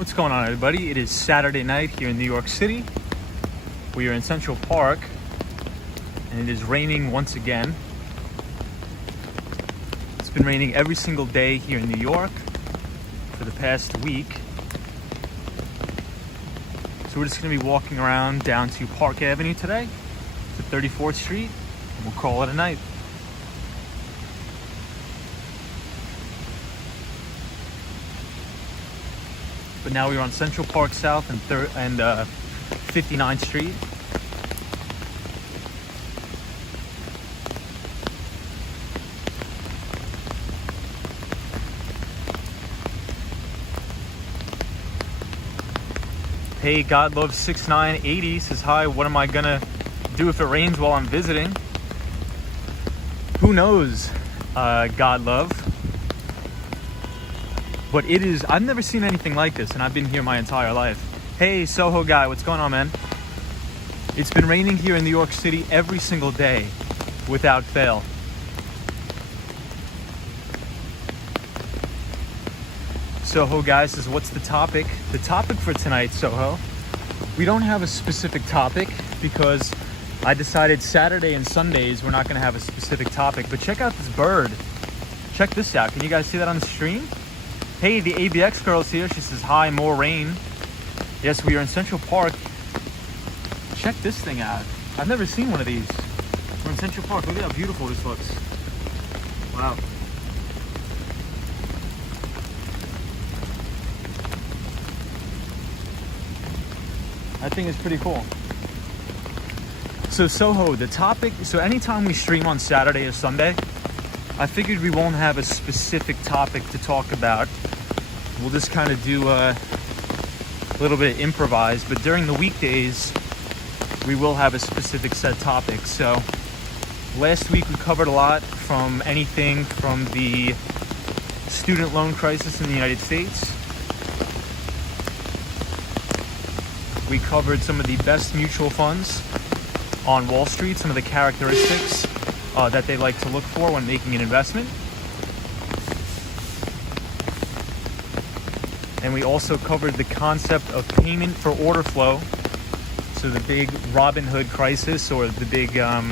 What's going on, everybody? It is Saturday night here in New York City. We are in Central Park and it is raining once again. It's been raining every single day here in New York for the past week. So we're just going to be walking around down to Park Avenue today, to 34th Street, and we'll call it a night. But now we're on Central Park South and 59th Street. Hey, God Love 6980 says hi. What am I gonna do if it rains while I'm visiting? Who knows, God Love. But it is, I've never seen anything like this, and I've been here my entire life. Hey, Soho guy, what's going on, man? It's been raining here in New York City every single day, without fail. Soho guy says, what's the topic? The topic for tonight, Soho, we don't have a specific topic because I decided Saturday and Sundays we're not gonna have a specific topic, but check out this bird. Check this out, can you guys see that on the stream? Hey, the ABX girl's here. She says, hi, more rain. Yes, we are in Central Park. Check this thing out. I've never seen one of these. We're in Central Park. Look at how beautiful this looks. Wow. That thing is pretty cool. So Soho, the topic, so anytime we stream on Saturday or Sunday, I figured we won't have a specific topic to talk about. We'll just kind of do a little bit of improvise, but during the weekdays, we will have a specific set topic. So last week we covered a lot, from anything from the student loan crisis in the United States. We covered some of the best mutual funds on Wall Street, some of the characteristics that they like to look for when making an investment. And we also covered the concept of payment for order flow. So the big Robinhood crisis, or the big, I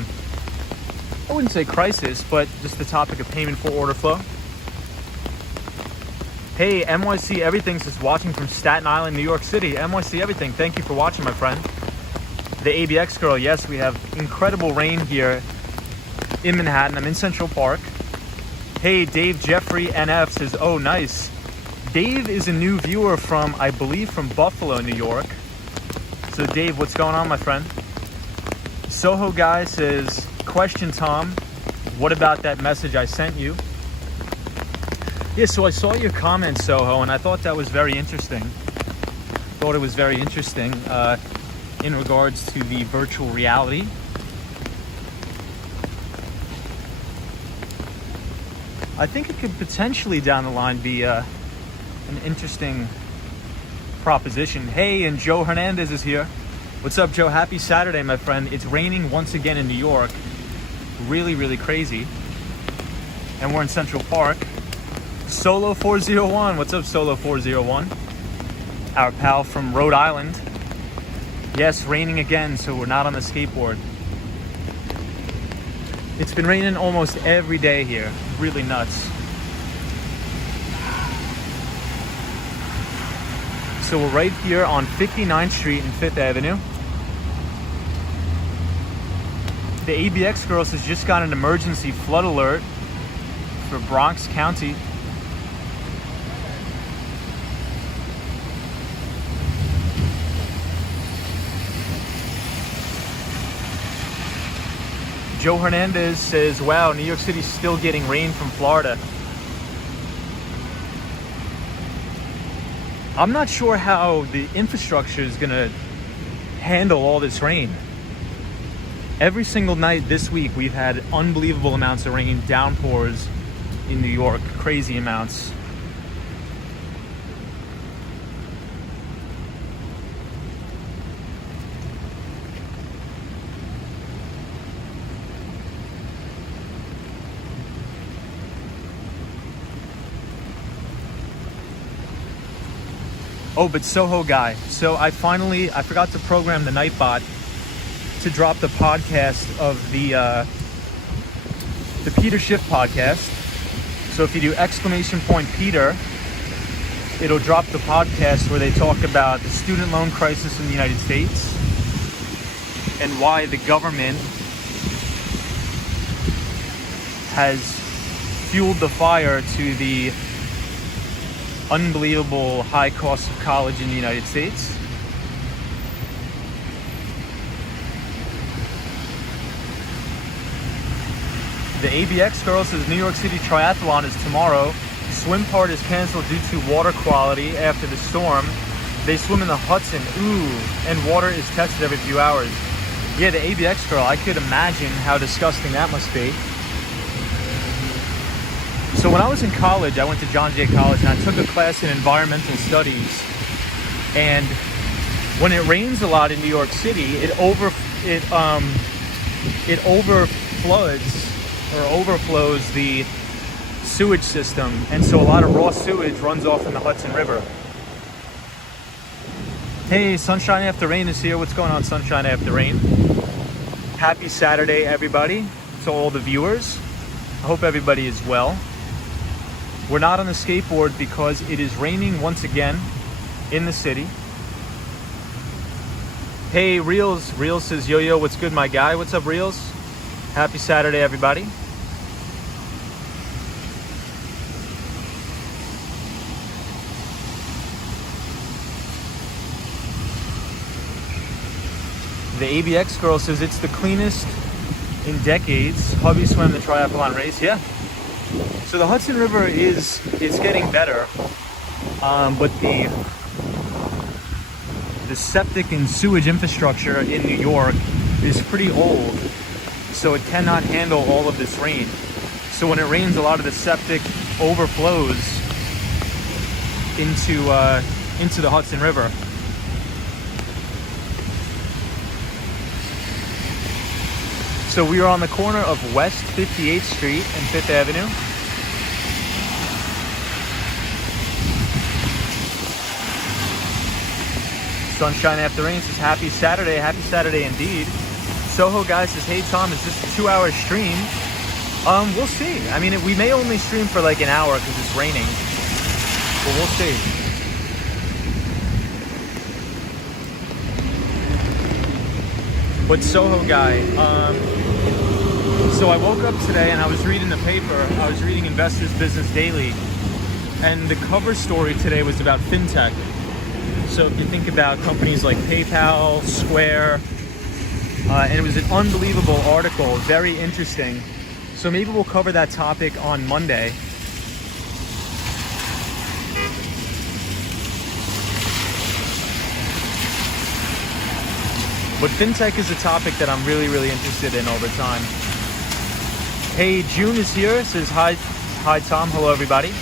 wouldn't say crisis, but just the topic of payment for order flow. Hey, NYC Everything says, watching from Staten Island, New York City. NYC Everything, thank you for watching, my friend. The ABX girl, yes, we have incredible rain here in Manhattan. I'm in Central Park. Hey, Dave Jeffrey NF says, oh, nice. Dave is a new viewer from, I believe, from Buffalo, New York. So Dave, what's going on, my friend? Soho guy says, question, Tom, what about that message I sent you? Yeah, so I saw your comment, Soho, and I thought that was very interesting. Thought it was very interesting in regards to the virtual reality. I think it could potentially down the line be an interesting proposition. Hey, and Joe Hernandez is here. What's up, Joe? Happy Saturday, my friend. It's raining once again in New York. Really, really crazy. And we're in Central Park. Solo 401. What's up, Solo 401? Our pal from Rhode Island. Yes, raining again, so we're not on the skateboard. It's been raining almost every day here. Really nuts. So we're right here on 59th Street and 5th Avenue. The ABX girl says just got an emergency flood alert for Bronx County. Joe Hernandez says, wow, New York City's still getting rain from Florida. I'm not sure how the infrastructure is going to handle all this rain. Every single night this week, we've had unbelievable amounts of rain, downpours in New York, crazy amounts. Oh, but Soho guy. So I forgot to program the Nightbot to drop the podcast of the Peter Schiff podcast. So if you do !Peter, it'll drop the podcast where they talk about the student loan crisis in the United States and why the government has fueled the fire to the unbelievable high cost of college in the United States. The ABX girl says New York City Triathlon is tomorrow. Swim part is canceled due to water quality after the storm. They swim in the Hudson. Ooh, and water is tested every few hours. Yeah, the ABX girl, I could imagine how disgusting that must be. So when I was in college, I went to John Jay College and I took a class in environmental studies. And when it rains a lot in New York City, it overflows the sewage system, and so a lot of raw sewage runs off in the Hudson River. Hey, Sunshine After Rain is here. What's going on, Sunshine After Rain? Happy Saturday, everybody, to all the viewers. I hope everybody is well. We're not on the skateboard because it is raining once again in the city. Hey, Reels says, yo, what's good, my guy? What's up, Reels? Happy Saturday, everybody. The ABX girl says it's the cleanest in decades. Hubby swam the triathlon race. Yeah. So the Hudson River it's getting better, but the septic and sewage infrastructure in New York is pretty old, so it cannot handle all of this rain. So when it rains, a lot of the septic overflows into the Hudson River. So we are on the corner of West 58th Street and 5th Avenue. Sunshine After Rain says, happy Saturday indeed. Soho guy says, hey Tom, is this a 2-hour stream? We'll see. I mean, we may only stream for like an hour because it's raining, but we'll see. But Soho guy, so I woke up today and I was reading the paper. I was reading Investors Business Daily, and the cover story today was about Fintech. So if you think about companies like PayPal, Square, and it was an unbelievable article, very interesting. So maybe we'll cover that topic on Monday. But Fintech is a topic that I'm really, really interested in over time. Hey, June is here, says hi Tom, hello everybody.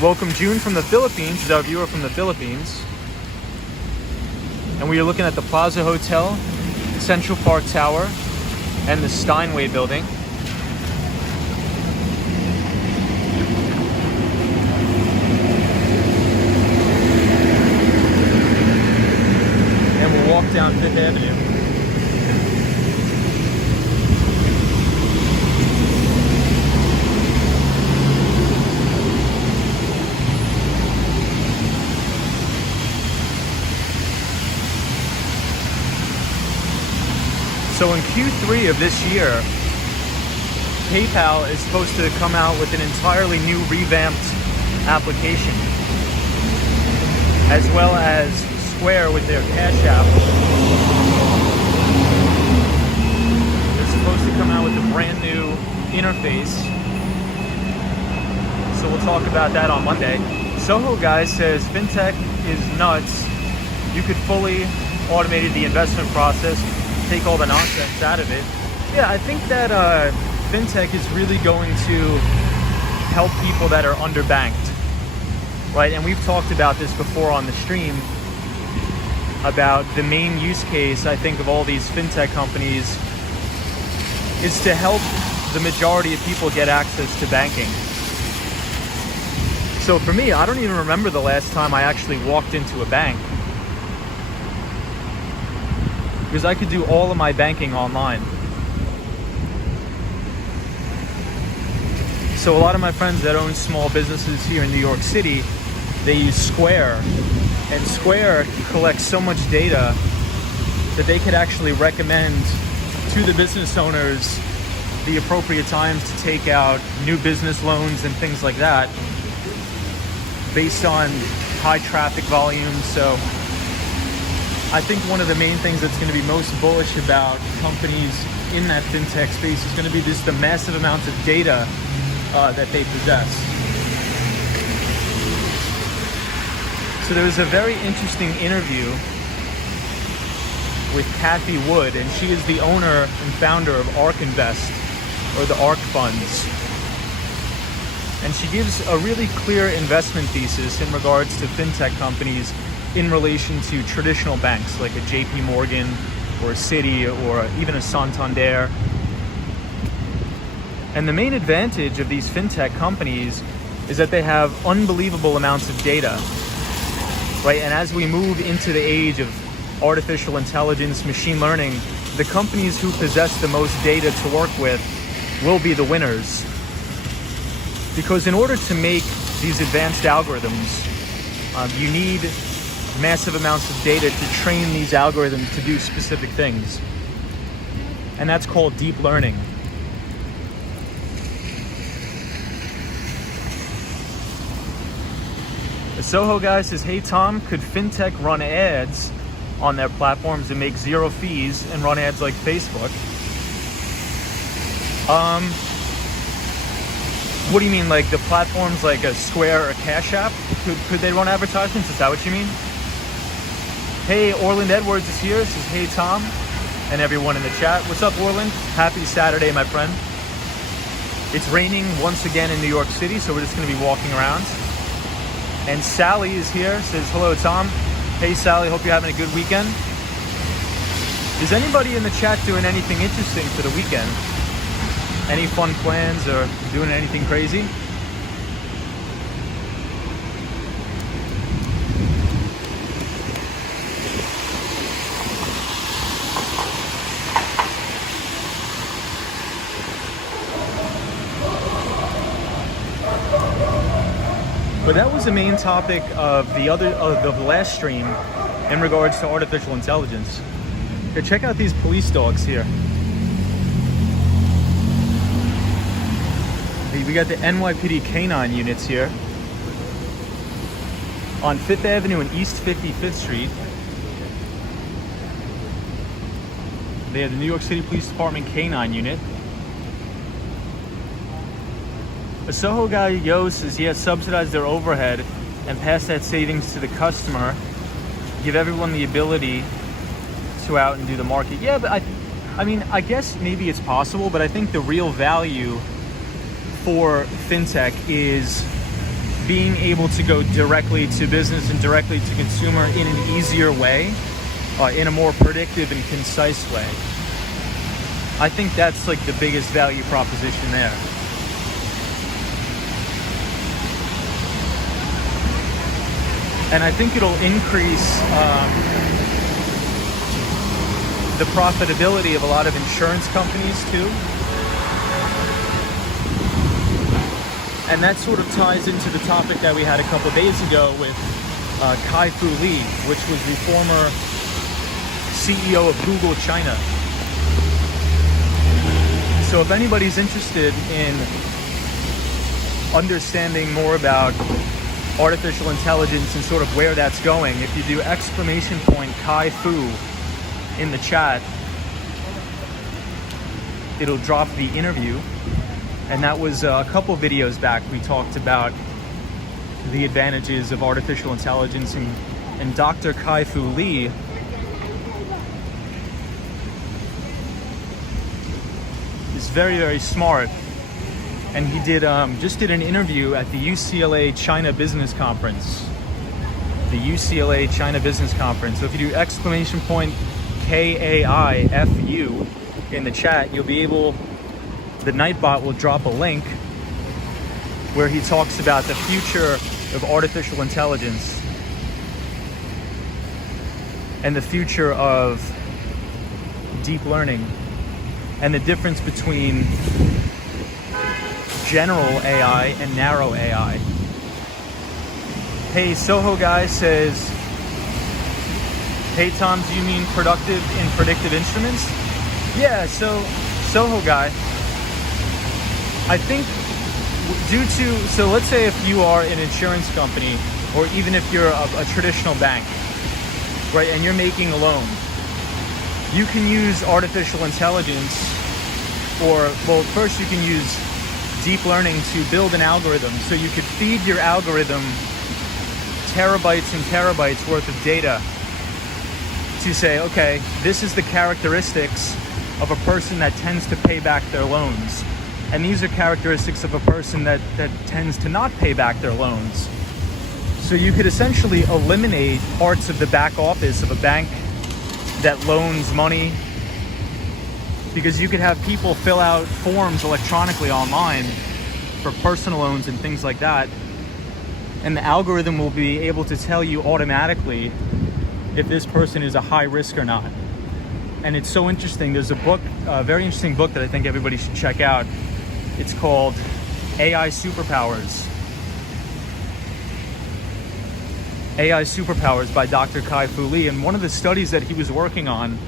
Welcome June from the Philippines, is our viewer from the Philippines. And we are looking at the Plaza Hotel, Central Park Tower, and the Steinway building. And we'll walk down 5th Avenue. So in Q3 of this year, PayPal is supposed to come out with an entirely new revamped application, as well as Square with their Cash App. They're supposed to come out with a brand new interface. So we'll talk about that on Monday. Soho Guy says, Fintech is nuts. You could fully automate the investment process, take all the nonsense out of it. Yeah, I think that Fintech is really going to help people that are underbanked, right? And we've talked about this before on the stream, about the main use case, I think, of all these Fintech companies is to help the majority of people get access to banking. So for me, I don't even remember the last time I actually walked into a bank, because I could do all of my banking online. So a lot of my friends that own small businesses here in New York City, they use Square, and Square collects so much data that they could actually recommend to the business owners the appropriate times to take out new business loans and things like that based on high traffic volumes. So I think one of the main things that's going to be most bullish about companies in that fintech space is going to be just the massive amounts of data that they possess. So there was a very interesting interview with Kathy Wood, and she is the owner and founder of ARK Invest, or the ARK funds. And she gives a really clear investment thesis in regards to fintech companies in relation to traditional banks like a JP Morgan or a Citi or even a Santander. And the main advantage of these fintech companies is that they have unbelievable amounts of data, right? And as we move into the age of artificial intelligence, machine learning, the companies who possess the most data to work with will be the winners. Because in order to make these advanced algorithms, you need massive amounts of data to train these algorithms to do specific things. And that's called deep learning. The Soho guy says, hey Tom, could fintech run ads on their platforms and make zero fees and run ads like Facebook? What do you mean, like the platforms like a Square or Cash App? Could they run advertisements? Is that what you mean? Hey, Orland Edwards is here. Says, hey Tom, and everyone in the chat. What's up, Orland? Happy Saturday, my friend. It's raining once again in New York City, so we're just gonna be walking around. And Sally is here, says, hello Tom. Hey Sally, hope you're having a good weekend. Is anybody in the chat doing anything interesting for the weekend? Any fun plans or doing anything crazy? But that was the main topic of the last stream in regards to artificial intelligence. Here, check out these police dogs here. We got the NYPD canine units here on 5th Avenue and East 55th Street. They have the New York City Police Department canine unit. A Soho guy, Yo, says, yeah, subsidize their overhead and pass that savings to the customer. Give everyone the ability to out and do the market. Yeah, but I mean, I guess maybe it's possible, but I think the real value for fintech is being able to go directly to business and directly to consumer in an easier way, in a more predictive and concise way. I think that's like the biggest value proposition there. And I think it'll increase the profitability of a lot of insurance companies too. And that sort of ties into the topic that we had a couple days ago with Kai-Fu Lee, which was the former CEO of Google China. So if anybody's interested in understanding more about artificial intelligence and sort of where that's going, if you do !Kai-Fu in the chat, it'll drop the interview. And that was a couple videos back. We talked about the advantages of artificial intelligence, and Dr. Kai-Fu Lee is very, very smart. And he did just did an interview at the UCLA China Business Conference. The UCLA China Business Conference. So if you do !Kaifu in the chat, you'll be able, the Nightbot will drop a link where he talks about the future of artificial intelligence and the future of deep learning and the difference between general AI and narrow AI. Hey, Soho guy says, hey Tom, do you mean productive in predictive instruments? Yeah, so Soho guy, I think so let's say if you are an insurance company, or even if you're a traditional bank, right, and you're making a loan, you can use artificial intelligence, or, well, first you can use deep learning to build an algorithm. So you could feed your algorithm terabytes and terabytes worth of data to say, okay, this is the characteristics of a person that tends to pay back their loans. And these are characteristics of a person that tends to not pay back their loans. So you could essentially eliminate parts of the back office of a bank that loans money, because you could have people fill out forms electronically online for personal loans and things like that. And the algorithm will be able to tell you automatically if this person is a high risk or not. And it's so interesting. There's a book, a very interesting book that I think everybody should check out. It's called AI Superpowers. AI Superpowers by Dr. Kai-Fu Lee. And one of the studies that he was working on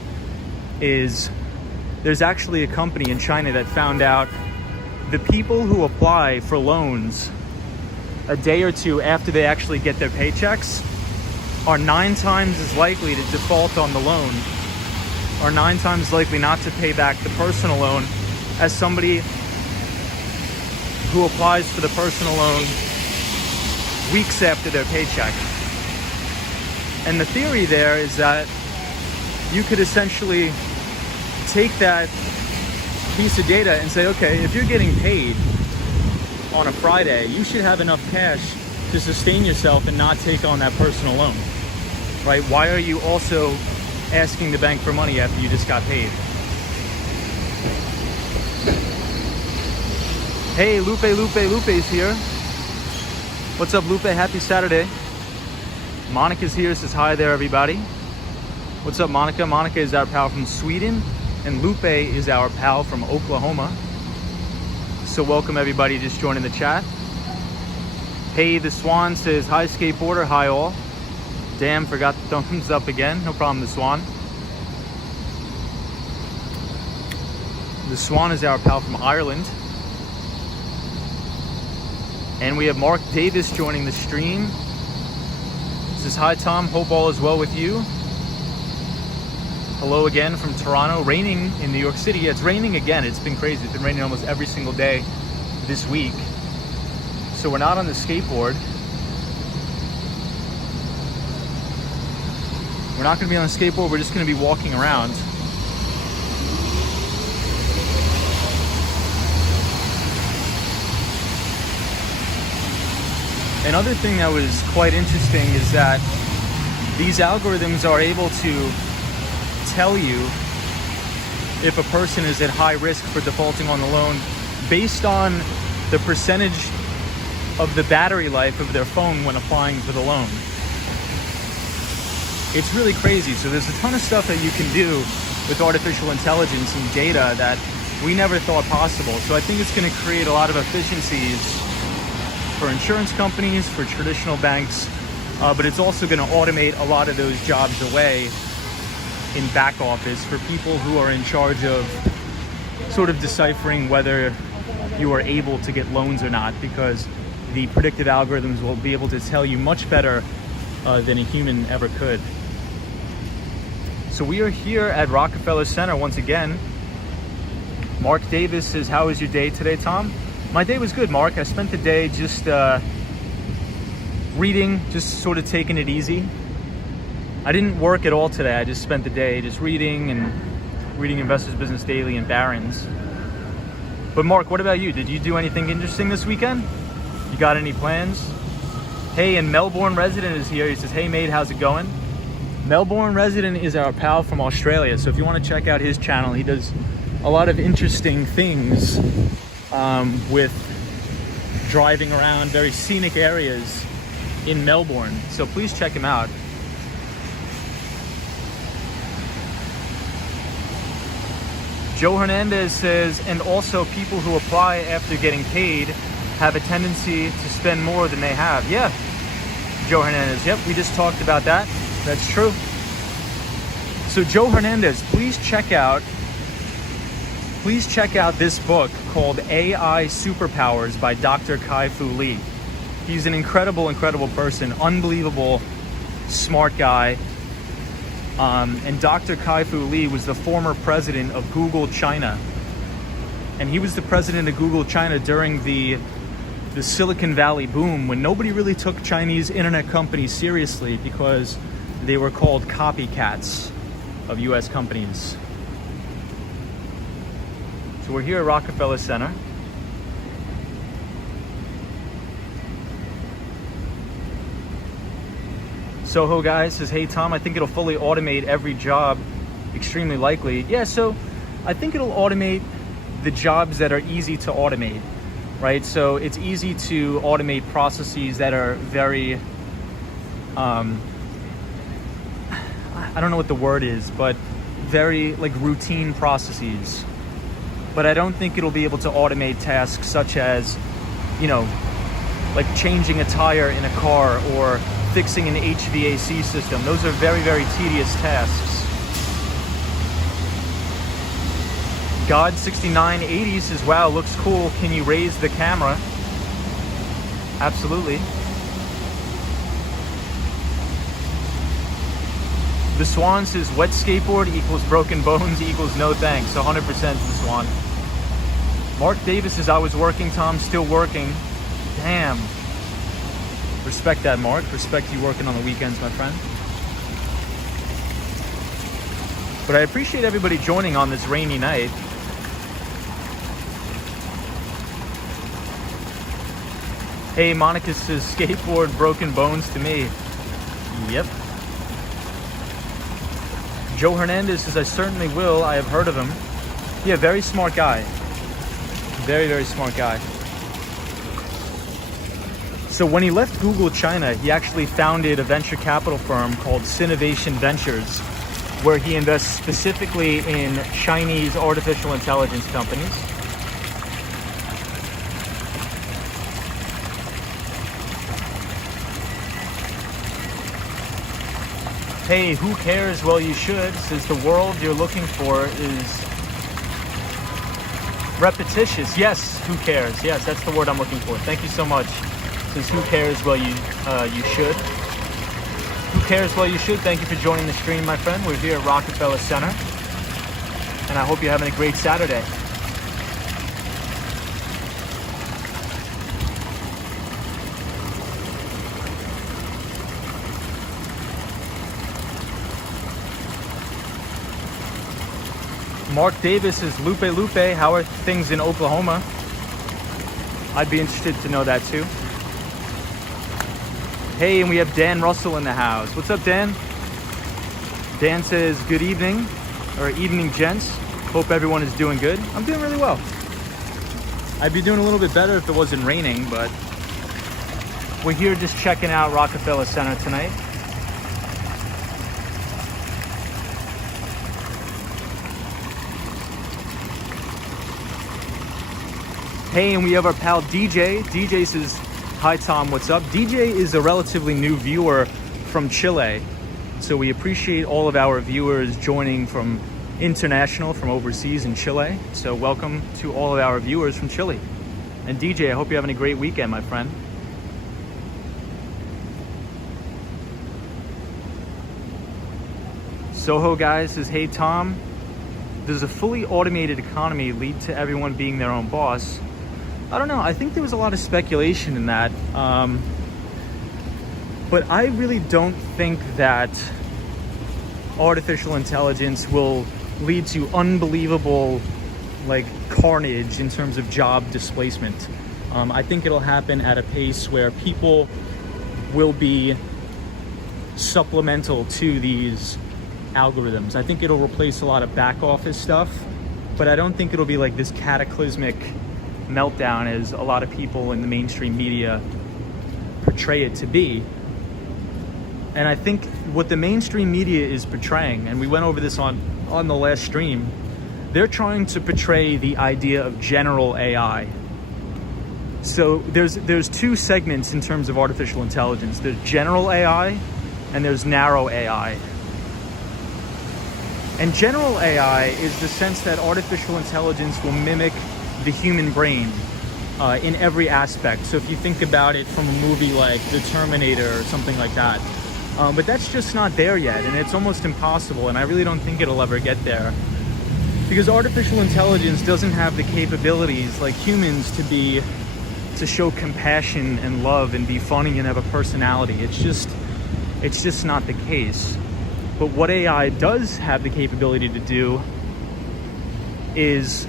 is there's actually a company in China that found out the people who apply for loans a day or two after they actually get their paychecks are 9 times as likely to default on the loan, or 9 times likely not to pay back the personal loan, as somebody who applies for the personal loan weeks after their paycheck. And the theory there is that you could essentially take that piece of data and say, okay, if you're getting paid on a Friday, you should have enough cash to sustain yourself and not take on that personal loan, right? Why are you also asking the bank for money after you just got paid? Hey, Lupe's here. What's up, Lupe? Happy Saturday. Monica's here, says hi there, everybody. What's up, Monica? Monica is our pal from Sweden, and Lupe is our pal from Oklahoma. So welcome everybody just joining the chat. Hey, the Swan says, hi skateboarder, hi all. Damn, forgot the thumbs up again. No problem, the Swan. The Swan is our pal from Ireland. And we have Mark Davis joining the stream. Says, hi Tom, hope all is well with you. Hello again from Toronto. Raining in New York City. Yeah, it's raining again. It's been crazy. It's been raining almost every single day this week. So we're not on the skateboard. We're not going to be on the skateboard. We're just going to be walking around. Another thing that was quite interesting is that these algorithms are able to tell you if a person is at high risk for defaulting on the loan based on the percentage of the battery life of their phone when applying for the loan. It's really crazy. So there's a ton of stuff that you can do with artificial intelligence and data that we never thought possible. So I think it's going to create a lot of efficiencies for insurance companies, for traditional banks, but it's also going to automate a lot of those jobs away in back office for people who are in charge of sort of deciphering whether you are able to get loans or not, because the predictive algorithms will be able to tell you much better than a human ever could. So we are here at Rockefeller Center once again. Mark Davis says, how was your day today, Tom? My day was good, Mark. I spent the day just reading, just sort of taking it easy. I didn't work at all today. I just spent the day just reading and reading Investors Business Daily and Barron's. But Mark, what about you? Did you do anything interesting this weekend? You got any plans? Hey, and Melbourne Resident is here. He says, hey mate, how's it going? Melbourne Resident is our pal from Australia. So if you want to check out his channel, he does a lot of interesting things with driving around very scenic areas in Melbourne. So please check him out. Joe Hernandez says, and also people who apply after getting paid have a tendency to spend more than they have. Yeah, Joe Hernandez. Yep, we just talked about that. That's true. So Joe Hernandez, please check out this book called AI Superpowers by Dr. Kai-Fu Lee. He's an incredible person, unbelievable, smart guy. And Dr. Kai-Fu Lee was the former president of Google China. And he was the president of Google China during the Silicon Valley boom, when nobody really took Chinese internet companies seriously because they were called copycats of US companies. So we're here at Rockefeller Center. Soho guy says, hey Tom, I think it'll fully automate every job, extremely likely. Yeah, so I think it'll automate the jobs that are easy to automate, right? So it's easy to automate processes that are very, I don't know what the word is, but very like routine processes. But I don't think it'll be able to automate tasks such as, you know, like changing a tire in a car or fixing an HVAC system. Those are very tedious tasks. God6980 says, wow, looks cool. Can you raise the camera? Absolutely. The Swan says, wet skateboard equals broken bones equals no thanks. 100% the Swan. Mark Davis says, I was working, Tom, still working. Damn. Respect that, Mark. Respect you working on the weekends, my friend. But I appreciate everybody joining on this rainy night. Hey, Monica says, skateboard broken bones to me. Yep. Joe Hernandez says, I certainly will. I have heard of him. Yeah, very smart guy. Very smart guy. So when he left Google China, he actually founded a venture capital firm called Sinovation Ventures, where he invests specifically in Chinese artificial intelligence companies. Hey, who cares? Well, you should, since the world you're looking for is repetitious. Yes, who cares? Yes, that's the word I'm looking for. Thank you so much. Says, who cares? Well, you should. Who cares? Well, you should. Thank you for joining the stream, my friend. We're here at Rockefeller Center, and I hope you're having a great Saturday. Mark Davis is Lupe. How are things in Oklahoma? I'd be interested to know that too. Hey, and we have Dan Russell in the house. What's up, Dan? Dan says, good evening, or evening, gents. Hope everyone is doing good. I'm doing really well. I'd be doing a little bit better if it wasn't raining, but we're here just checking out Rockefeller Center tonight. Hey, and we have our pal DJ. DJ says, hi Tom, what's up? DJ is a relatively new viewer from Chile. So we appreciate all of our viewers joining from international, from overseas in Chile. So welcome to all of our viewers from Chile. And DJ, I hope you're having a great weekend, my friend. Soho guy says, hey Tom, does a fully automated economy lead to everyone being their own boss? I don't know. I think there was a lot of speculation in that. But I really don't think that artificial intelligence will lead to unbelievable like carnage in terms of job displacement. I think it'll happen at a pace where people will be supplemental to these algorithms. I think it'll replace a lot of back office stuff, but I don't think it'll be like this cataclysmic meltdown as a lot of people in the mainstream media portray it to be. And I think what the mainstream media is portraying, and we went over this on the last stream, they're trying to portray the idea of general AI. So there's two segments in terms of artificial intelligence. There's general AI and there's narrow AI. And general AI is the sense that artificial intelligence will mimic the human brain in every aspect. So if you think about it from a movie like The Terminator or something like that. But that's just not there yet, and it's almost impossible, and I really don't think it'll ever get there. Because artificial intelligence doesn't have the capabilities like humans to show compassion and love and be funny and have a personality. It's just not the case. But what AI does have the capability to do is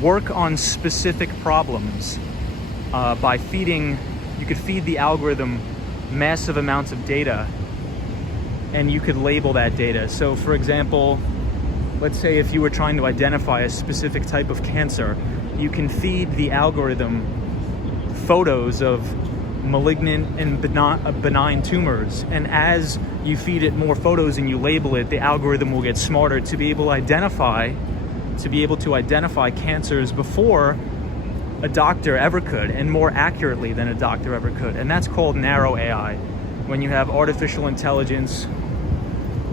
work on specific problems by you could feed the algorithm massive amounts of data, and you could label that data. So for example, let's say if you were trying to identify a specific type of cancer, you can feed the algorithm photos of malignant and benign tumors, and as you feed it more photos and you label it, the algorithm will get smarter to be able to identify cancers before a doctor ever could, and more accurately than a doctor ever could. And that's called narrow AI, when you have artificial intelligence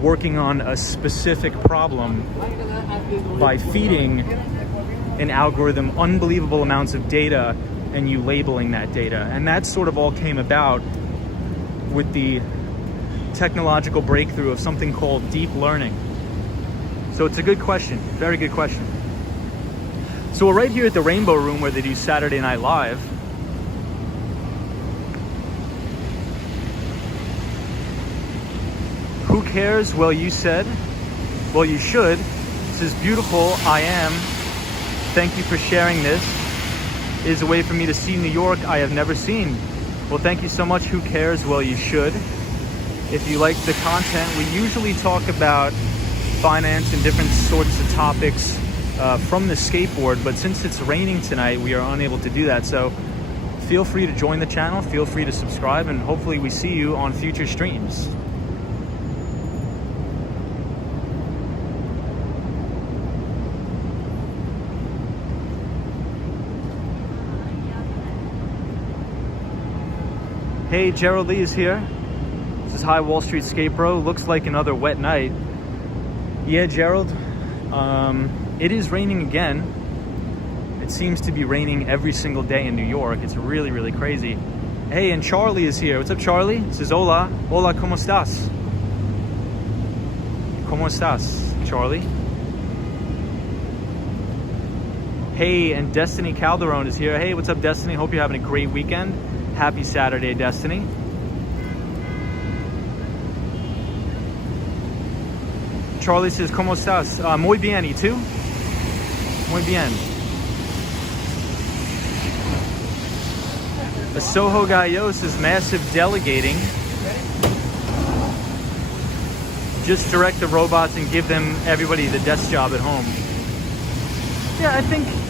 working on a specific problem by feeding an algorithm unbelievable amounts of data and you labeling that data. And that sort of all came about with the technological breakthrough of something called deep learning. So it's a good question, very good question. So we're right here at the Rainbow Room where they do Saturday Night Live. Who cares? Well, you said. Well, you should. This is beautiful. I am. Thank you for sharing this. It is a way for me to see New York I have never seen. Well, thank you so much. Who cares? Well, you should. If you like the content, we usually talk about finance and different sorts of topics from the skateboard, but since it's raining tonight, we are unable to do that. So feel free to join the channel, feel free to subscribe, and hopefully we see you on future streams. Hey, Gerald Lee is here. This is Hi Wall Street Skate Bro. Looks like another wet night. Yeah, Gerald. It is raining again. It seems to be raining every single day in New York. It's really, really crazy. Hey, and Charlie is here. What's up, Charlie? This is hola. Hola, ¿cómo estás? ¿Cómo estás, Charlie? Hey, and Destiny Calderon is here. Hey, what's up, Destiny? Hope you're having a great weekend. Happy Saturday, Destiny. Charlie says, ¿Cómo estás? Muy bien, ¿y tú? Muy bien. A Soho Gallos is massive delegating. Just direct the robots and give them everybody the desk job at home. Yeah,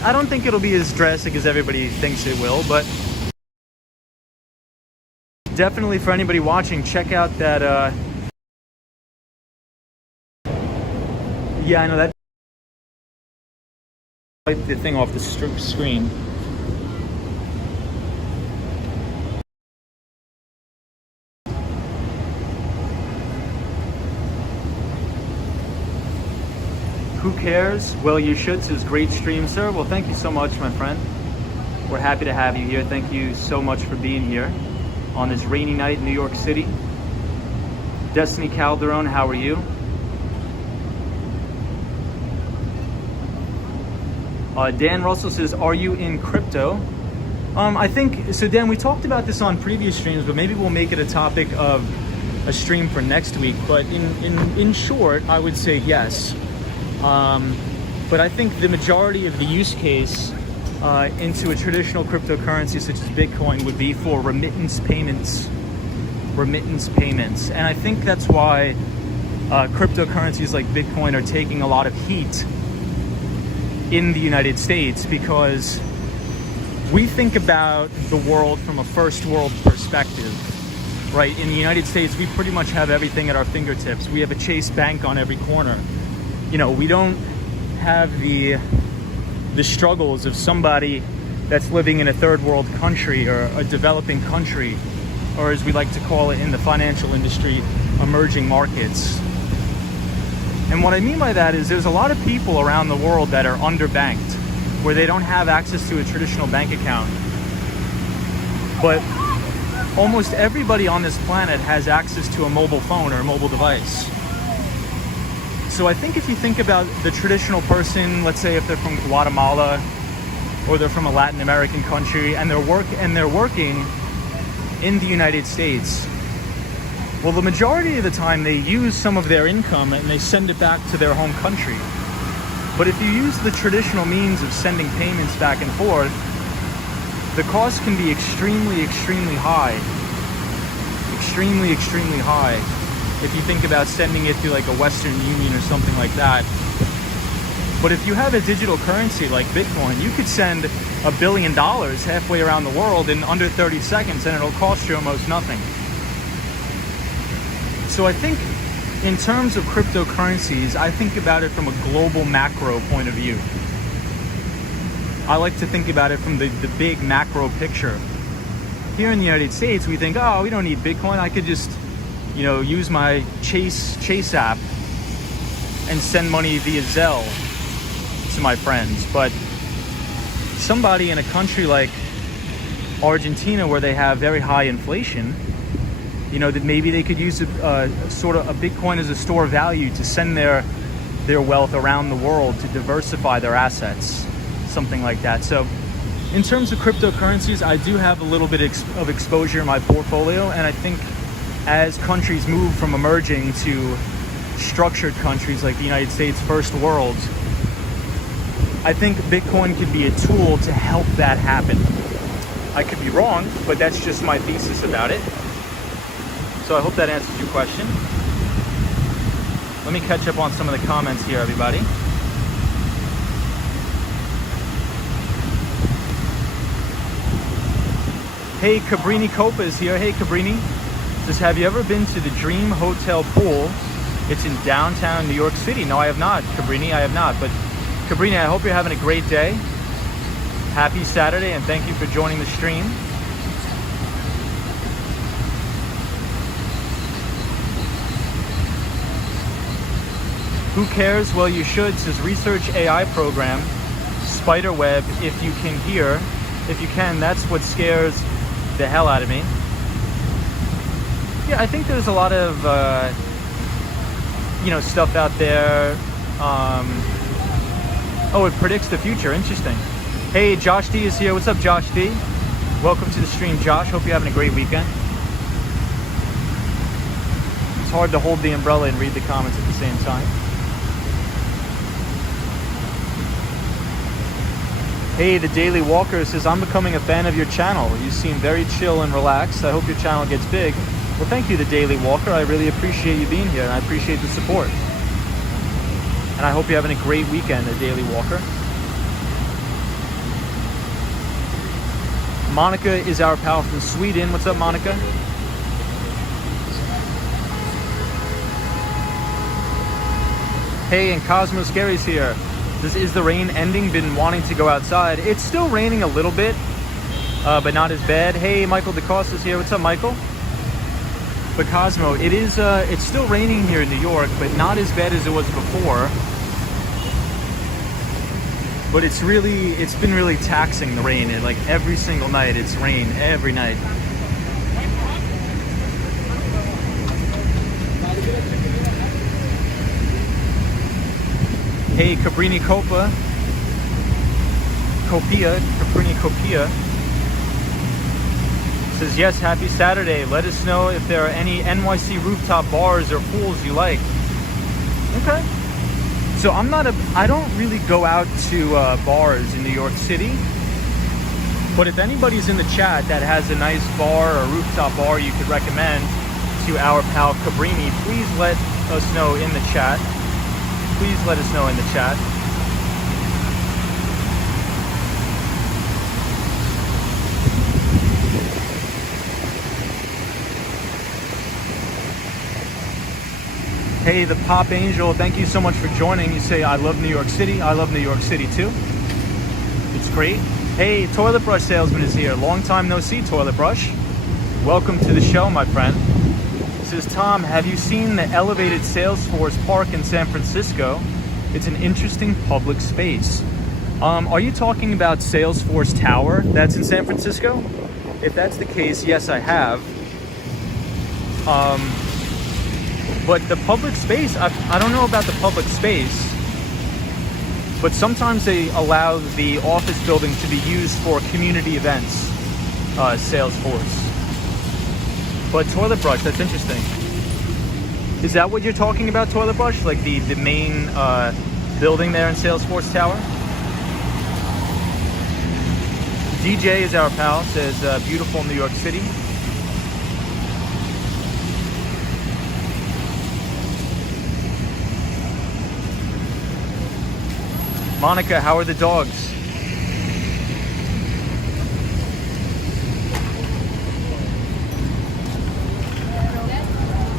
I don't think it'll be as drastic as everybody thinks it will, but definitely for anybody watching, check out that yeah, I know that. Wipe the thing off the screen. Who cares? Well, you should. Says great stream, sir. Well, thank you so much, my friend. We're happy to have you here. Thank you so much for being here on this rainy night in New York City. Destiny Calderon, how are you? Dan Russell says, are you in crypto? I think, so Dan, we talked about this on previous streams, but maybe we'll make it a topic of a stream for next week. But in short, I would say yes. But I think the majority of the use case into a traditional cryptocurrency such as Bitcoin would be for remittance payments. And I think that's why cryptocurrencies like Bitcoin are taking a lot of heat in the United States, because we think about the world from a first world perspective, right? In the United States, we pretty much have everything at our fingertips. We have a Chase Bank on every corner. You know, we don't have the struggles of somebody that's living in a third world country or a developing country, or as we like to call it in the financial industry, emerging markets. And what I mean by that is there's a lot of people around the world that are underbanked, where they don't have access to a traditional bank account. But almost everybody on this planet has access to a mobile phone or a mobile device. So I think if you think about the traditional person, let's say if they're from Guatemala or they're from a Latin American country and they're working in the United States, well, the majority of the time they use some of their income and they send it back to their home country. But if you use the traditional means of sending payments back and forth, the cost can be extremely, extremely high. Extremely, extremely high. If you think about sending it through like a Western Union or something like that. But if you have a digital currency like Bitcoin, you could send $1 billion halfway around the world in under 30 seconds and it'll cost you almost nothing. So I think in terms of cryptocurrencies, I think about it from a global macro point of view. I like to think about it from the big macro picture. Here in the United States, we think, oh, we don't need Bitcoin. I could just, you know, use my Chase app and send money via Zelle to my friends. But somebody in a country like Argentina, where they have very high inflation, you know, that maybe they could use sort of a Bitcoin as a store of value to send their wealth around the world to diversify their assets, something like that. So in terms of cryptocurrencies, I do have a little bit of exposure in my portfolio, and I think as countries move from emerging to structured countries like the United States, first world, I think Bitcoin could be a tool to help that happen. I could be wrong, but that's just my thesis about it. So I hope that answers your question. Let me catch up on some of the comments here, everybody. Hey, Cabrini Copa is here. Hey, Cabrini. Says, have you ever been to the Dream Hotel Pool? It's in downtown New York City. No, I have not, Cabrini. I have not. But Cabrini, I hope you're having a great day. Happy Saturday, and thank you for joining the stream. Who cares? Well, you should. Says research AI program, spiderweb. If you can, that's what scares the hell out of me. Yeah, I think there's a lot of stuff out there. Oh, it predicts the future. Interesting. Hey, Josh D is here. What's up, Josh D? Welcome to the stream, Josh. Hope you're having a great weekend. It's hard to hold the umbrella and read the comments at the same time. Hey, the Daily Walker says, I'm becoming a fan of your channel. You seem very chill and relaxed. I hope your channel gets big. Well, thank you, the Daily Walker. I really appreciate you being here, and I appreciate the support. And I hope you're having a great weekend, the Daily Walker. Monica is our pal from Sweden. What's up, Monica? Hey, and Cosmos Gary's here. Is the rain ending? Been wanting to go outside. It's still raining a little bit, but not as bad. Hey, Michael DeCosta's here. What's up, Michael? But Cosmo, it's still raining here in New York, but not as bad as it was before. But it's been really taxing, the rain. And like every single night, it's rain every night. Hey, Cabrini Copa, Cabrini Copia says, yes, happy Saturday. Let us know if there are any NYC rooftop bars or pools you like. Okay. So I don't really go out to bars in New York City. But if anybody's in the chat that has a nice bar or rooftop bar you could recommend to our pal Cabrini, please let us know in the chat. Please let us know in the chat. Hey, the Pop Angel, thank you so much for joining. You say, I love New York City. I love New York City too. It's great. Hey, Toilet Brush Salesman is here. Long time no see, Toilet Brush. Welcome to the show, my friend. He says, Tom, have you seen the elevated Salesforce Park in San Francisco? It's an interesting public space. Are you talking about Salesforce Tower that's in San Francisco? If that's the case, yes, I have. But the public space, I don't know about the public space, but sometimes they allow the office building to be used for community events, Salesforce. But Toilet Brush, that's interesting. Is that what you're talking about, Toilet Brush? Like the main building there in Salesforce Tower? DJ is our pal, says beautiful New York City. Monica, how are the dogs?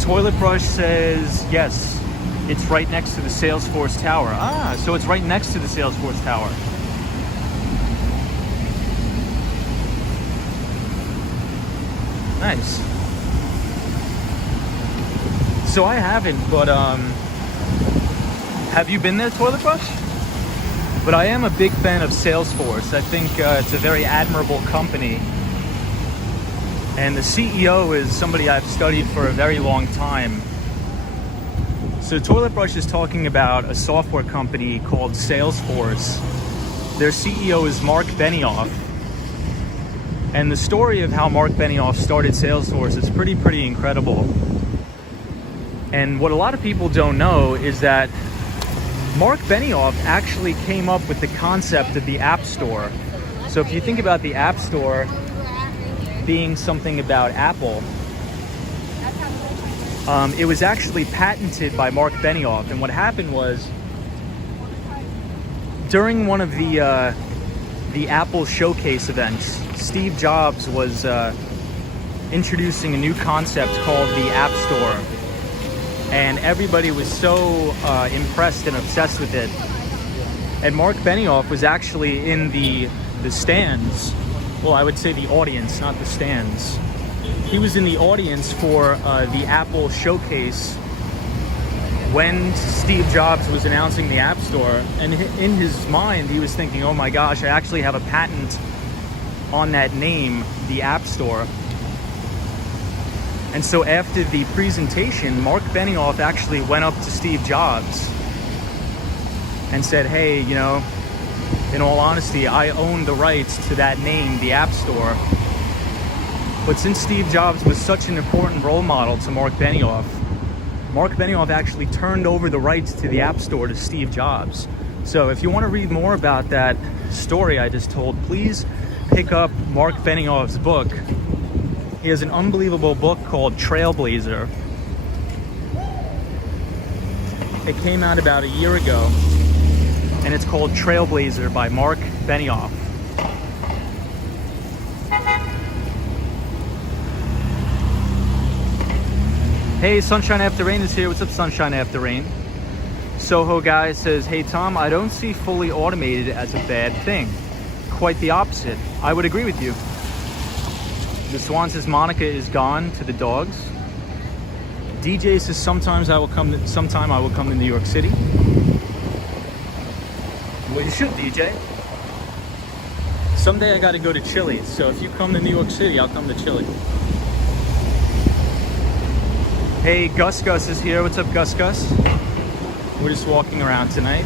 Toilet Brush says, yes, it's right next to the Salesforce Tower. Ah, so it's right next to the Salesforce Tower. Nice. So I haven't, but have you been there, Toilet Brush? But I am a big fan of Salesforce. I think it's a very admirable company. And the CEO is somebody I've studied for a very long time. So Toilet Brush is talking about a software company called Salesforce. Their CEO is Mark Benioff. And the story of how Mark Benioff started Salesforce is pretty incredible. And what a lot of people don't know is that Mark Benioff actually came up with the concept of the App Store. So if you think about the App Store being something about Apple, it was actually patented by Mark Benioff. And what happened was, during one of the Apple showcase events, Steve Jobs was introducing a new concept called the App Store. And everybody was so impressed and obsessed with it. And Mark Benioff was actually in the stands. Well, I would say the audience, not the stands. He was in the audience for the Apple showcase when Steve Jobs was announcing the App Store. And in his mind, he was thinking, oh my gosh, I actually have a patent on that name, the App Store. And so after the presentation, Mark Benioff actually went up to Steve Jobs and said, hey, you know, in all honesty, I own the rights to that name, the App Store. But since Steve Jobs was such an important role model to Mark Benioff actually turned over the rights to the App Store to Steve Jobs. So if you want to read more about that story I just told, please pick up Mark Benioff's book. He has an unbelievable book called Trailblazer. It came out about a year ago, and it's called Trailblazer by Mark Benioff. Hey, Sunshine After Rain is here. What's up, Sunshine After Rain? Soho Guy says, hey Tom, I don't see fully automated as a bad thing. Quite the opposite. I would agree with you. The Swan says Monica is gone to the dogs. DJ says sometime I will come to New York City. Well, you should, DJ. Someday I got to go to Chile, so if you come to New York City, I'll come to Chile. Hey, Gus is here. What's up, Gus? We're just walking around tonight.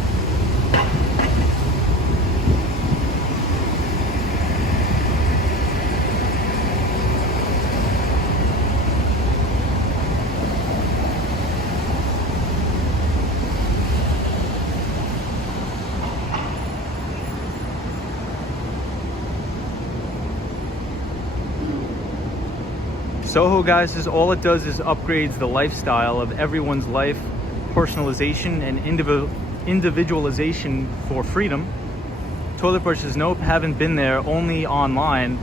Soho Guy says all it does is upgrades the lifestyle of everyone's life, personalization and individualization for freedom. Toilet Brush says nope, haven't been there, only online.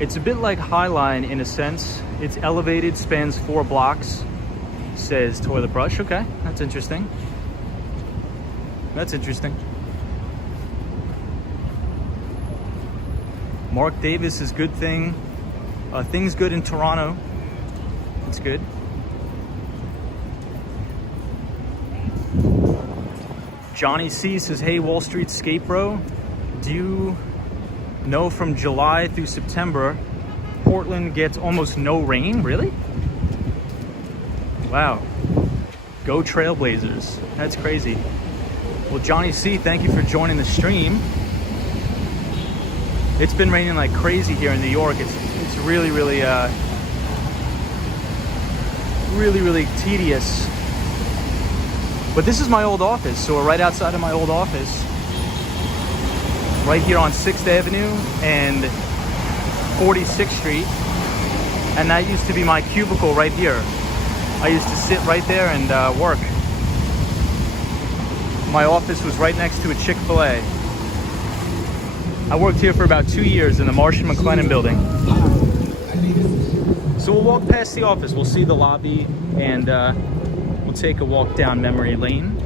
It's a bit like Highline in a sense. It's elevated, spans 4 blocks. says toilet brush. Okay, that's interesting. That's interesting. Mark Davis is good thing. Things good in Toronto. It's good. Johnny C says, hey, Wall Street Skate Bro, do you know from July through September, Portland gets almost no rain? Really? Wow. Go Trailblazers. That's crazy. Well, Johnny C, thank you for joining the stream. It's been raining like crazy here in New York. It's really, really tedious. But this is my old office, so we're right outside of my old office. Right here on 6th Avenue and 46th Street. And that used to be my cubicle right here. I used to sit right there and work. My office was right next to a Chick-fil-A. I worked here for about 2 years in the Marsh & McLennan building. So we'll walk past the office, we'll see the lobby, and we'll take a walk down memory lane.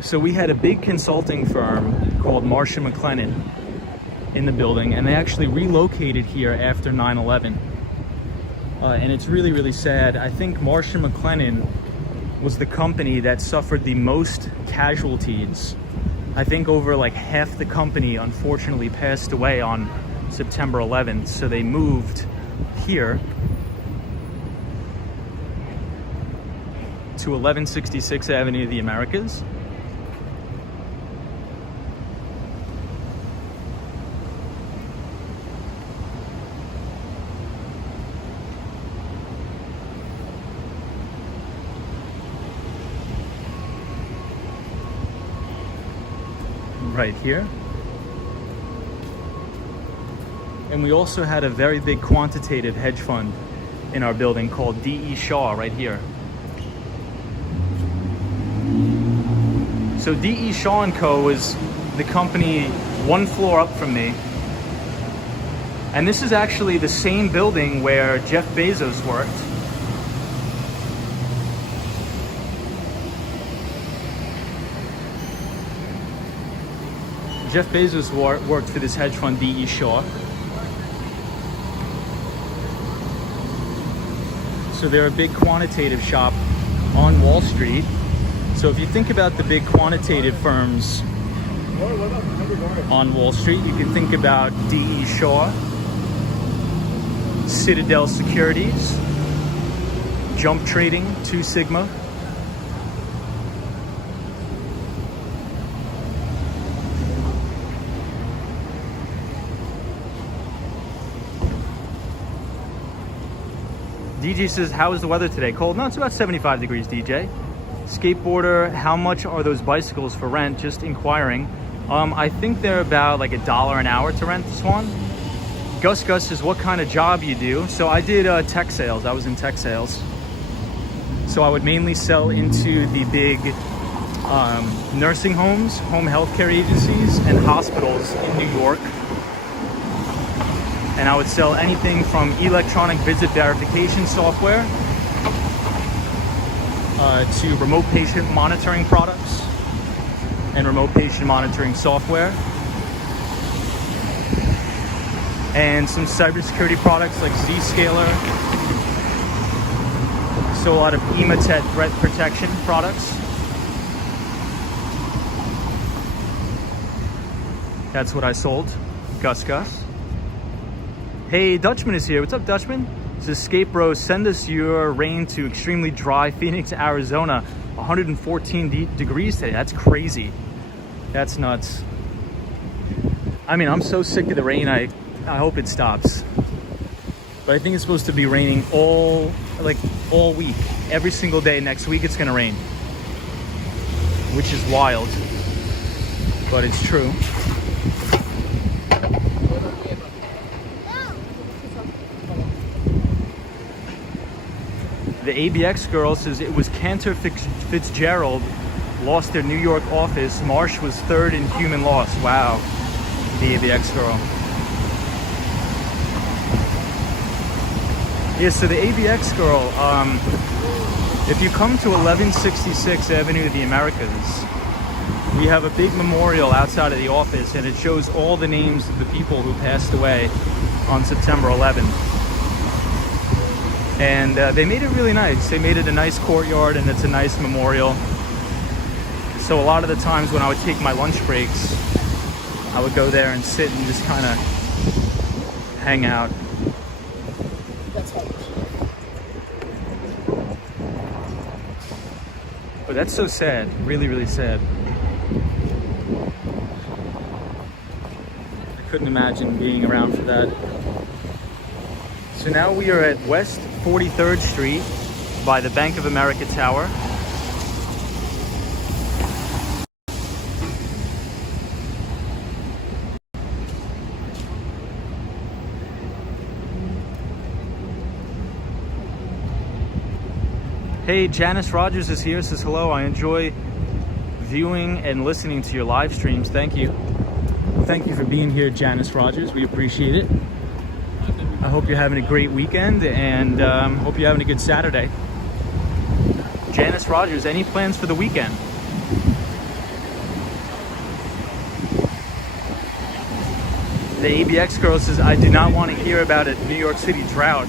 So we had a big consulting firm called Marsh & McLennan in the building, and they actually relocated here after 9/11. And it's really, really sad. I think Marsh & McLennan was the company that suffered the most casualties. I think over like half the company unfortunately passed away on September 11th. So they moved here to 1166 Avenue of the Americas. Right here. And we also had a very big quantitative hedge fund in our building called D.E. Shaw right here. So D.E. Shaw & Co. was the company one floor up from me. And this is actually the same building where Jeff Bezos worked. Jeff Bezos worked for this hedge fund, D.E. Shaw. So they're a big quantitative shop on Wall Street. So if you think about the big quantitative firms on Wall Street, you can think about D.E. Shaw, Citadel Securities, Jump Trading, 2 Sigma. DJ says, how is the weather today? Cold? No, it's about 75 degrees, DJ. Skateboarder, how much are those bicycles for rent? Just inquiring. I think they're about like $1 an hour to rent, Swan. Gus says, what kind of job you do? So I did tech sales. I was in tech sales. So I would mainly sell into the big nursing homes, home healthcare agencies, and hospitals in New York. And I would sell anything from electronic visit verification software to remote patient monitoring products and remote patient monitoring software, and some cybersecurity products like Zscaler. So a lot of EMATET threat protection products. That's what I sold. Gus. Hey, Dutchman is here. What's up, Dutchman? Says, Skate Bro, send us your rain to extremely dry Phoenix, Arizona. 114 degrees today. That's crazy. That's nuts. I mean, I'm so sick of the rain. I hope it stops. But I think it's supposed to be raining all week. Every single day next week it's gonna rain. Which is wild. But it's true. The ABX girl says it was Cantor Fitzgerald lost their New York office. Marsh was 3rd in human loss. Wow. The ABX girl. Yeah, so the ABX girl, if you come to 1166 Avenue of the Americas, we have a big memorial outside of the office, and it shows all the names of the people who passed away on September 11th. And they made it really nice. They made it a nice courtyard, and it's a nice memorial. So a lot of the times when I would take my lunch breaks, I would go there and sit and just kind of hang out. But that's so sad, really, really sad. I couldn't imagine being around for that. So now we are at West 43rd Street by the Bank of America Tower. Hey, Janice Rogers is here, says hello. I enjoy viewing and listening to your live streams. Thank you. Thank you for being here, Janice Rogers. We appreciate it. I hope you're having a great weekend, and hope you're having a good Saturday. Janice Rogers, any plans for the weekend? The ABX girl says, I do not want to hear about a New York City drought.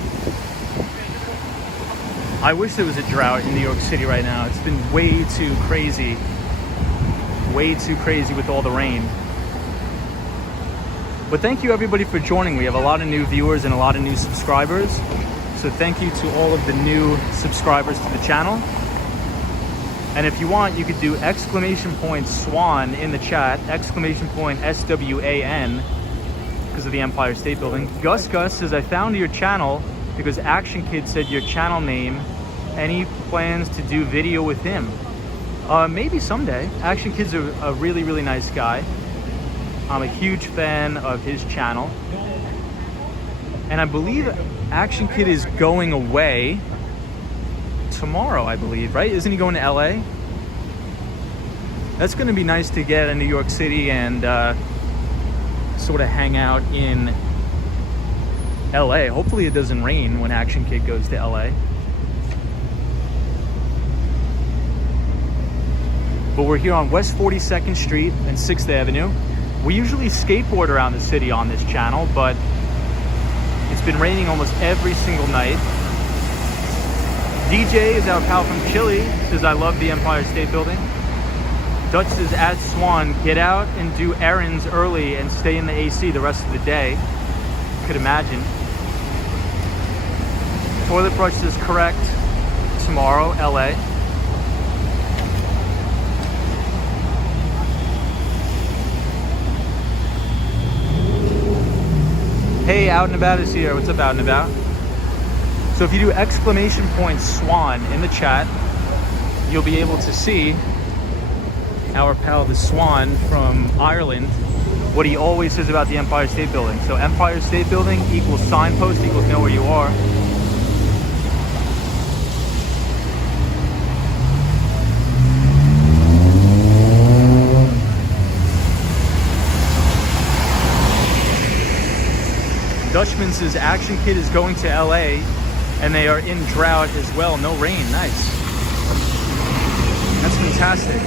I wish there was a drought in New York City right now. It's been way too crazy with all the rain. But thank you everybody for joining. We have a lot of new viewers and a lot of new subscribers. So thank you to all of the new subscribers to the channel. And if you want, you could do !SWAN in the chat, !SWAN, because of the Empire State Building. Gus says, I found your channel because Action Kid said your channel name. Any plans to do video with him? Maybe someday. Action Kid's a really, really nice guy. I'm a huge fan of his channel. And I believe Action Kid is going away tomorrow, I believe, right? Isn't he going to LA? That's gonna be nice to get in New York City and sort of hang out in LA. Hopefully it doesn't rain when Action Kid goes to LA. But we're here on West 42nd Street and 6th Avenue. We usually skateboard around the city on this channel, but it's been raining almost every single night. DJ is our pal from Chile, says I love the Empire State Building. Dutch says, as Swan, get out and do errands early and stay in the AC the rest of the day. Could imagine. Toilet Brush is correct. Tomorrow, LA. Hey, Out and About is here. What's up, Out and About? So if you do !SWAN in the chat, you'll be able to see our pal, the Swan from Ireland, what he always says about the Empire State Building. So Empire State Building equals signpost equals know where you are. Dutchman says Action Kid is going to LA and they are in drought as well. No rain. Nice. That's fantastic.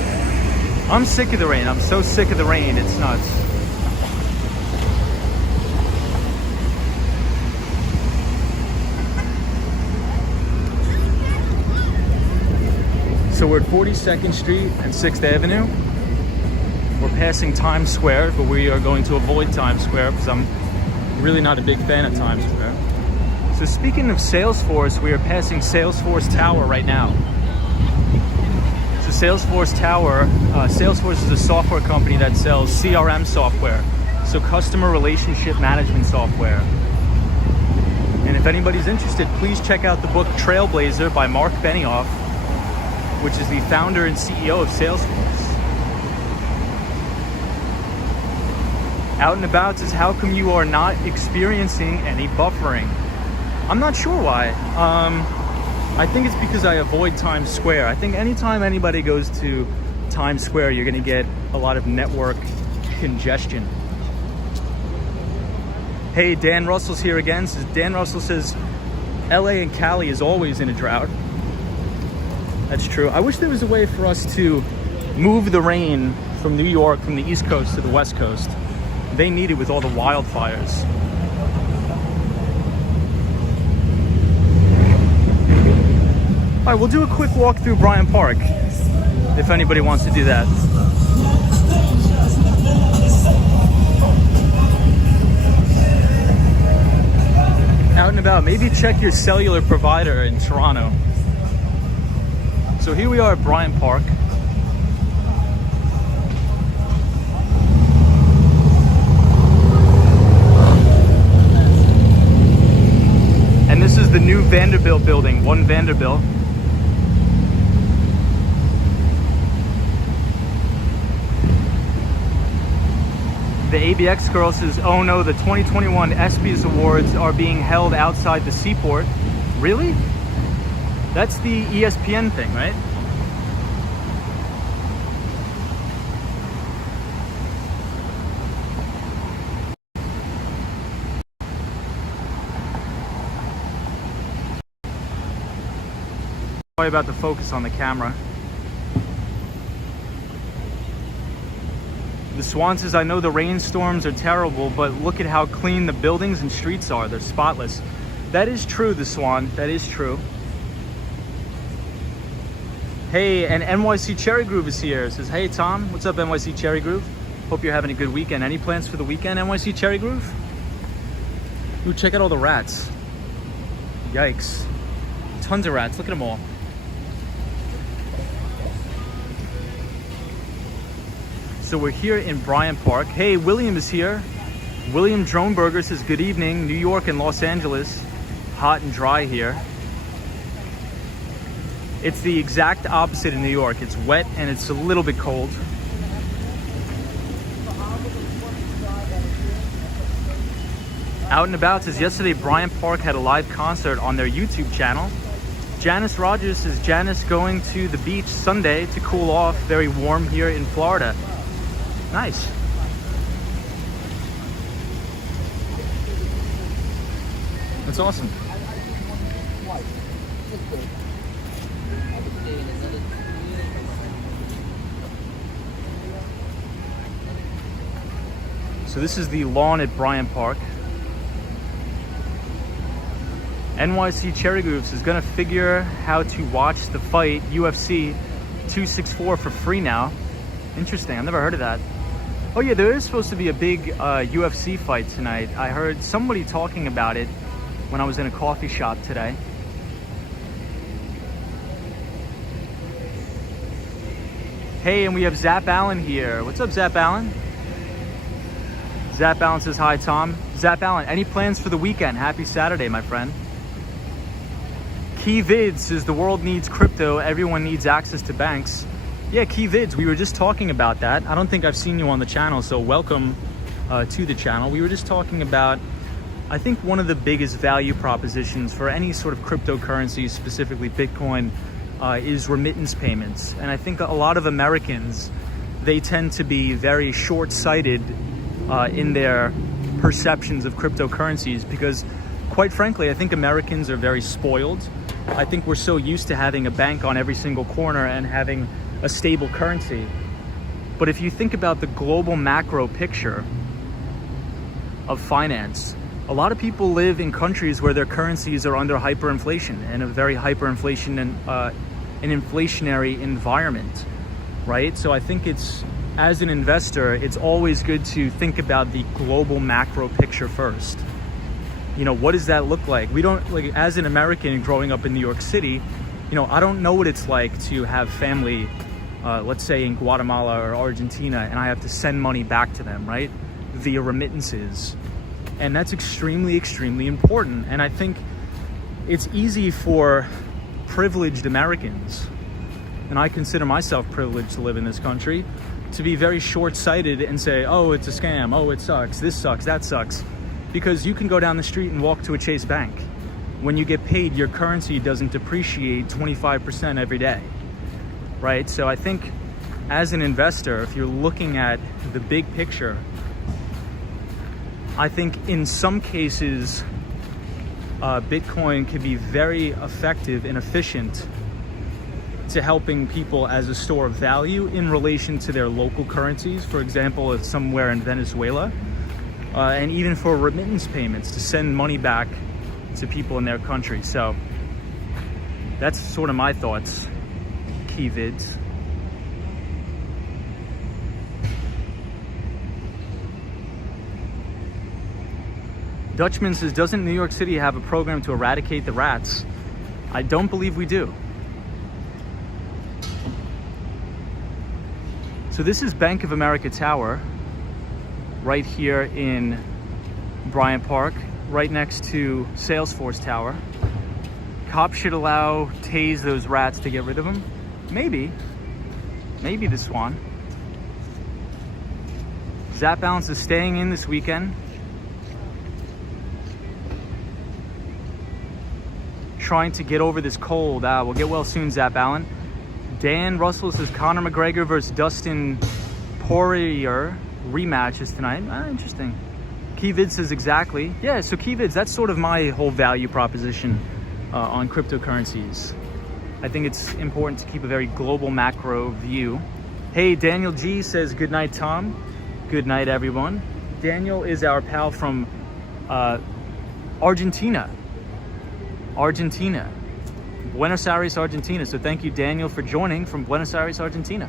I'm sick of the rain. I'm so sick of the rain. It's nuts. So we're at 42nd Street and 6th Avenue. We're passing Times Square, but we are going to avoid Times Square because I'm really not a big fan of Times Square. So speaking of Salesforce, we are passing Salesforce Tower right now. So Salesforce Tower, Salesforce is a software company that sells CRM software, so customer relationship management software. And if anybody's interested, please check out the book Trailblazer by Mark Benioff, which is the founder and CEO of Salesforce. Out and About says, how come you are not experiencing any buffering? I'm not sure why. I think it's because I avoid Times Square. I think anytime anybody goes to Times Square, you're gonna get a lot of network congestion. Hey, Dan Russell's here again. Dan Russell says, LA and Cali is always in a drought. That's true. I wish there was a way for us to move the rain from New York, from the East Coast to the West Coast. They need it with all the wildfires. All right, we'll do a quick walk through Bryant Park, if anybody wants to do that. Out and about, maybe check your cellular provider in Toronto. So here we are at Bryant Park. And this is the new Vanderbilt building, 1 Vanderbilt. The ABX girl says, oh no, the 2021 ESPYs Awards are being held outside the seaport. Really? That's the ESPN thing, right? Sorry about the focus on the camera. The Swan says, I know the rainstorms are terrible, but look at how clean the buildings and streets are. They're spotless. That is true, the Swan. That is true. Hey, and NYC Cherry Groove is here. Says, hey, Tom. What's up, NYC Cherry Groove? Hope you're having a good weekend. Any plans for the weekend, NYC Cherry Groove? Ooh, check out all the rats. Yikes. Tons of rats. Look at them all. So we're here in Bryant Park. Hey, William is here. William Droneberger says, good evening, New York and Los Angeles. Hot and dry here. It's the exact opposite in New York. It's wet and it's a little bit cold. Out and About says, yesterday Bryant Park had a live concert on their YouTube channel. Janice Rogers says, Janice going to the beach Sunday to cool off. Very warm here in Florida. Nice. That's awesome. So this is the lawn at Bryant Park. NYC Cherry Grooves is gonna figure how to watch the fight UFC 264 for free now. Interesting, I've never heard of that. Oh yeah, there is supposed to be a big UFC fight tonight. I heard somebody talking about it when I was in a coffee shop today. Hey, and we have Zap Allen here. What's up, Zap Allen? Zap Allen says, hi, Tom. Zap Allen, any plans for the weekend? Happy Saturday, my friend. Key Vids says, the world needs crypto. Everyone needs access to banks. Yeah, Key Vids, we were just talking about that. I don't think I've seen you on the channel, so welcome to the channel. We were just talking about, I think one of the biggest value propositions for any sort of cryptocurrency, specifically Bitcoin, is remittance payments. And I think a lot of Americans, they tend to be very short-sighted in their perceptions of cryptocurrencies because, quite frankly, I think Americans are very spoiled. I think we're so used to having a bank on every single corner and having a stable currency. But if you think about the global macro picture of finance, a lot of people live in countries where their currencies are under hyperinflation and a very hyperinflation and an inflationary environment, right? So I think it's, as an investor, it's always good to think about the global macro picture first. You know, what does that look like? We don't, like, as an American growing up in New York City, you know, I don't know what it's like to have family, let's say in Guatemala or Argentina, and I have to send money back to them, right? Via remittances. And that's extremely, extremely important. And I think it's easy for privileged Americans, and I consider myself privileged to live in this country, to be very short-sighted and say, oh, it's a scam, oh, it sucks, this sucks, that sucks. Because you can go down the street and walk to a Chase Bank. When you get paid, your currency doesn't depreciate 25% every day, right? So I think as an investor, if you're looking at the big picture, I think in some cases, Bitcoin can be very effective and efficient to helping people as a store of value in relation to their local currencies. For example, if somewhere in Venezuela, and even for remittance payments to send money back to people in their country. So that's sort of my thoughts. Key vids. Dutchman says, doesn't New York City have a program to eradicate the rats? I don't believe we do. So this is Bank of America Tower, right here in Bryant Park, right next to Salesforce Tower. Cops should allow tase those rats to get rid of them. Maybe the Swan. Zap Balance is staying in this weekend. Trying to get over this cold. We'll get well soon, Zap Allen. Dan Russell says Conor McGregor versus Dustin Poirier rematch is tonight. Interesting. Keyvid says exactly. Yeah, so Keyvids, that's sort of my whole value proposition on cryptocurrencies. I think it's important to keep a very global macro view. Hey, Daniel G says good night, Tom. Good night, everyone. Daniel is our pal from Argentina. Buenos Aires, Argentina. So thank you, Daniel, for joining from Buenos Aires, Argentina.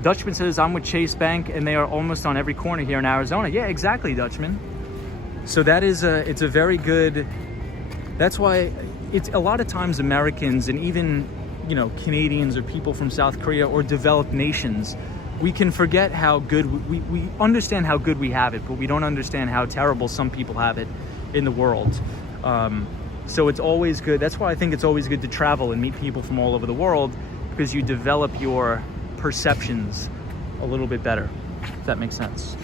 Dutchman says, I'm with Chase Bank and they are almost on every corner here in Arizona. Yeah, exactly, Dutchman. So that is it's a very good, that's why it's a lot of times Americans and even, you know, Canadians or people from South Korea or developed nations, we can forget how good, we understand how good we have it, but we don't understand how terrible some people have it in the world. So it's always good. That's why I think it's always good to travel and meet people from all over the world, because you develop your perceptions a little bit better, if that makes sense.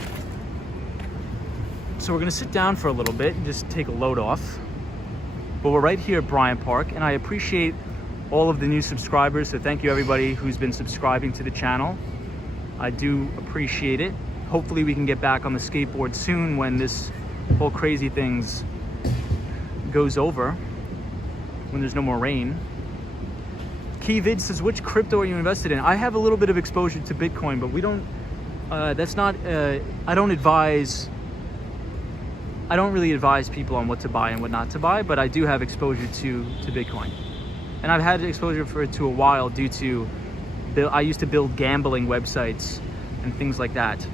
So we're gonna sit down for a little bit and just take a load off. But we're right here at Bryant Park, and I appreciate all of the new subscribers. So thank you everybody who's been subscribing to the channel. I do appreciate it. Hopefully we can get back on the skateboard soon when this whole crazy thing's goes over, when there's no more rain. Keyvid says, which crypto are you invested in? I have a little bit of exposure to Bitcoin, but we don't, that's not, I don't really advise people on what to buy and what not to buy, but I do have exposure to Bitcoin. And I've had exposure for it to a while due to, I used to build gambling websites and things like that.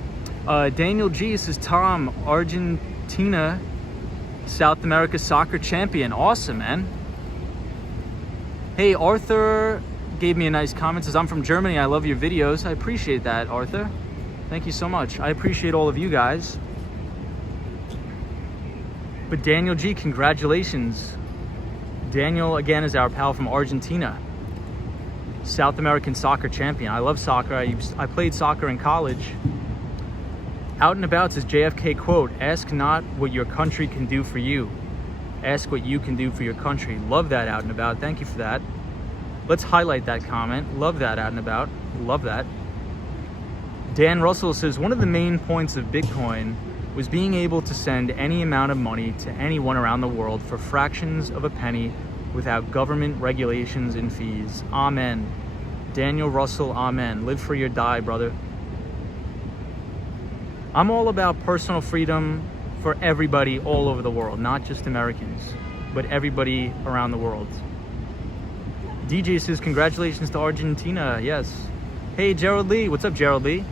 Daniel G says, Tom, Argentina, South America soccer champion. Awesome, man. Hey, Arthur gave me a nice comment. Says, I'm from Germany. I love your videos. I appreciate that, Arthur. Thank you so much. I appreciate all of you guys. But Daniel G, congratulations. Daniel, again, is our pal from Argentina. South American soccer champion. I love soccer. I played soccer in college. Out and About says JFK quote, ask not what your country can do for you. Ask what you can do for your country. Love that, Out and About. Thank you for that. Let's highlight that comment. Love that, Out and About. Love that. Dan Russell says, one of the main points of Bitcoin was being able to send any amount of money to anyone around the world for fractions of a penny without government regulations and fees. Amen. Daniel Russell, amen. Live free or die, brother. I'm all about personal freedom for everybody all over the world, not just Americans, but everybody around the world. DJ says, congratulations to Argentina. Yes. Hey, Gerald Lee. What's up, Gerald Lee?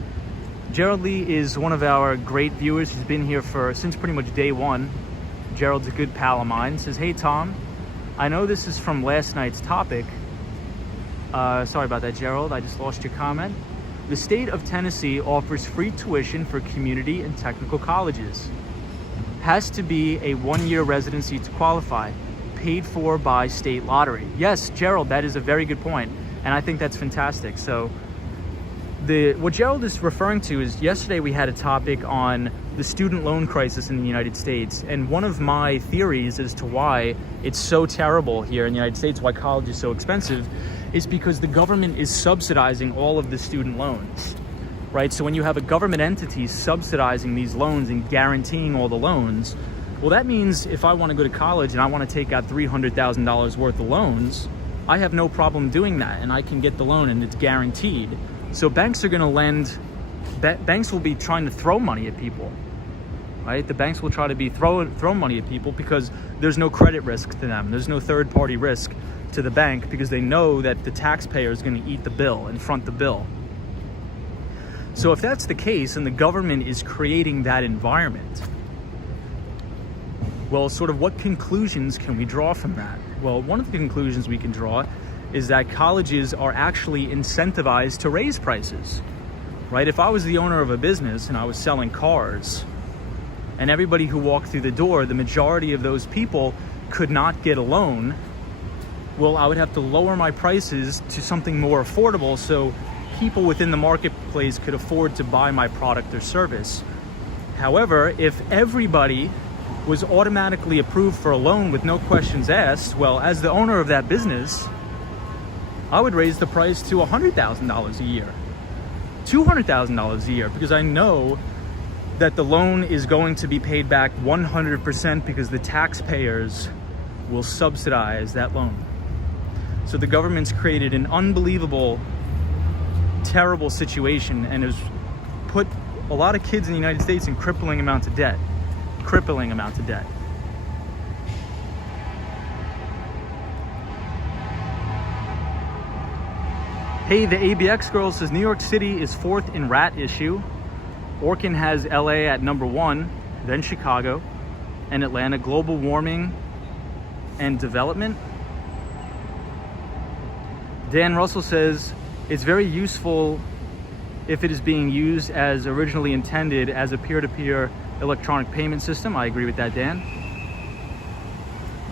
Gerald Lee is one of our great viewers. He's been here since pretty much day one. Gerald's a good pal of mine. Says, hey, Tom, I know this is from last night's topic. Sorry about that, Gerald. I just lost your comment. The state of Tennessee offers free tuition for community and technical colleges. Has to be a one-year residency to qualify, paid for by state lottery. Yes, Gerald, that is a very good point, and I think that's fantastic. So what Gerald is referring to is, yesterday we had a topic on the student loan crisis in the United States, and one of my theories as to why it's so terrible here in the United States, why college is so expensive, is because the government is subsidizing all of the student loans, right? So when you have a government entity subsidizing these loans and guaranteeing all the loans, Well, that means if I want to go to college and I want to take out $300,000 worth of loans, I have no problem doing that, and I can get the loan, and it's guaranteed. So banks are going to lend, banks will be trying to throw money at people, right? The banks will try to be throw money at people because there's no credit risk to them. There's no third-party risk to the bank because they know that the taxpayer is going to eat the bill and front the bill. So if that's the case and the government is creating that environment, well, sort of what conclusions can we draw from that? Well, one of the conclusions we can draw is that colleges are actually incentivized to raise prices, right? If I was the owner of a business and I was selling cars, and everybody who walked through the door, the majority of those people could not get a loan, well, I would have to lower my prices to something more affordable so people within the marketplace could afford to buy my product or service. However, if everybody was automatically approved for a loan with no questions asked, well, as the owner of that business, I would raise the price to $100,000 a year, $200,000 a year, because I know that the loan is going to be paid back 100% because the taxpayers will subsidize that loan. So the government's created an unbelievable, terrible situation and has put a lot of kids in the United States in crippling amounts of debt. Crippling amounts of debt. Hey, the ABX girl says New York City is 4th in rat issue. Orkin has LA at number 1, then Chicago, and Atlanta. Global warming and development. Dan Russell says it's very useful if it is being used as originally intended as a peer-to-peer electronic payment system. I agree with that, Dan.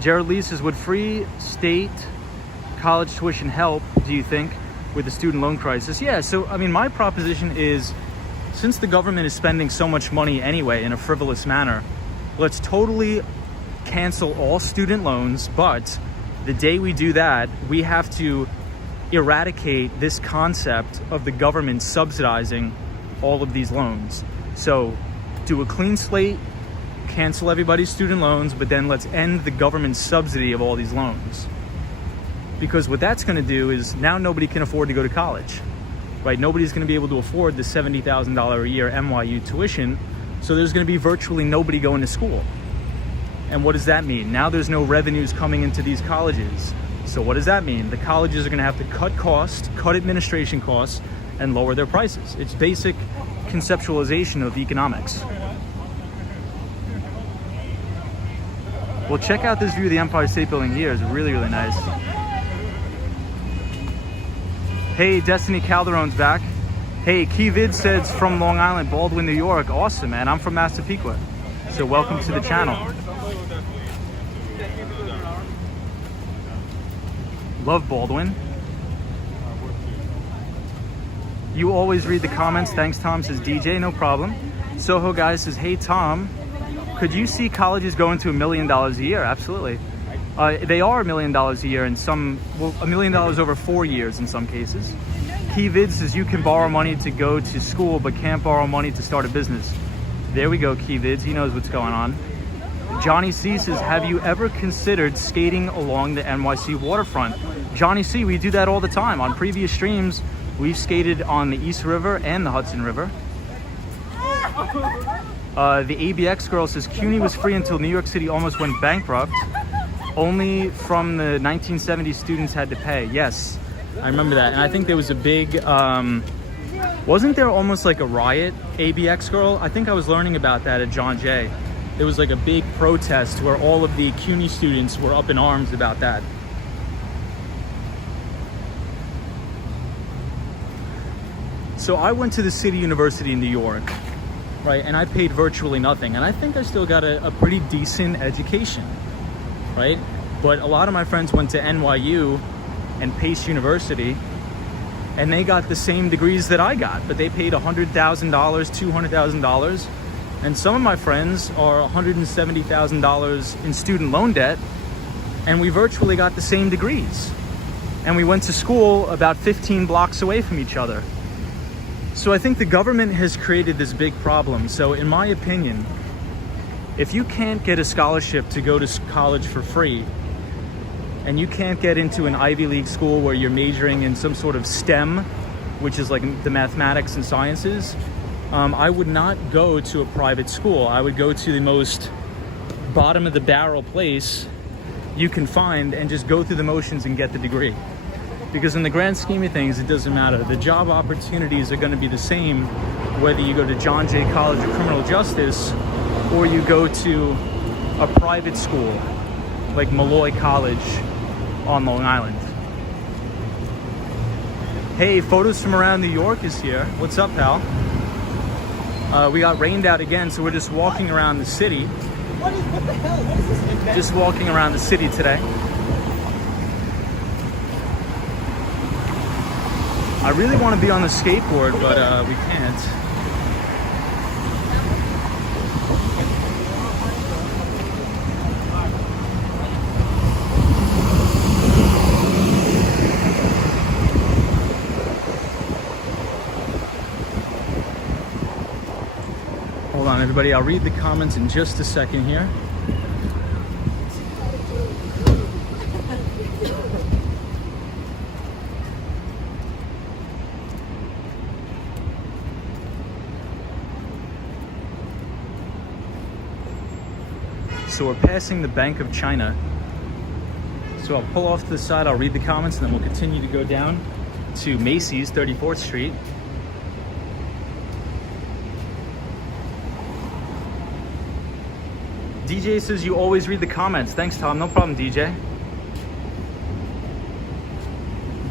Jared Lee says, would free state college tuition help, do you think, with the student loan crisis? Yeah, so I mean, my proposition is, since the government is spending so much money anyway in a frivolous manner, let's totally cancel all student loans, but the day we do that, we have to eradicate this concept of the government subsidizing all of these loans. So do a clean slate, cancel everybody's student loans, but then let's end the government subsidy of all these loans. Because what that's going to do is now nobody can afford to go to college, right? Nobody's going to be able to afford the $70,000 a year NYU tuition, so there's going to be virtually nobody going to school. And what does that mean? Now there's no revenues coming into these colleges. So what does that mean? The colleges are going to have to cut costs, cut administration costs, and lower their prices. It's basic conceptualization of economics. Well, check out this view of the Empire State Building here. It's really, really nice. Hey, Destiny Calderon's back. Hey, Keyvid says from Long Island, Baldwin, New York. Awesome, man. I'm from Massapequa. So welcome to the channel. Love Baldwin. You always read the comments. Thanks, Tom, says DJ. No problem. Soho Guy says, hey, Tom, could you see colleges going to $1 million a year? Absolutely. They are $1 million a year in some, well, $1 million over 4 years in some cases. Keyvid says you can borrow money to go to school, but can't borrow money to start a business. There we go, Keyvids. He knows what's going on. Johnny C says, have you ever considered skating along the NYC waterfront? Johnny C, we do that all the time. On previous streams, we've skated on the East River and the Hudson River. The ABX girl says, CUNY was free until New York City almost went bankrupt. Only from the 1970s students had to pay. Yes, I remember that. And I think there was a big, wasn't there almost like a riot, ABX girl? I think I was learning about that at John Jay. There was like a big protest where all of the CUNY students were up in arms about that. So I went to the City University in New York, right? And I paid virtually nothing. And I think I still got a pretty decent education, right? But a lot of my friends went to NYU and Pace University, and they got the same degrees that I got, but they paid $100,000, $200,000. And some of my friends are $170,000 in student loan debt, and we virtually got the same degrees. And we went to school about 15 blocks away from each other. So I think the government has created this big problem. So in my opinion, If you can't get a scholarship to go to college for free, and you can't get into an Ivy League school where you're majoring in some sort of STEM, which is like the mathematics and sciences, I would not go to a private school. I would go to the most bottom of the barrel place you can find and just go through the motions and get the degree. Because in the grand scheme of things, it doesn't matter. The job opportunities are going to be the same whether you go to John Jay College of Criminal Justice or you go to a private school like Malloy College on Long Island. Hey, Photos from Around New York is here. What's up, pal? We got rained out again, so we're just walking around the city. What the hell? What is this event? Just walking around the city today. I really want to be on the skateboard, but we can't. Hold on, everybody. I'll read the comments in just a second here. So we're passing the Bank of China. So I'll pull off to the side, I'll read the comments, and then we'll continue to go down to Macy's, 34th Street. DJ says you always read the comments. Thanks, Tom. No problem, DJ.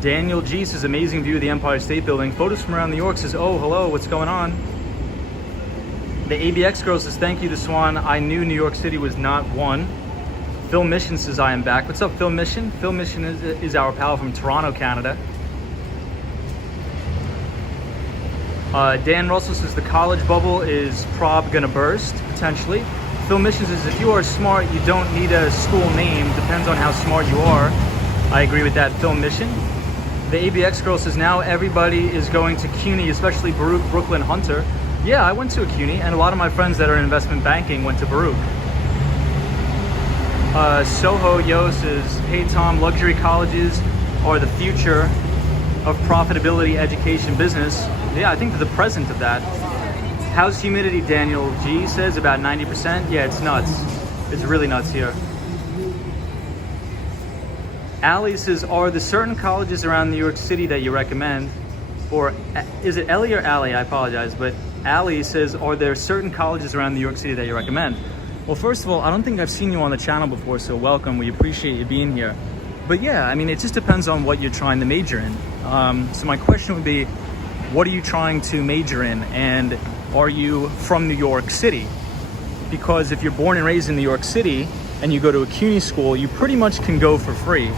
Daniel G says amazing view of the Empire State Building. Photos from Around New York says, oh, hello, what's going on? The ABX girl says, thank you, the Swan. I knew New York City was not one. Phil Mission says, I am back. What's up, Phil Mission? Phil Mission is our pal from Toronto, Canada. Dan Russell says, the college bubble is gonna burst, potentially. Phil Mission says, if you are smart, you don't need a school name. Depends on how smart you are. I agree with that, Phil Mission. The ABX girl says, now everybody is going to CUNY, especially Baruch, Brooklyn, Hunter. Yeah, I went to a CUNY, and a lot of my friends that are in investment banking went to Baruch. Soho Yo says, hey Tom, luxury colleges are the future of profitability, education, business. Yeah, I think they're the present of that. How's humidity, Daniel G says, about 90%. Yeah, it's nuts. It's really nuts here. Ali says, are there certain colleges around New York City that you recommend? Or is it Ellie or Ali? I apologize, but Ali says, are there certain colleges around New York City that you recommend? Well, first of all, I don't think I've seen you on the channel before, so welcome. We appreciate you being here. But yeah, I mean, it just depends on what you're trying to major in. So my question would be, what are you trying to major in? And are you from New York City? Because if you're born and raised in New York City and you go to a CUNY school, you pretty much can go for free.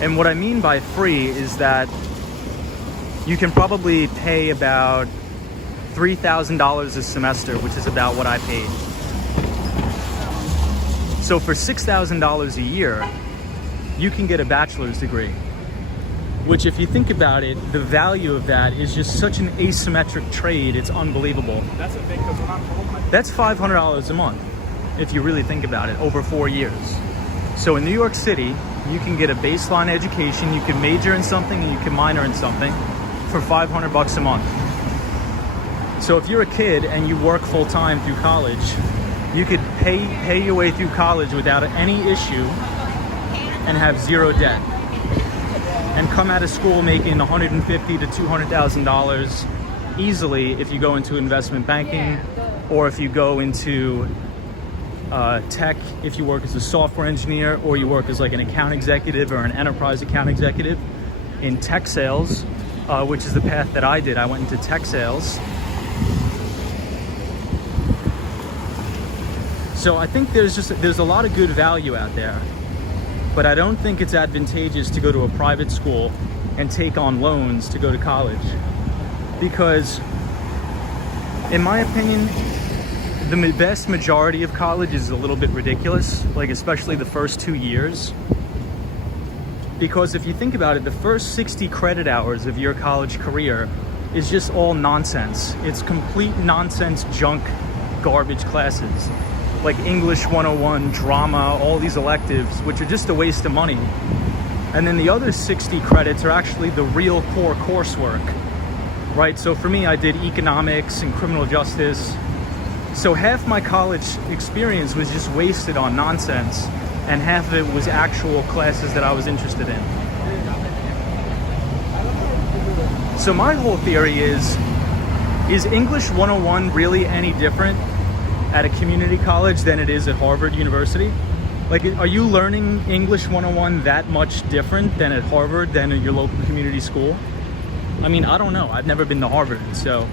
And what I mean by free is that you can probably pay about $3,000 a semester, which is about what I paid. So for $6,000 a year, you can get a bachelor's degree. Which, if you think about it, the value of that is just such an asymmetric trade, it's unbelievable. That's a big, because we're not home. That's $500 a month, if you really think about it, over 4 years. So in New York City, you can get a baseline education, you can major in something and you can minor in something for $500 a month. So if you're a kid and you work full-time through college, you could pay your way through college without any issue and have zero debt. And come out of school making $150,000 to $200,000 easily if you go into investment banking, or if you go into tech, if you work as a software engineer, or you work as like an account executive or an enterprise account executive in tech sales, which is the path that I did. I went into tech sales. So I think there's a lot of good value out there. But I don't think it's advantageous to go to a private school and take on loans to go to college. Because, in my opinion, the vast majority of college is a little bit ridiculous, like especially the first 2 years. Because if you think about it, the first 60 credit hours of your college career is just all nonsense. It's complete nonsense, junk, garbage classes. like English 101, drama, all these electives, which are just a waste of money. And then the other 60 credits are actually the real core coursework, right? So for me, I did economics and criminal justice. So half my college experience was just wasted on nonsense, and half of it was actual classes that I was interested in. So my whole theory is English 101 really any different at a community college than it is at Harvard University? Like, are you learning English 101 that much different than at Harvard than at your local community school? I mean, I don't know. I've never been to Harvard, so.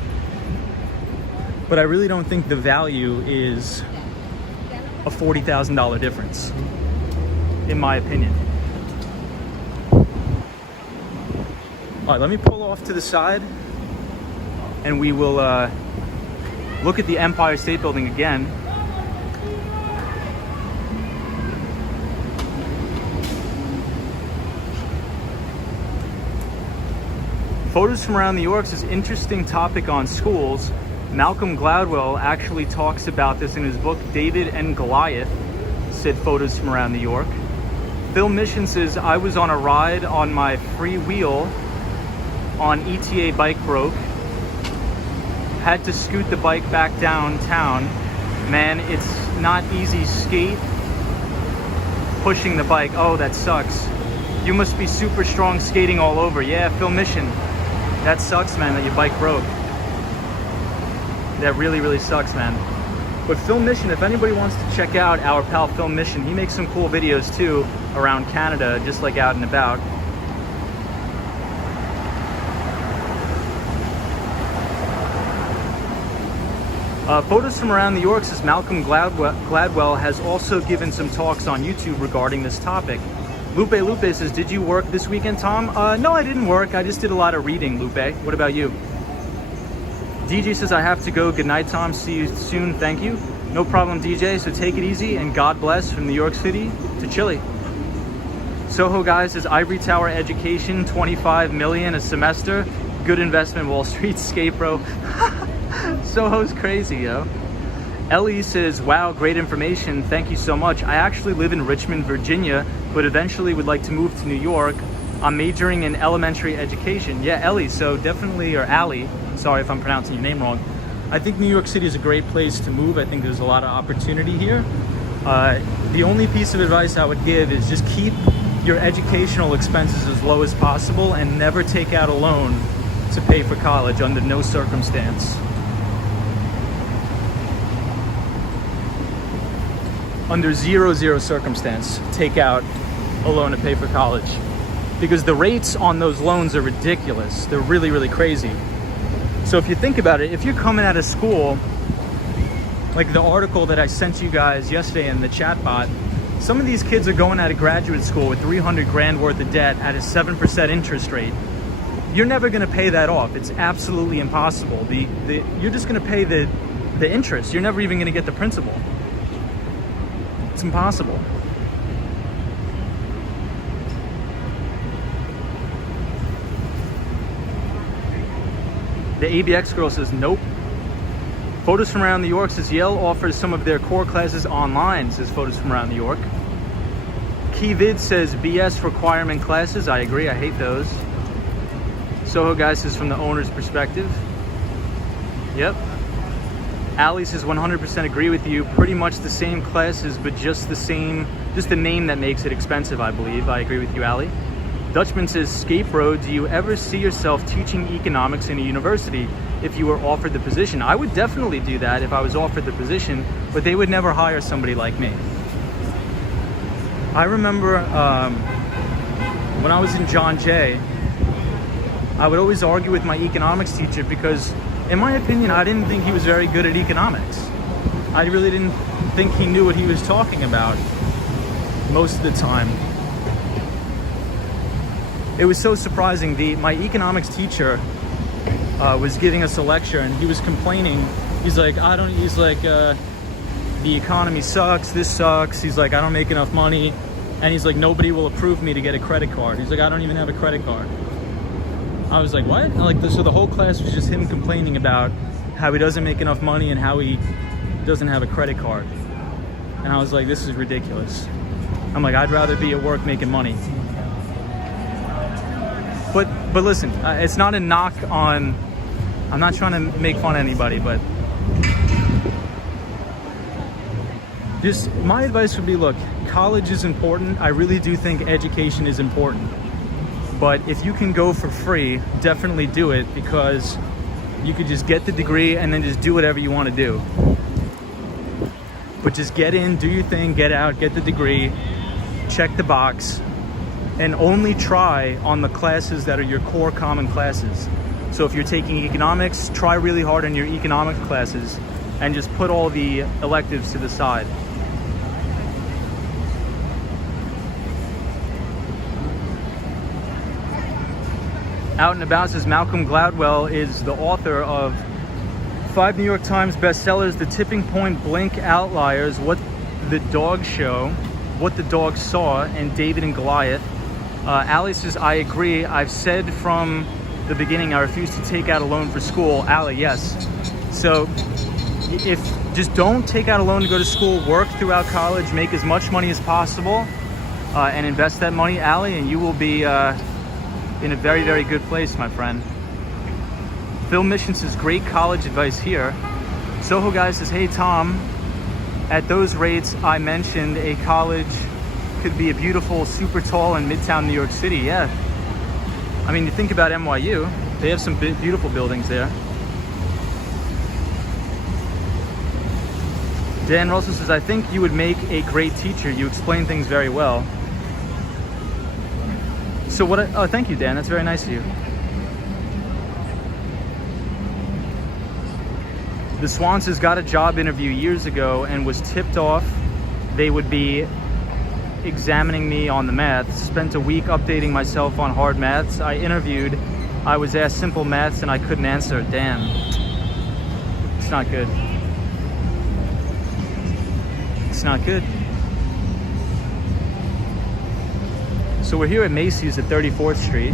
But I really don't think the value is a $40,000 difference, in my opinion. All right, let me pull off to the side and we will look at the Empire State Building again. Photos from around New York is an interesting topic on schools. Malcolm Gladwell actually talks about this in his book, David and Goliath, said photos from around New York. Phil Mission says, I was on a ride on my free wheel on ETA bike broke. Had to scoot the bike back downtown. Man, it's not easy skate pushing the bike. Oh, that sucks. You must be super strong skating all over. Yeah, Phil Mission. That sucks, man, that your bike broke. That really, really sucks, man. But Phil Mission, if anybody wants to check out our pal Phil Mission, he makes some cool videos too around Canada, just like out and about. Photos from around New York says Malcolm Gladwell has also given some talks on YouTube regarding this topic. Lupe says, did you work this weekend, Tom? No, I didn't work. I just did a lot of reading, Lupe. What about you? DJ says, I have to go. Good night, Tom. See you soon. Thank you. No problem, DJ. So take it easy and God bless from New York City to Chile. Soho Guy says, Ivory Tower education, $25 million a semester. Good investment, Wall Street. Skate, bro. Soho's crazy, yo. Ellie says, wow, great information. Thank you so much. I actually live in Richmond, Virginia, but eventually would like to move to New York. I'm majoring in elementary education. Yeah, Ellie, so definitely, or Allie, sorry if I'm pronouncing your name wrong. I think New York City is a great place to move. I think there's a lot of opportunity here. The only piece of advice I would give is just keep your educational expenses as low as possible and never take out a loan to pay for college under no circumstance. Under zero circumstance, take out a loan to pay for college. Because the rates on those loans are ridiculous. They're really, really crazy. So if you think about it, if you're coming out of school, like the article that I sent you guys yesterday in the chat bot, some of these kids are going out of graduate school with 300 grand worth of debt at a 7% interest rate. You're never gonna pay that off. It's absolutely impossible. You're just gonna pay the interest. You're never even gonna get the principal. It's impossible. The ABX girl says, nope. Photos from around New York says Yale offers some of their core classes online, says photos from around New York. Keyvid says BS requirement classes. I agree, I hate those. Soho Guy says from the owner's perspective. Yep. Ali says 100% agree with you. Pretty much the same classes, but just the name that makes it expensive, I believe. I agree with you, Ali. Dutchman says, Skate Bro, do you ever see yourself teaching economics in a university if you were offered the position? I would definitely do that if I was offered the position, but they would never hire somebody like me. I remember when I was in John Jay, I would always argue with my economics teacher because, in my opinion, I didn't think he was very good at economics. I really didn't think he knew what he was talking about most of the time. It was so surprising. My economics teacher was giving us a lecture and he was complaining. He's like, the economy sucks, this sucks. He's like, I don't make enough money. And he's like, nobody will approve me to get a credit card. He's like, I don't even have a credit card. I was like, what? So the whole class was just him complaining about how he doesn't make enough money and how he doesn't have a credit card. And I was like, this is ridiculous. I'm like, I'd rather be at work making money. But listen, it's not a knock on, I'm not trying to make fun of anybody, but just my advice would be, look, college is important. I really do think education is important. But if you can go for free, definitely do it, because you could just get the degree and then just do whatever you want to do. But just get in, do your thing, get out, get the degree, check the box, and only try on the classes that are your core common classes. So if you're taking economics, try really hard on your economics classes and just put all the electives to the side. Out and About says Malcolm Gladwell is the author of 5 New York Times bestsellers, The Tipping Point, Blink, Outliers, What the Dog Show, What the Dog Saw, and David and Goliath. Ali says, I agree. I've said from the beginning I refuse to take out a loan for school. Ali, yes. So if just don't take out a loan to go to school, work throughout college, make as much money as possible, and invest that money, Ali, and you will be in a very, very good place, my friend. Phil Mission says, great college advice here. Soho Guy says, hey Tom, at those rates I mentioned, a college could be a beautiful, super tall in Midtown New York City. Yeah. I mean, you think about NYU, they have some beautiful buildings there. Dan Russell says, I think you would make a great teacher. You explain things very well. So what, oh, thank you, Dan. That's very nice of you. The Swan says, got a job interview years ago and was tipped off they would be examining me on the math. Spent a week updating myself on hard maths. I interviewed. I was asked simple maths and I couldn't answer. Damn. It's not good. It's not good. So we're here at Macy's at 34th Street.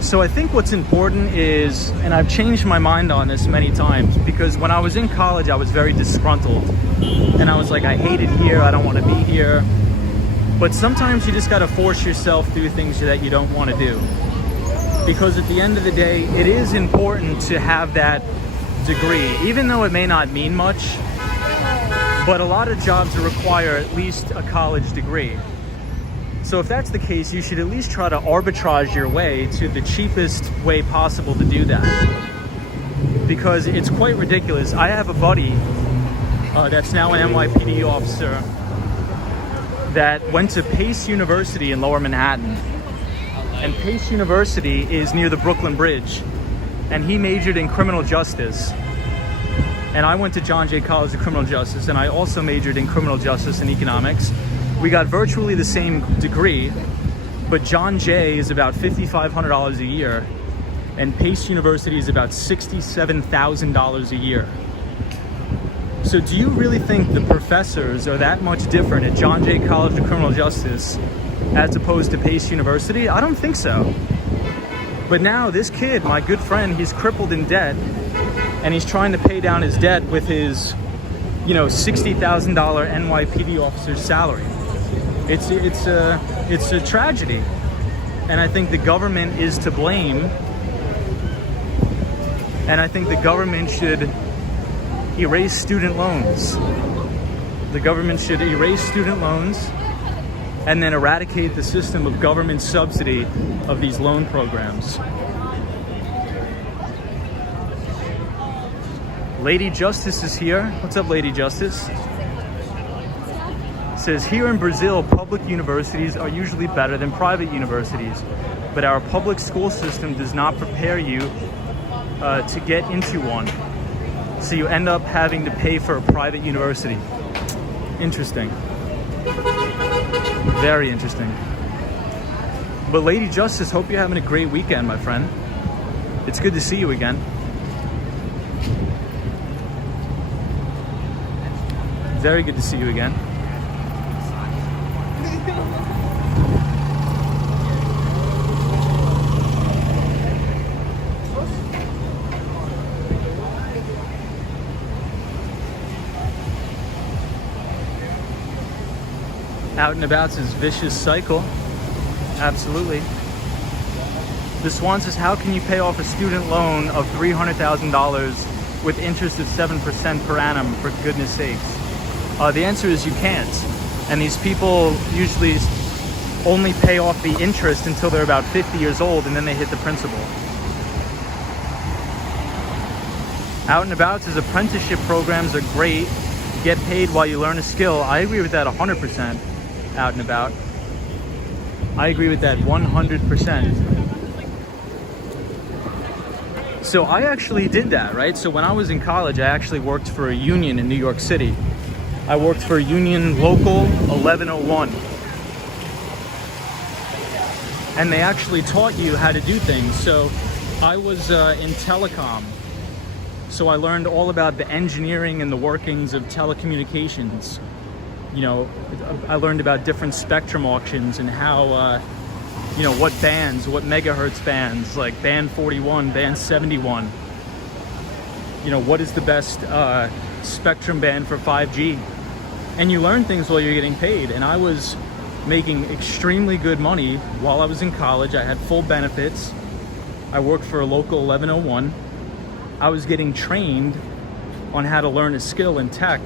So I think what's important is, and I've changed my mind on this many times, because when I was in college, I was very disgruntled. And I was like, I hate it here, I don't want to be here. But sometimes you just got to force yourself through things that you don't want to do. Because at the end of the day, it is important to have that degree, even though it may not mean much. But a lot of jobs require at least a college degree. So if that's the case, you should at least try to arbitrage your way to the cheapest way possible to do that. Because it's quite ridiculous. I have a buddy that's now an NYPD officer that went to Pace University in Lower Manhattan. And Pace University is near the Brooklyn Bridge. And he majored in criminal justice. And I went to John Jay College of Criminal Justice, and I also majored in criminal justice and economics. We got virtually the same degree, but John Jay is about $5,500 a year, and Pace University is about $67,000 a year. So do you really think the professors are that much different at John Jay College of Criminal Justice as opposed to Pace University? I don't think so. But now this kid, my good friend, he's crippled in debt, and he's trying to pay down his debt with his, $60,000 NYPD officer's salary. It's a tragedy, and I think the government is to blame. And I think the government should erase student loans. The government should erase student loans and then eradicate the system of government subsidy of these loan programs. Lady Justice is here. What's up, Lady Justice? Says, here in Brazil, public universities are usually better than private universities, but our public school system does not prepare you to get into one. So you end up having to pay for a private university. Interesting. Very interesting. But Lady Justice, hope you're having a great weekend, my friend. It's good to see you again. Very good to see you again. Out and About's vicious cycle. Absolutely. The Swan says, how can you pay off a student loan of $300,000 with interest of 7% per annum, for goodness sakes? The answer is you can't. And these people usually only pay off the interest until they're about 50 years old, and then they hit the principal. Out and About says apprenticeship programs are great. Get paid while you learn a skill. I agree with that 100%. Out and About. I agree with that 100%. So I actually did that, right? So when I was in college, I actually worked for a union in New York City. I worked for Union Local 1101. And they actually taught you how to do things. So I was in telecom. So I learned all about the engineering and the workings of telecommunications. You know, I learned about different spectrum auctions and how, you know, what bands, what megahertz bands, like band 41, band 71. You know, what is the best spectrum band for 5G? And you learn things while you're getting paid. And I was making extremely good money while I was in college. I had full benefits. I worked for a local 1101. I was getting trained on how to learn a skill in tech,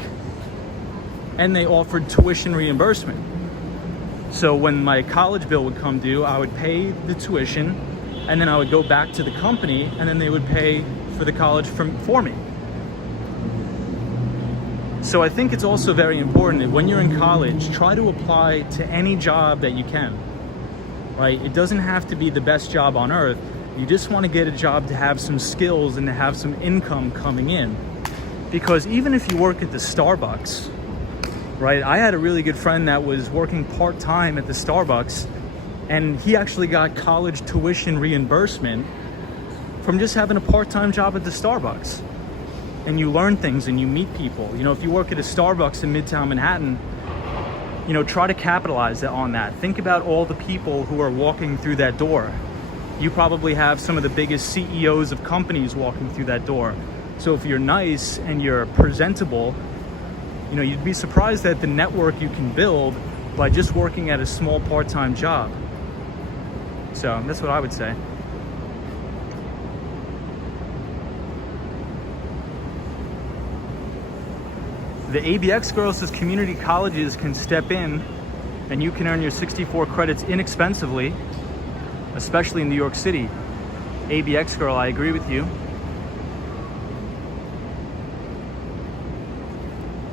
and they offered tuition reimbursement. So when my college bill would come due, I would pay the tuition, and then I would go back to the company, and then they would pay for the college for me. So I think it's also very important that when you're in college, try to apply to any job that you can, right? It doesn't have to be the best job on earth. You just want to get a job to have some skills and to have some income coming in. Because even if you work at the Starbucks, right? I had a really good friend that was working part-time at the Starbucks, and he actually got college tuition reimbursement from just having a part-time job at the Starbucks. And you learn things and you meet people. You know, if you work at a Starbucks in Midtown Manhattan, you know, try to capitalize on that. Think about all the people who are walking through that door. You probably have some of the biggest CEOs of companies walking through that door. So if you're nice and you're presentable, you know, you'd be surprised at the network you can build by just working at a small part-time job. So that's what I would say. The ABX girl says community colleges can step in and you can earn your 64 credits inexpensively, especially in New York City. ABX girl, I agree with you.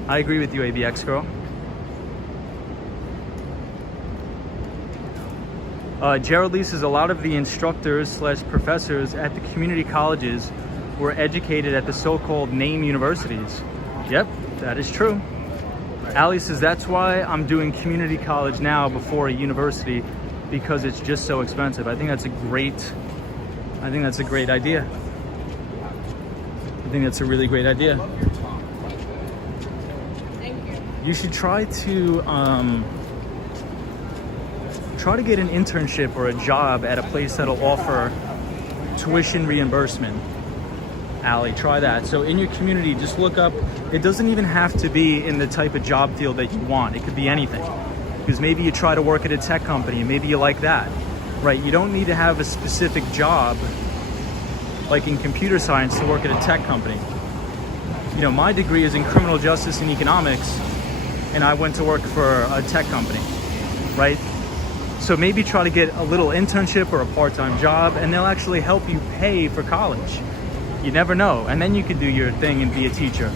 I agree with you, ABX girl. Gerald Lee says a lot of the instructors / professors at the community colleges were educated at the so-called name universities. Yep, that is true. Ali says that's why I'm doing community college now before a university, because it's just so expensive. I think that's a great idea. I think that's a really great idea. You should try to get an internship or a job at a place that'll offer tuition reimbursement. Ali, try that. So in your community, just look up, it doesn't even have to be in the type of job field that you want. It could be anything. Because maybe you try to work at a tech company and maybe you like that, right? You don't need to have a specific job like in computer science to work at a tech company. You know, my degree is in criminal justice and economics, and I went to work for a tech company, right? So maybe try to get a little internship or a part-time job, and they'll actually help you pay for college. You never know. And then you can do your thing and be a teacher.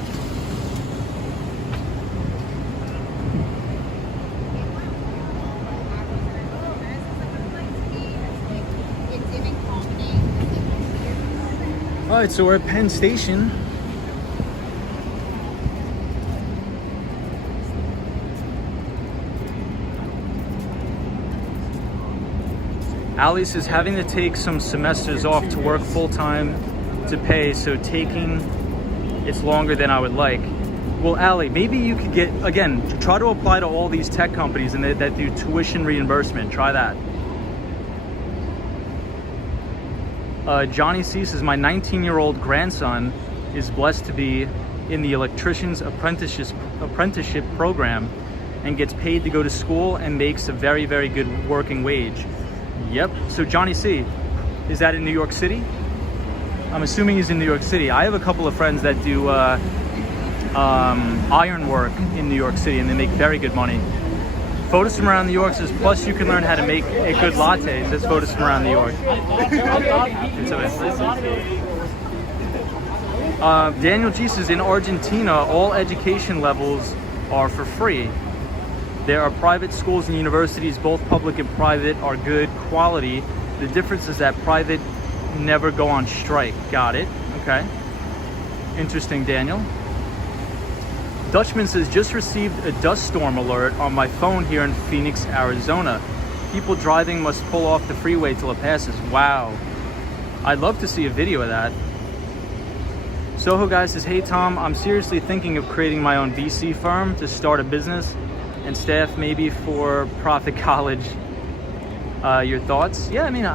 All right, so we're at Penn Station. Alice is having to take some semesters off to work full-time to pay, so taking it's longer than I would like. Well, Allie, maybe you could get, again, try to apply to all these tech companies and that do tuition reimbursement. Try that. Johnny C says, my 19-year-old grandson is blessed to be in the electrician's apprenticeship program and gets paid to go to school and makes a very, very good working wage. Yep. So Johnny C, is that in New York City? I'm assuming he's in New York City. I have a couple of friends that do iron work in New York City, and they make very good money. Photos from around New York says, plus you can learn how to make a good latte. It says photos from around New York. Daniel G says, in Argentina, all education levels are for free. There are private schools and universities, both public and private, are good quality. The difference is that private never go on strike. Got it. Okay. Interesting, Daniel. Dutchman says, just received a dust storm alert on my phone here in Phoenix, Arizona. People driving must pull off the freeway till it passes. Wow. I'd love to see a video of that. Soho Guy says, hey Tom, I'm seriously thinking of creating my own VC firm to start a business and staff maybe for profit college. Your thoughts? Yeah, I mean,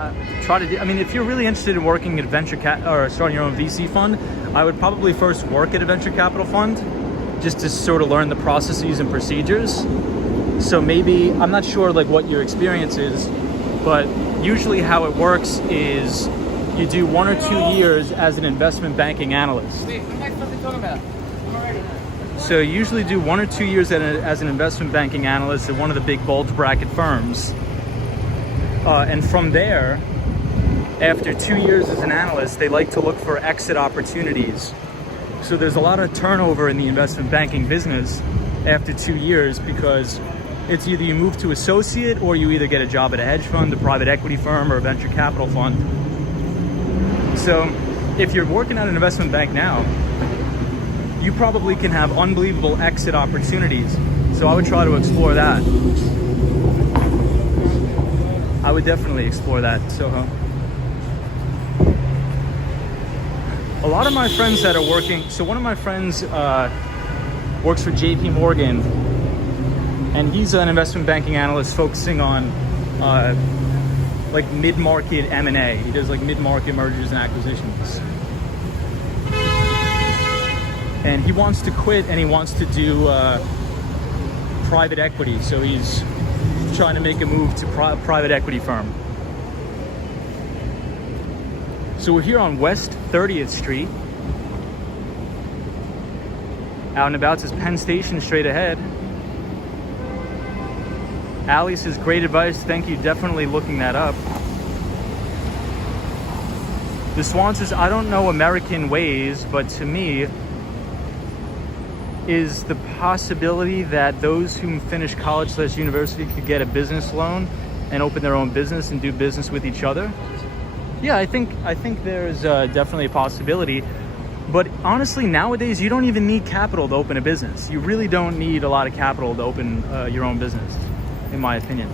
if you're really interested in working at or starting your own VC fund, I would probably first work at a venture capital fund just to sort of learn the processes and procedures. So maybe, I'm not sure like what your experience is, but usually how it works is you do 1 or 2 years as an investment banking analyst. Wait, what am I fucking talking about? I'm already. So you usually do 1 or 2 years as an investment banking analyst at one of the big bulge bracket firms. And from there, after 2 years as an analyst, they like to look for exit opportunities. So there's a lot of turnover in the investment banking business after 2 years because it's either you move to associate or you either get a job at a hedge fund, a private equity firm, or a venture capital fund. So if you're working at an investment bank now, you probably can have unbelievable exit opportunities. So I would try to explore that. I would definitely explore that, Soho. A lot of my friends that are working, so one of my friends works for JP Morgan, and he's an investment banking analyst focusing on like mid-market M&A. He does like mid-market mergers and acquisitions. And he wants to quit and he wants to do private equity. So he's trying to make a move to private equity firm. So we're here on West 30th Street. Out and about says Penn Station straight ahead. Ali says, great advice, thank you, definitely looking that up. The Swan says, I don't know American ways, but to me, is the possibility that those who finish college/university could get a business loan and open their own business and do business with each other? Yeah, I think there's definitely a possibility. But honestly, nowadays, you don't even need capital to open a business. You really don't need a lot of capital to open your own business, in my opinion.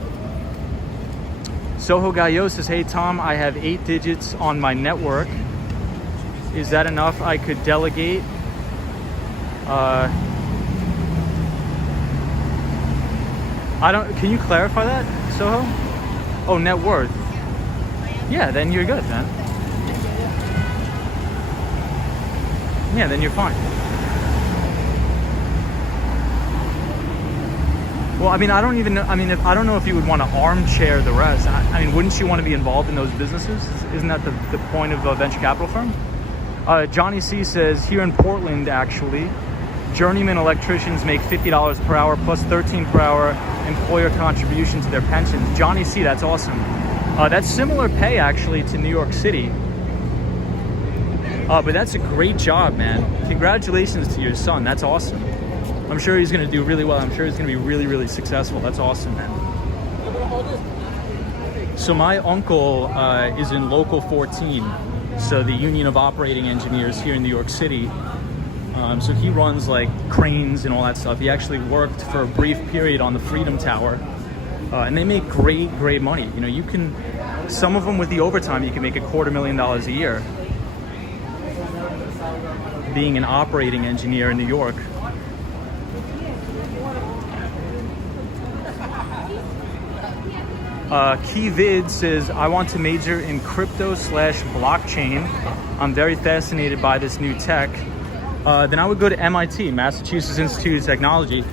Soho Gayo says, hey Tom, I have 8 digits on my network. Is that enough? I could delegate. Can you clarify that, Soho? Oh, net worth. Yeah, then you're good, man. Yeah, then you're fine. Well, I mean, I don't even know. I mean, I don't know if you would want to armchair the rest. I mean, wouldn't you want to be involved in those businesses? Isn't that the point of a venture capital firm? Johnny C says, here in Portland, actually, journeyman electricians make $50 per hour plus 13 per hour employer contribution to their pensions. Johnny C, that's awesome. That's similar pay, actually, to New York City. But that's a great job, man. Congratulations to your son. That's awesome. I'm sure he's going to do really well. I'm sure he's going to be really, really successful. That's awesome, man. So my uncle is in Local 14, so the Union of Operating Engineers here in New York City. So he runs like cranes and all that stuff. He actually worked for a brief period on the Freedom Tower. And they make great, great money. You know, you can, some of them with the overtime, you can make $250,000 a year being an operating engineer in New York. KeyVid says, I want to major in crypto/blockchain. I'm very fascinated by this new tech. Then I would go to MIT, Massachusetts Institute of Technology.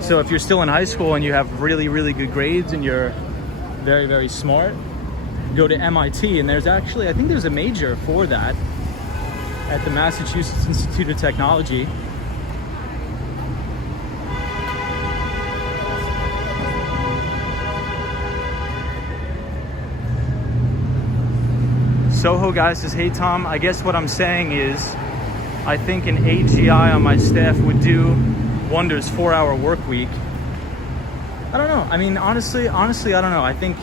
So if you're still in high school and you have really, really good grades and you're very, very smart, go to MIT. And there's actually, I think there's a major for that at the Massachusetts Institute of Technology. Soho guy says, hey Tom, I guess what I'm saying is I think an AGI on my staff would do wonders. 4-hour work week. I don't know. I mean, honestly, I don't know. I think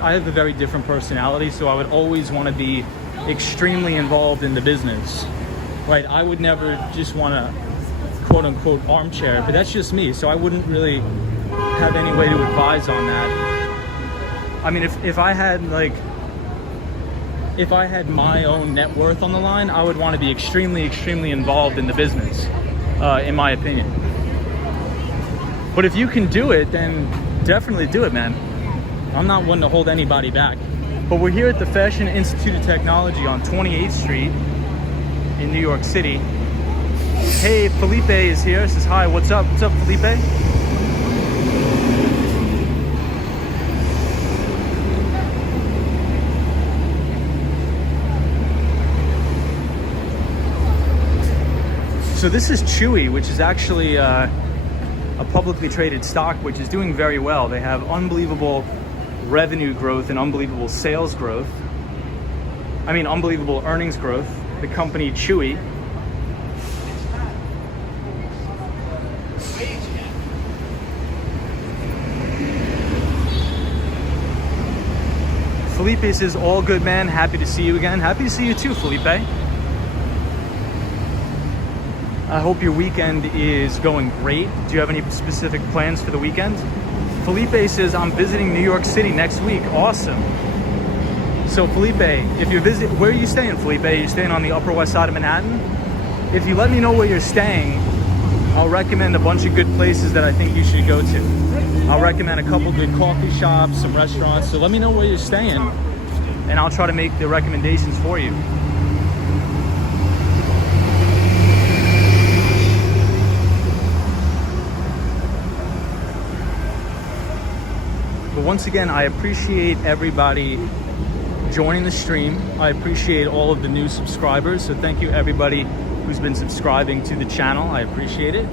I have a very different personality, so I would always want to be extremely involved in the business, right? I would never just want to quote unquote armchair, but that's just me. So I wouldn't really have any way to advise on that. I mean, if I had my own net worth on the line, I would want to be extremely, extremely involved in the business, in my opinion. But if you can do it, then definitely do it, man. I'm not one to hold anybody back. But we're here at the Fashion Institute of Technology on 28th Street in New York City. Hey, Felipe is here. Says, hi, what's up? What's up, Felipe? So this is Chewy, which is actually a publicly traded stock, which is doing very well. They have unbelievable revenue growth and unbelievable sales growth. I mean, unbelievable earnings growth. The company Chewy. Felipe says, all good, man. Happy to see you again. Happy to see you too, Felipe. I hope your weekend is going great. Do you have any specific plans for the weekend? Felipe says, I'm visiting New York City next week. Awesome. So Felipe, if you're where are you staying, Felipe? Are you staying on the Upper West Side of Manhattan? If you let me know where you're staying, I'll recommend a bunch of good places that I think you should go to. I'll recommend a couple good coffee shops, some restaurants. So let me know where you're staying, and I'll try to make the recommendations for you. But once again, I appreciate everybody joining the stream. I appreciate all of the new subscribers. So thank you everybody who's been subscribing to the channel. I appreciate it.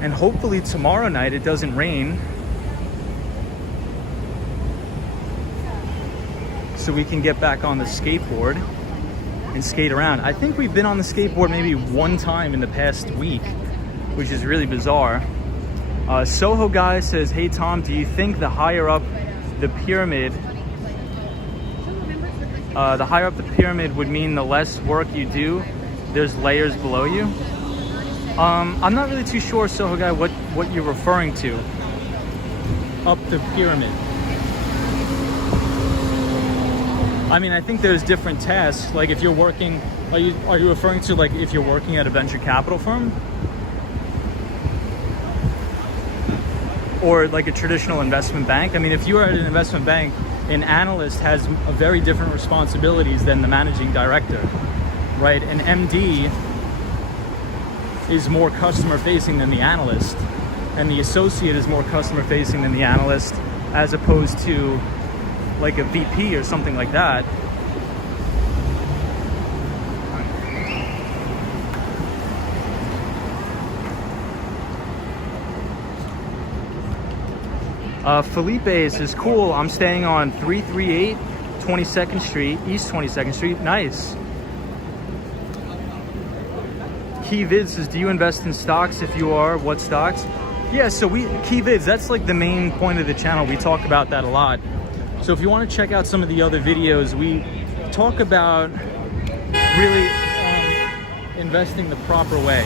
And hopefully tomorrow night it doesn't rain, so we can get back on the skateboard and skate around. I think we've been on the skateboard maybe one time in the past week, which is really bizarre. Soho guy says, hey Tom, do you think the higher up the pyramid would mean the less work you do, there's layers below you? I'm not really too sure, Soho guy, what you're referring to. Up the pyramid. I mean, I think there's different tasks. Like if you're working, are you referring to like if you're working at a venture capital firm? Or like a traditional investment bank? I mean, if you are at an investment bank, an analyst has a very different responsibilities than the managing director, right? An MD is more customer facing than the analyst, and the associate is more customer facing than the analyst, as opposed to like a VP or something like that. Felipe says, cool, I'm staying on 338 22nd Street, East 22nd Street. Nice. Key Vids says, do you invest in stocks? If you are, what stocks? Yeah, so Key Vids, that's like the main point of the channel. We talk about that a lot. So if you want to check out some of the other videos, we talk about really investing the proper way,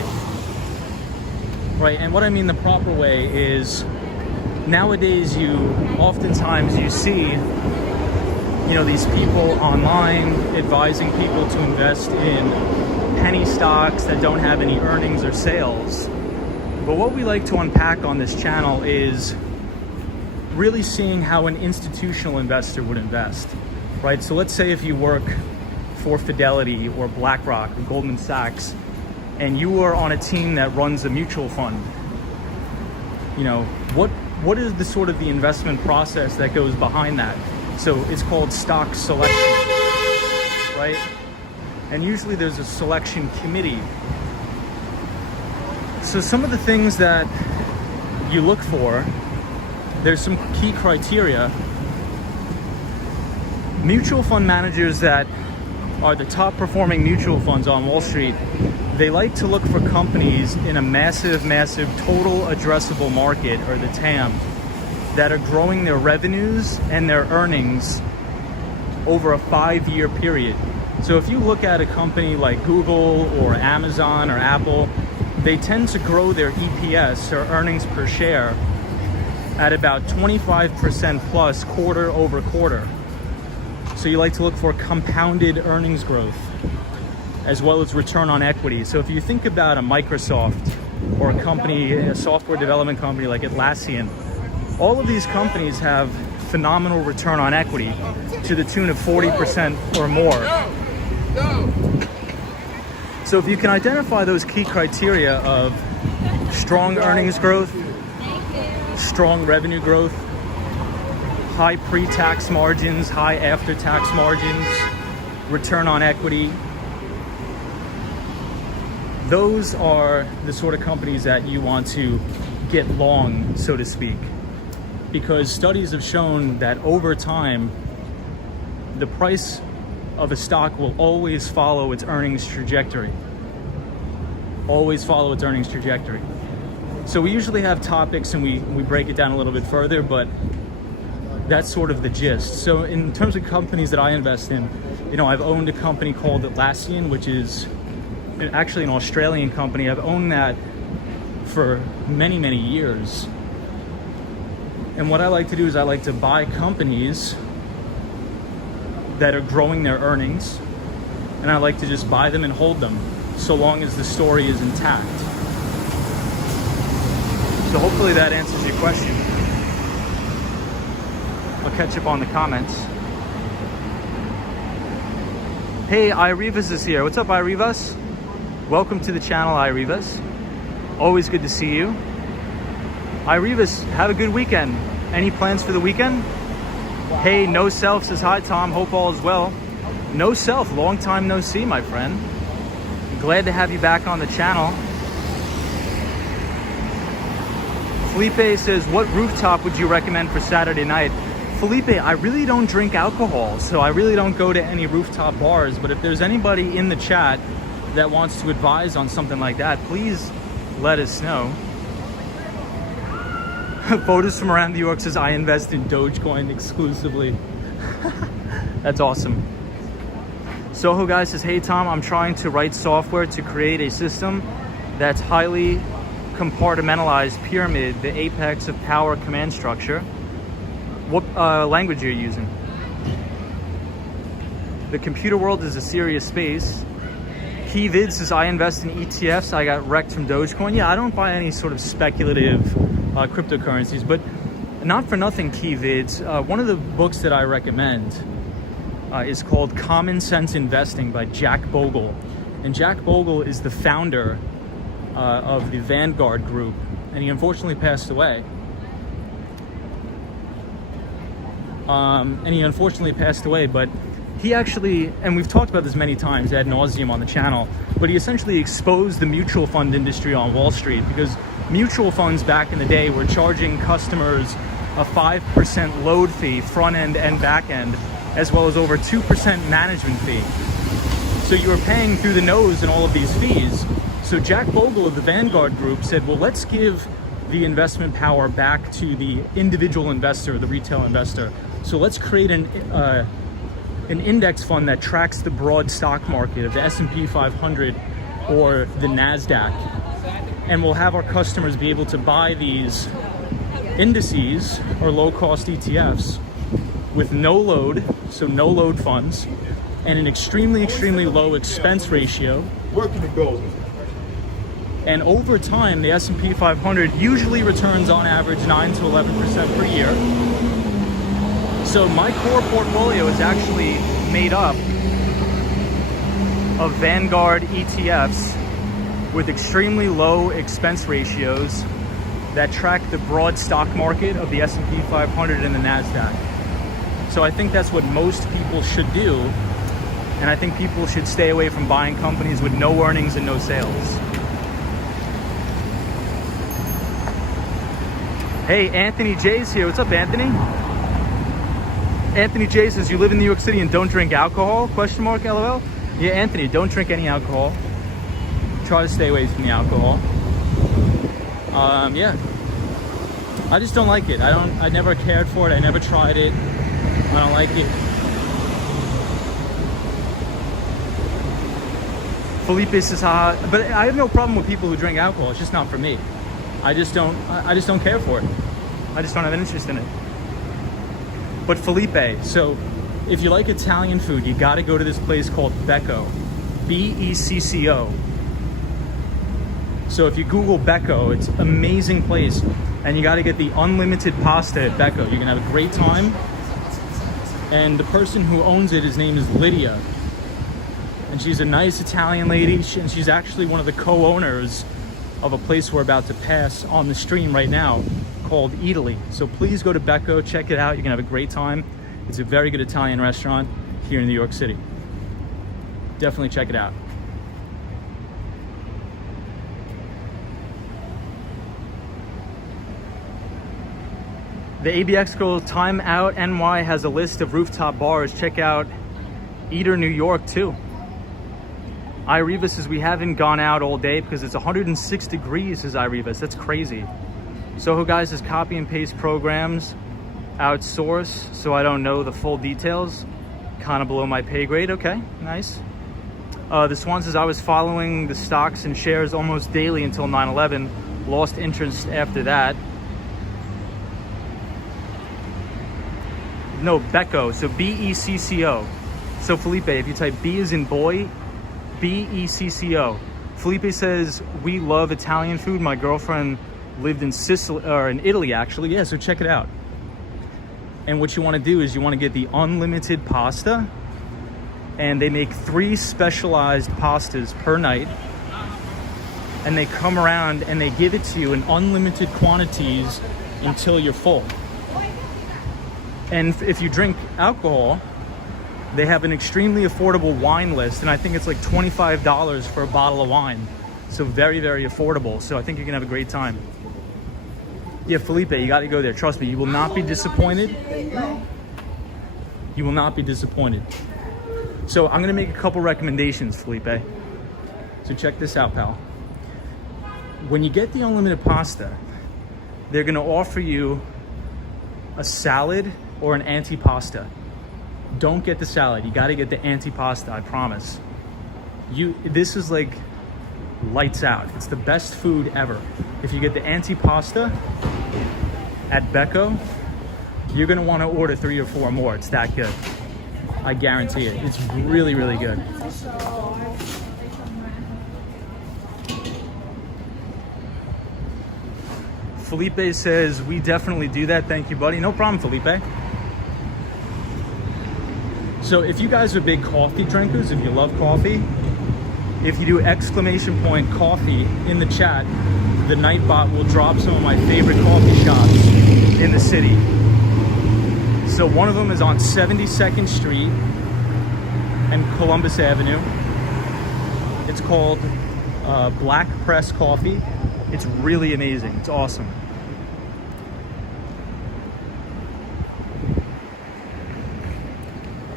right? And what I mean the proper way is, nowadays oftentimes you see, these people online advising people to invest in penny stocks that don't have any earnings or sales. But what we like to unpack on this channel is really seeing how an institutional investor would invest, right? So let's say if you work for Fidelity or BlackRock or Goldman Sachs, and you are on a team that runs a mutual fund, you know, what is the sort of the investment process that goes behind that? So it's called stock selection, right? And usually there's a selection committee. So some of the things that you look for, there's some key criteria. Mutual fund managers that are the top performing mutual funds on Wall Street, they like to look for companies in a massive total addressable market, or the TAM, that are growing their revenues and their earnings over a 5-year period. So if you look at a company like Google or Amazon or Apple, they tend to grow their EPS, or earnings per share, at about 25% plus quarter over quarter. So you like to look for compounded earnings growth, as well as return on equity. So if you think about a Microsoft or a company, a software development company like Atlassian, all of these companies have phenomenal return on equity to the tune of 40% or more. So if you can identify those key criteria of strong earnings growth, strong revenue growth, high pre-tax margins, high after-tax margins, return on equity, those are the sort of companies that you want to get long, so to speak, because studies have shown that over time, the price of a stock will always follow its earnings trajectory. Always follow its earnings trajectory. So we usually have topics and we break it down a little bit further, but that's sort of the gist. So in terms of companies that I invest in, you know, I've owned a company called Atlassian, which is actually an Australian company. I've owned that for many years. And what I like to do is I like to buy companies that are growing their earnings, and I like to just buy them and hold them so long as the story is intact. So hopefully that answers your question. I'll catch up on the comments. Hey, Irivas is here. What's up, Irivas? Welcome to the channel, Irivas. Always good to see you. Irivas, have a good weekend. Any plans for the weekend? Hey, No Self says hi, Tom. Hope all is well. No Self, long time no see, my friend. Glad to have you back on the channel. Felipe says, what rooftop would you recommend for Saturday night? Felipe, I really don't drink alcohol, so I really don't go to any rooftop bars, but if there's anybody in the chat that wants to advise on something like that, please let us know. Photos from around New York says, I invest in Dogecoin exclusively. That's awesome. Soho Guy says, hey Tom, I'm trying to write software to create a system that's highly compartmentalized pyramid, the apex of power command structure. What language are you using? The computer world is a serious space. KeyVid says, I invest in ETFs. I got wrecked from Dogecoin. Yeah, I don't buy any sort of speculative cryptocurrencies, but not for nothing, KeyVids. One of the books that I recommend is called Common Sense Investing by Jack Bogle. And Jack Bogle is the founder of the Vanguard Group, and he unfortunately passed away. But he actually, and we've talked about this many times ad nauseum on the channel, but he essentially exposed the mutual fund industry on Wall Street, because mutual funds back in the day were charging customers a 5% load fee, front end and back end, as well as over 2% management fee. So you were paying through the nose in all of these fees. So Jack Bogle of the Vanguard Group said, well, let's give the investment power back to the individual investor, the retail investor. So let's create an index fund that tracks the broad stock market of the S&P 500 or the NASDAQ. And we'll have our customers be able to buy these indices or low-cost ETFs with no load, so no load funds, and an extremely low expense ratio. Where can it go? And over time, the S&P 500 usually returns on average 9 to 11% per year. So my core portfolio is actually made up of Vanguard ETFs with extremely low expense ratios that track the broad stock market of the S&P 500 and the NASDAQ. So I think that's what most people should do, and I think people should stay away from buying companies with no earnings and no sales. Hey, Anthony J's here. What's up, Anthony? Anthony J says, you live in New York City and don't drink alcohol? Question mark, LOL. Yeah, Anthony, don't drink any alcohol. Try to stay away from the alcohol. Yeah. I just don't like it. I never cared for it. I never tried it. I don't like it. Felipe says, but I have no problem with people who drink alcohol. It's just not for me. I just don't care for it. I just don't have an interest in it. But Felipe, so if you like Italian food, you got to go to this place called Becco. Becco. So if you Google Becco, it's an amazing place. And you got to get the unlimited pasta at Becco. You can have a great time. And the person who owns it, his name is Lydia. And she's a nice Italian lady. And she's actually one of the co-owners of a place we're about to pass on the stream right now called Italy. So please go to Becco, check it out. You can have a great time. It's a very good Italian restaurant here in New York City. Definitely check it out. The ABX Girl Time Out NY has a list of rooftop bars. Check out Eater New York too. Ireva says we haven't gone out all day because it's 106 degrees, says Ireva. That's crazy. Soho Guys says copy and paste programs outsource, so I don't know the full details. Kind of below my pay grade. Okay, nice. The Swan says I was following the stocks and shares almost daily until 9/11. Lost interest after that. No, Becco, so B-E-C-C-O. So Felipe, if you type B as in boy, B-E-C-C-O. Felipe says, we love Italian food. My girlfriend lived in Sicily, or in Italy actually. Yeah, so check it out. And what you want to do is you want to get the unlimited pasta, and they make 3 specialized pastas per night, and they come around and they give it to you in unlimited quantities until you're full. And if you drink alcohol, they have an extremely affordable wine list, and I think it's like $25 for a bottle of wine. So very, very affordable. So I think you're gonna have a great time. Yeah, Felipe, you gotta go there. Trust me, you will not be disappointed. You will not be disappointed. So I'm gonna make a couple recommendations, Felipe. So check this out, pal. When you get the unlimited pasta, they're gonna offer you a salad or an antipasta. Don't get the salad. You got to get the antipasta, I promise. This is like lights out. It's the best food ever. If you get the antipasta at Becco, you're going to want to order 3 or 4 more. It's that good. I guarantee it. It's really, really good. Felipe says, we definitely do that. Thank you, buddy. No problem, Felipe. So if you guys are big coffee drinkers, if you love coffee, if you do ! coffee in the chat, the Nightbot will drop some of my favorite coffee shops in the city. So one of them is on 72nd Street and Columbus Avenue. It's called Black Press Coffee. It's really amazing. It's awesome.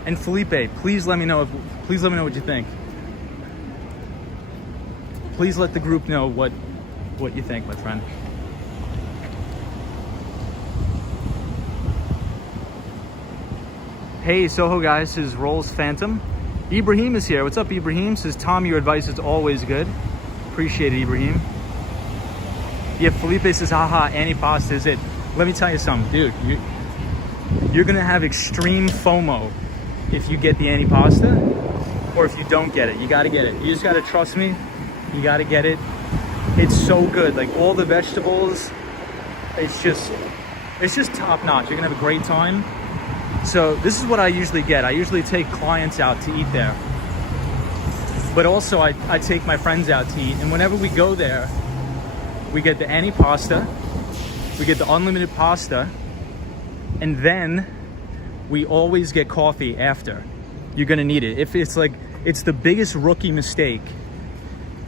And Felipe, please let me know what you think. Please let the group know what you think, my friend. Hey, Soho Guys, says Rolls Phantom. Ibrahim is here. What's up, Ibrahim? Says, Tom, your advice is always good. Appreciate it, Ibrahim. Yeah, Felipe says, haha, antipasta is it. Let me tell you something, dude. You're gonna have extreme FOMO if you get the antipasta, or if you don't get it. You gotta get it. You just gotta trust me. You gotta get it. It's so good. Like all the vegetables, it's just top notch. You're gonna have a great time. So this is what I usually get. I usually take clients out to eat there. But also I take my friends out to eat, and whenever we go there, we get the antipasta, we get the unlimited pasta, and then we always get coffee after. You're gonna need it. If it's like, it's the biggest rookie mistake.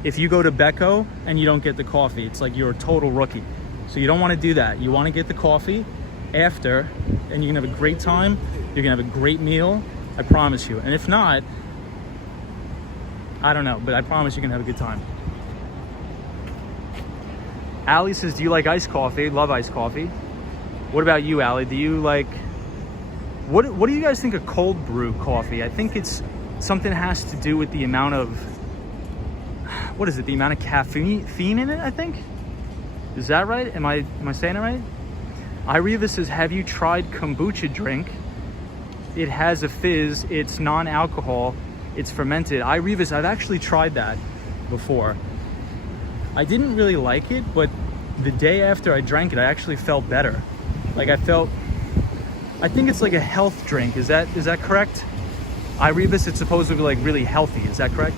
If you go to Becco and you don't get the coffee, it's like you're a total rookie. So you don't wanna do that. You wanna get the coffee after, and you're gonna have a great time. You're gonna have a great meal, I promise you. And if not, I don't know, but I promise you're gonna have a good time. Allie says, do you like iced coffee? Love iced coffee. What about you, Allie? Do you like, what do you guys think of cold brew coffee? I think it's something that has to do with the amount of, what is it? The amount of caffeine in it, I think? Is that right? Am I saying it right? Ireva says, have you tried kombucha drink? It has a fizz, it's non-alcohol, it's fermented. Ireva, I've actually tried that before. I didn't really like it, but the day after I drank it, I actually felt better. Like I think it's like a health drink. Is that correct? Ireva, it's supposed to be like really healthy. Is that correct?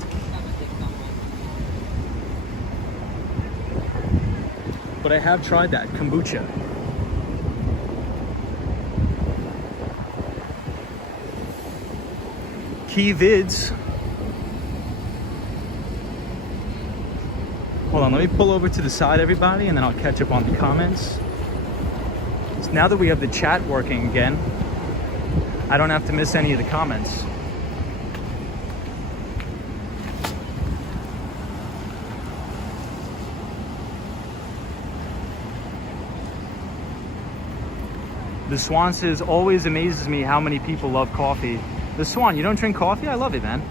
But I have tried that, kombucha. Key vids. Hold on, let me pull over to the side, everybody, and then I'll catch up on the comments. So now that we have the chat working again, I don't have to miss any of the comments. The Swan says, always amazes me how many people love coffee. The Swan, you don't drink coffee? I love it, man.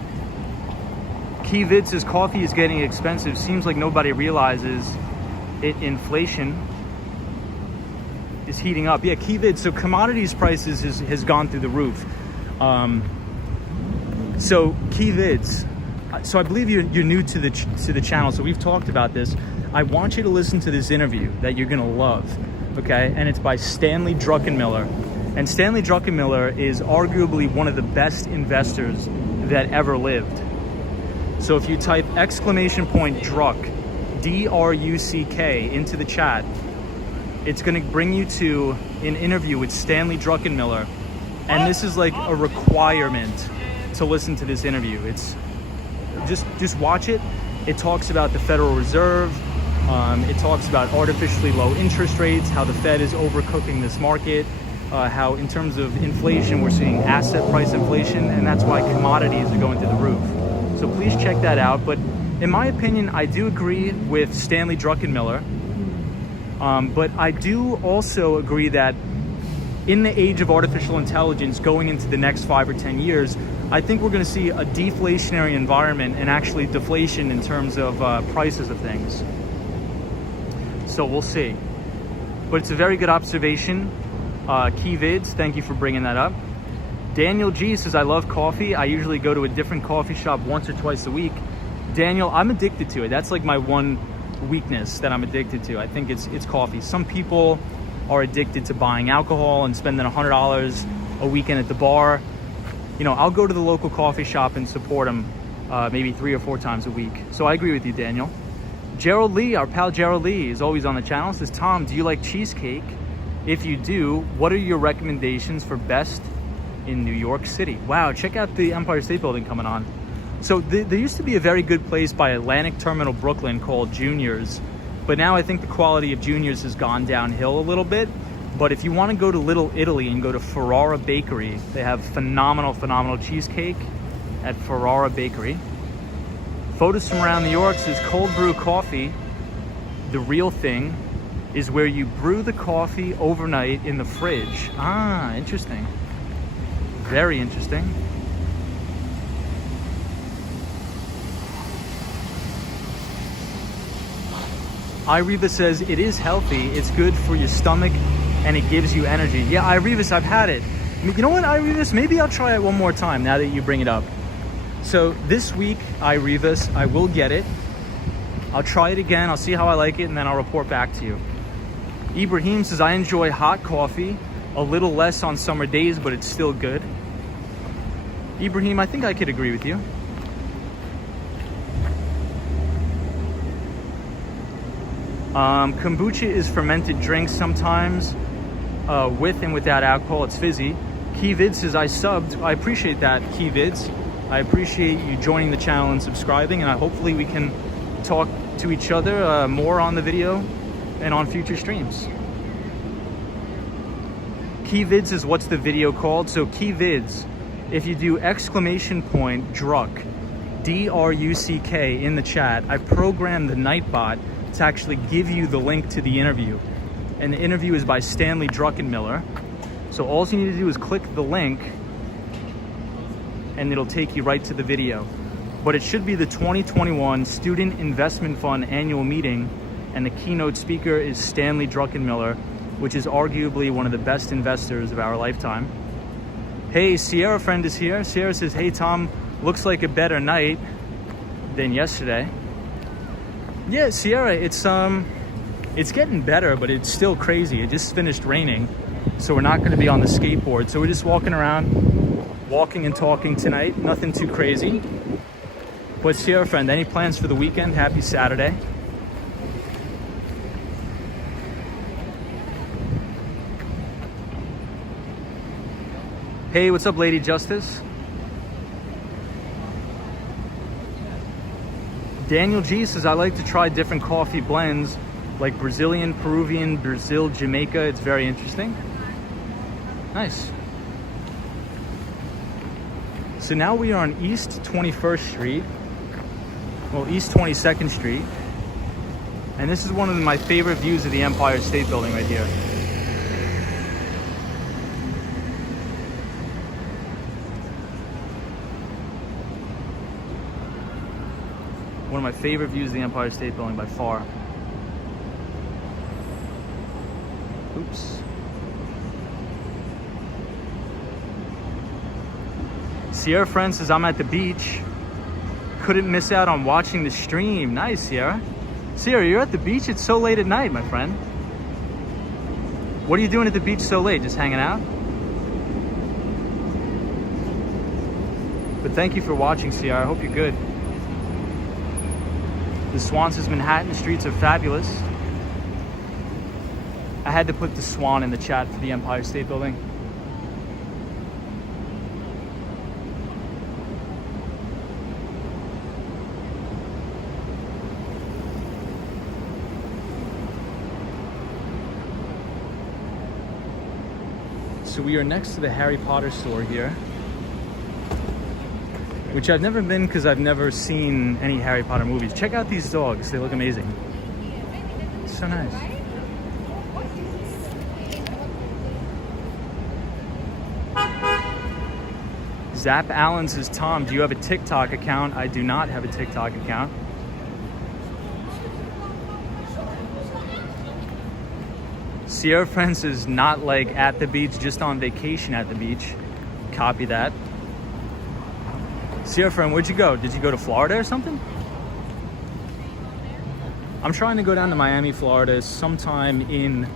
Key Vid says, coffee is getting expensive. Seems like nobody realizes it. Inflation is heating up. Yeah, Key Vid, so commodities prices has gone through the roof. So Key Vids, so I believe you're new to the channel, so we've talked about this. I want you to listen to this interview that you're gonna love. Okay, and it's by Stanley Druckenmiller. And Stanley Druckenmiller is arguably one of the best investors that ever lived. So if you type !Druck, D-R-U-C-K, into the chat, it's gonna bring you to an interview with Stanley Druckenmiller. And this is like a requirement to listen to this interview. It's just watch it. It talks about the Federal Reserve. It talks about artificially low interest rates, how the Fed is overcooking this market, how in terms of inflation, we're seeing asset price inflation, and that's why commodities are going through the roof. So please check that out. But in my opinion, I do agree with Stanley Druckenmiller, but I do also agree that in the age of artificial intelligence going into the next 5 or 10 years, I think we're gonna see a deflationary environment and actually deflation in terms of prices of things. So we'll see. But it's a very good observation. Key Vids, thank you for bringing that up. Daniel G says, I love coffee. I usually go to a different coffee shop once or twice a week. Daniel, I'm addicted to it. That's like my one weakness that I'm addicted to. I think it's coffee. Some people are addicted to buying alcohol and spending $100 a weekend at the bar. You know, I'll go to the local coffee shop and support them maybe 3 or 4 times a week. So I agree with you, Daniel. Gerald Lee, our pal Gerald Lee, is always on the channel. Says, Tom, do you like cheesecake? If you do, what are your recommendations for best in New York City? Wow, check out the Empire State Building coming on. So there used to be a very good place by Atlantic Terminal, Brooklyn called Junior's, but now I think the quality of Junior's has gone downhill a little bit. But if you want to go to Little Italy and go to Ferrara Bakery, they have phenomenal cheesecake at Ferrara Bakery. Photos from around New York says, cold brew coffee, the real thing, is where you brew the coffee overnight in the fridge. Ah, interesting. Very interesting. Ireva says, it is healthy, it's good for your stomach, and it gives you energy. Yeah, Ireva, I've had it. You know what, Ireva, maybe I'll try it one more time now that you bring it up. So this week, Ireva, I will get it. I'll try it again, I'll see how I like it, and then I'll report back to you. Ibrahim says, I enjoy hot coffee, a little less on summer days, but it's still good. Ibrahim, I think I could agree with you. Kombucha is fermented drink sometimes, with and without alcohol. It's fizzy. Key Vids says, I subbed. I appreciate that, Key Vids. I appreciate you joining the channel and subscribing, and hopefully we can talk to each other more on the video and on future streams. Key Vids is what's the video called. So Key Vids, if you do !Druck, D-R-U-C-K in the chat, I programmed the Nightbot to actually give you the link to the interview. And the interview is by Stanley Druckenmiller. So all you need to do is click the link and it'll take you right to the video. But it should be the 2021 Student Investment Fund annual meeting, and the keynote speaker is Stanley Druckenmiller, which is arguably one of the best investors of our lifetime. Hey, Sierra friend is here. Sierra says, hey Tom, looks like a better night than yesterday. Yeah, Sierra, it's getting better, but it's still crazy. It just finished raining, so we're not gonna be on the skateboard. So we're just walking around, walking and talking tonight. Nothing too crazy. But Sierra friend, any plans for the weekend? Happy Saturday. Hey, what's up, Lady Justice? Daniel G says, I like to try different coffee blends like Brazilian, Peruvian, Brazil, Jamaica. It's very interesting. Nice. So now we are on East 21st Street. Well, East 22nd Street. And this is one of my favorite views of the Empire State Building right here. One of my favorite views of the Empire State Building by far. Oops. Sierra friend says, I'm at the beach. Couldn't miss out on watching the stream. Nice, Sierra. Sierra, you're at the beach? It's so late at night, my friend. What are you doing at the beach so late? Just hanging out? But thank you for watching, Sierra. I hope you're good. The Swan says, Manhattan streets are fabulous. I had to put the Swan in the chat for the Empire State Building. So we are next to the Harry Potter store here, which I've never been because I've never seen any Harry Potter movies. Check out these dogs. They look amazing. It's so nice. Zap Allen says, Tom, do you have a TikTok account? I do not have a TikTok account. Sierra Friends is not like at the beach, just on vacation at the beach. Copy that. Sierra friend, where'd you go? Did you go to Florida or something? I'm trying to go down to Miami, Florida sometime in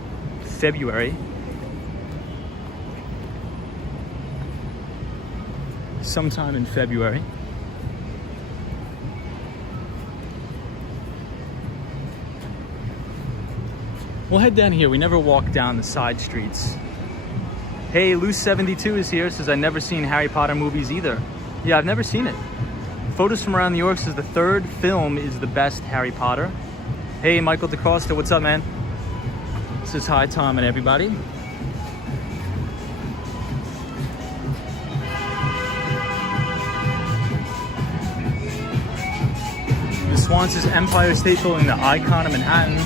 February. Sometime in February. We'll head down here. We never walk down the side streets. Hey, Loose72 is here. Says, I've never seen Harry Potter movies either. Yeah, I've never seen it. Photos from around New York says the third film is the best Harry Potter. Hey, Michael DeCosta, what's up, man? Says hi, Tom and everybody. The Swan says Empire State Building, the icon of Manhattan.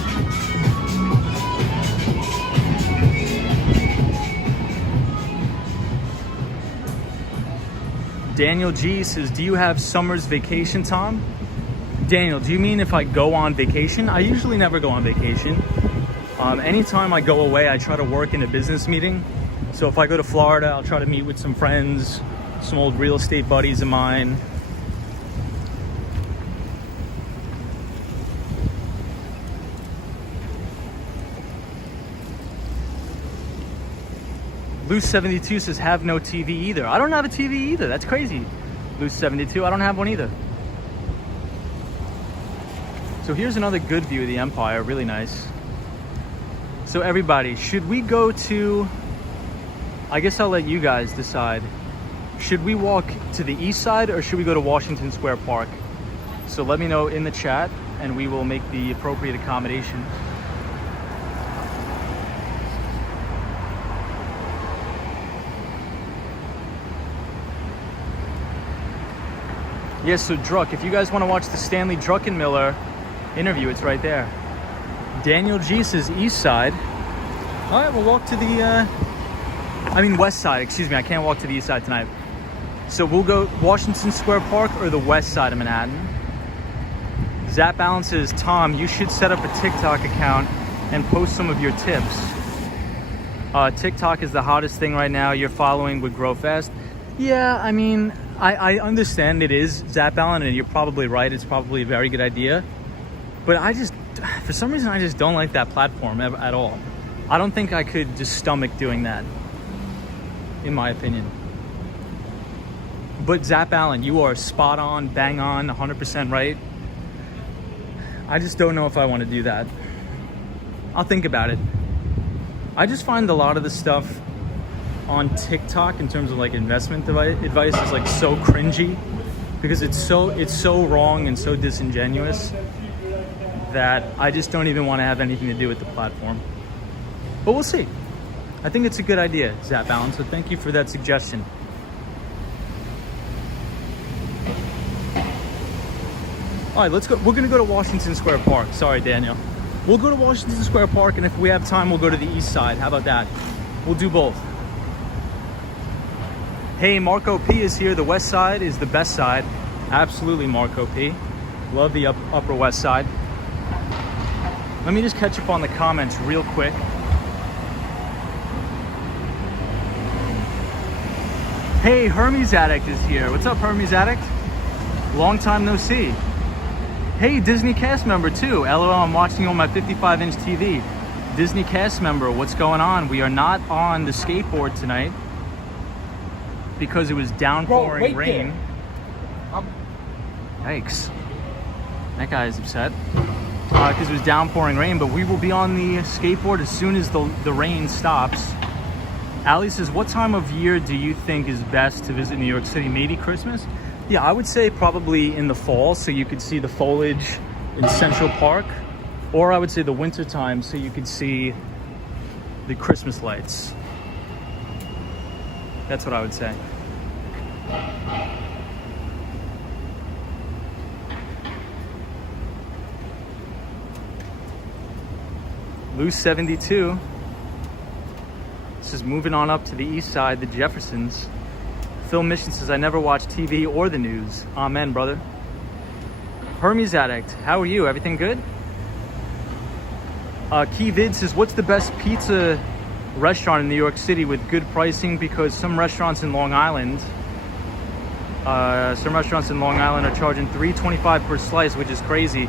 Daniel G says, do you have summer's vacation, Tom? Daniel, do you mean if I go on vacation? I usually never go on vacation. Anytime I go away, I try to work in a business meeting. So if I go to Florida, I'll try to meet with some friends, some old real estate buddies of mine. Loose72 says, have no TV either. I don't have a TV either. That's crazy. Loose72, I don't have one either. So here's another good view of the Empire, really nice. So everybody, should we go to, I guess I'll let you guys decide. Should we walk to the east side or should we go to Washington Square Park? So let me know in the chat and we will make the appropriate accommodation. Yes, so Druck, if you guys want to watch the Stanley Druckenmiller interview, it's right there. Daniel G says east side. All right, we'll walk to the, west side, excuse me. I can't walk to the east side tonight. So we'll go Washington Square Park or the west side of Manhattan. Zap Allen says, Tom, you should set up a TikTok account and post some of your tips. TikTok is the hottest thing right now. Your following would grow fast. Yeah, I mean, I understand it is, Zap Allen, and you're probably right. It's probably a very good idea. But for some reason, I just don't like that platform at all. I don't think I could just stomach doing that, in my opinion. But Zap Allen, you are spot on, bang on, 100% right. I just don't know if I want to do that. I'll think about it. I just find a lot of the stuff on TikTok in terms of like investment advice is like so cringy because it's so wrong and so disingenuous that I just don't even want to have anything to do with the platform. But we'll see. I think it's a good idea, Zap Allen, so thank you for that suggestion. All right, let's go. We're gonna go to Washington Square Park. Sorry, Daniel. We'll go to Washington Square Park, and if we have time, we'll go to the east side. How about that? We'll do both. Hey, Marco P is here. The west side is the best side. Absolutely, Marco P. Love the upper west side. Let me just catch up on the comments real quick. Hey, Hermes Addict is here. What's up, Hermes Addict? Long time no see. Hey, Disney cast member too. LOL, I'm watching you on my 55-inch TV. Disney cast member, what's going on? We are not on the skateboard tonight because it was downpouring rain. Yikes. That guy is upset because it was downpouring rain, but we will be on the skateboard as soon as the rain stops. Ali says, what time of year do you think is best to visit New York City? Maybe Christmas? Yeah, I would say probably in the fall, so you could see the foliage in Central Park. Or I would say the winter time, so you could see the Christmas lights. That's what I would say. Loose 72. This is moving on up to the east side, the Jeffersons. Phil Mission says, I never watch TV or the news. Amen, brother. Hermes Addict, how are you? Everything good? Key Vid says, what's the best pizza restaurant in New York City with good pricing? Because some restaurants in Long Island are charging $3.25 per slice, which is crazy.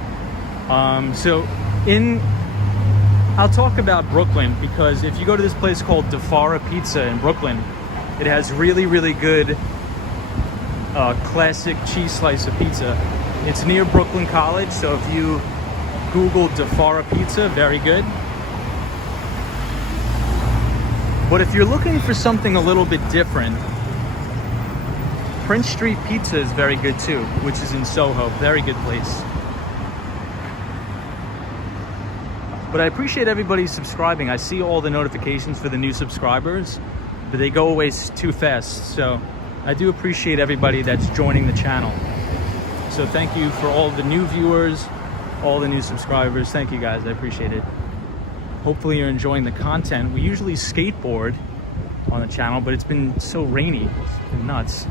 I'll talk about Brooklyn, because if you go to this place called DeFara Pizza in Brooklyn, it has really, really good classic cheese slice of pizza. It's near Brooklyn College, so if you Google DeFara Pizza, very good. But if you're looking for something a little bit different, Prince Street Pizza is very good too, which is in Soho. Very good place. But I appreciate everybody subscribing. I see all the notifications for the new subscribers, but they go away too fast. So I do appreciate everybody that's joining the channel. So thank you for all the new viewers, all the new subscribers. Thank you guys, I appreciate it. Hopefully you're enjoying the content. We usually skateboard on the channel, but it's been so rainy. It's been nuts.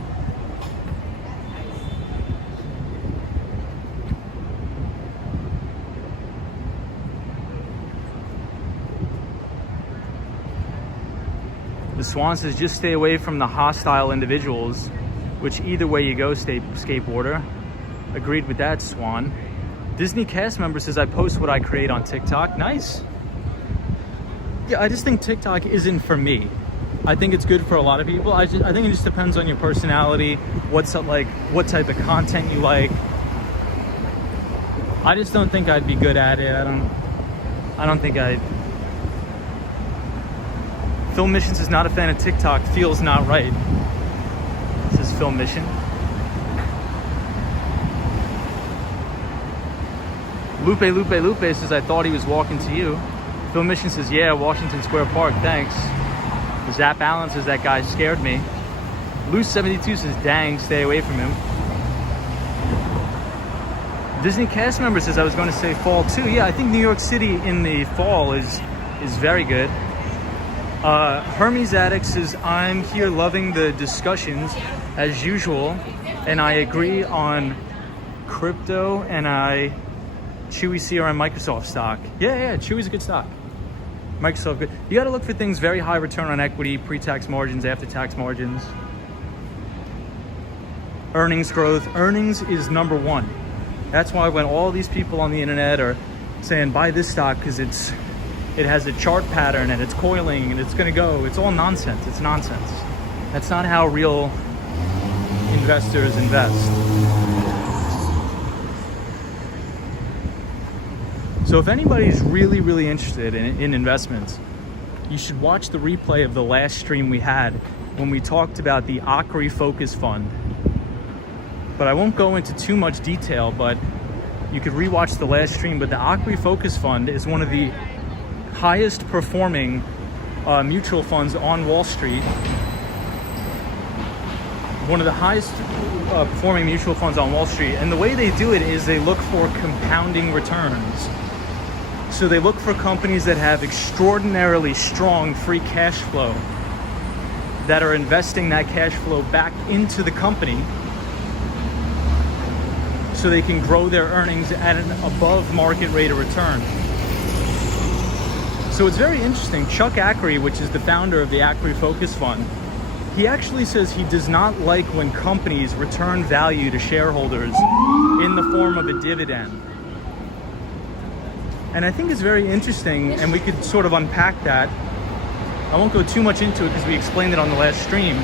The Swan says, just stay away from the hostile individuals, which either way you go, skateboarder. Agreed with that, Swan. Disney cast member says, I post what I create on TikTok. Nice. Yeah, I just think TikTok isn't for me. I think it's good for a lot of people. I think it just depends on your personality, what type of content you like. I just don't think I'd be good at it. I don't think I'd. Phil Missions is not a fan of TikTok. Feels not right. This is Phil Mission. Lupe says, I thought he was walking to you. Phil Mission says, yeah, Washington Square Park, thanks. Zap Allen says, that guy scared me. Loose72 says, dang, stay away from him. Disney cast member says, I was going to say fall too. Yeah, I think New York City in the fall is very good. Hermes Addict says, I'm here loving the discussions as usual, and I agree on crypto, and Chewy CRM Microsoft stock. Yeah, Chewy's a good stock. Microsoft good. You got to look for things very high return on equity, pre-tax margins, after-tax margins. Earnings growth. Earnings is number one. That's why when all these people on the internet are saying buy this stock because it has a chart pattern and it's coiling and it's going to go, it's all nonsense. It's nonsense. That's not how real investors invest. So if anybody's really interested in investments, you should watch the replay of the last stream we had when we talked about the Acri Focus Fund. But I won't go into too much detail, but you could rewatch the last stream. But the Acri Focus Fund is one of the highest performing mutual funds on Wall Street. One of the highest performing mutual funds on Wall Street. And the way they do it is they look for compounding returns. So they look for companies that have extraordinarily strong free cash flow, that are investing that cash flow back into the company so they can grow their earnings at an above market rate of return. So it's very interesting. Chuck Acri, which is the founder of the Acri Focus Fund, he actually says he does not like when companies return value to shareholders in the form of a dividend. And I think it's very interesting, and we could sort of unpack that. I won't go too much into it because we explained it on the last stream.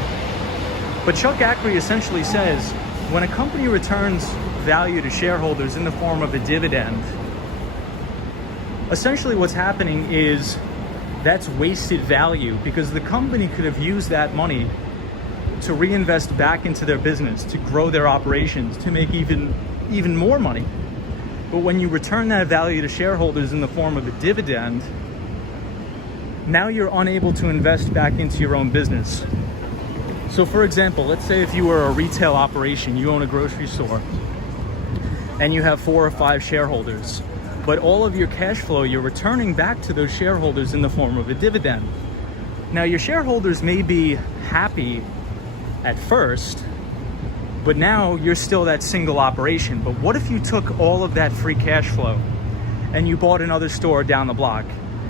But Chuck Acri essentially says when a company returns value to shareholders in the form of a dividend, essentially what's happening is that's wasted value, because the company could have used that money to reinvest back into their business, to grow their operations, to make even more money. But when you return that value to shareholders in the form of a dividend, now you're unable to invest back into your own business. So for example, let's say if you were a retail operation, you own a grocery store, and you have 4 or 5 shareholders, but all of your cash flow you're returning back to those shareholders in the form of a dividend. Now your shareholders may be happy at first, but now you're still that single operation. But what if you took all of that free cash flow and you bought another store down the block,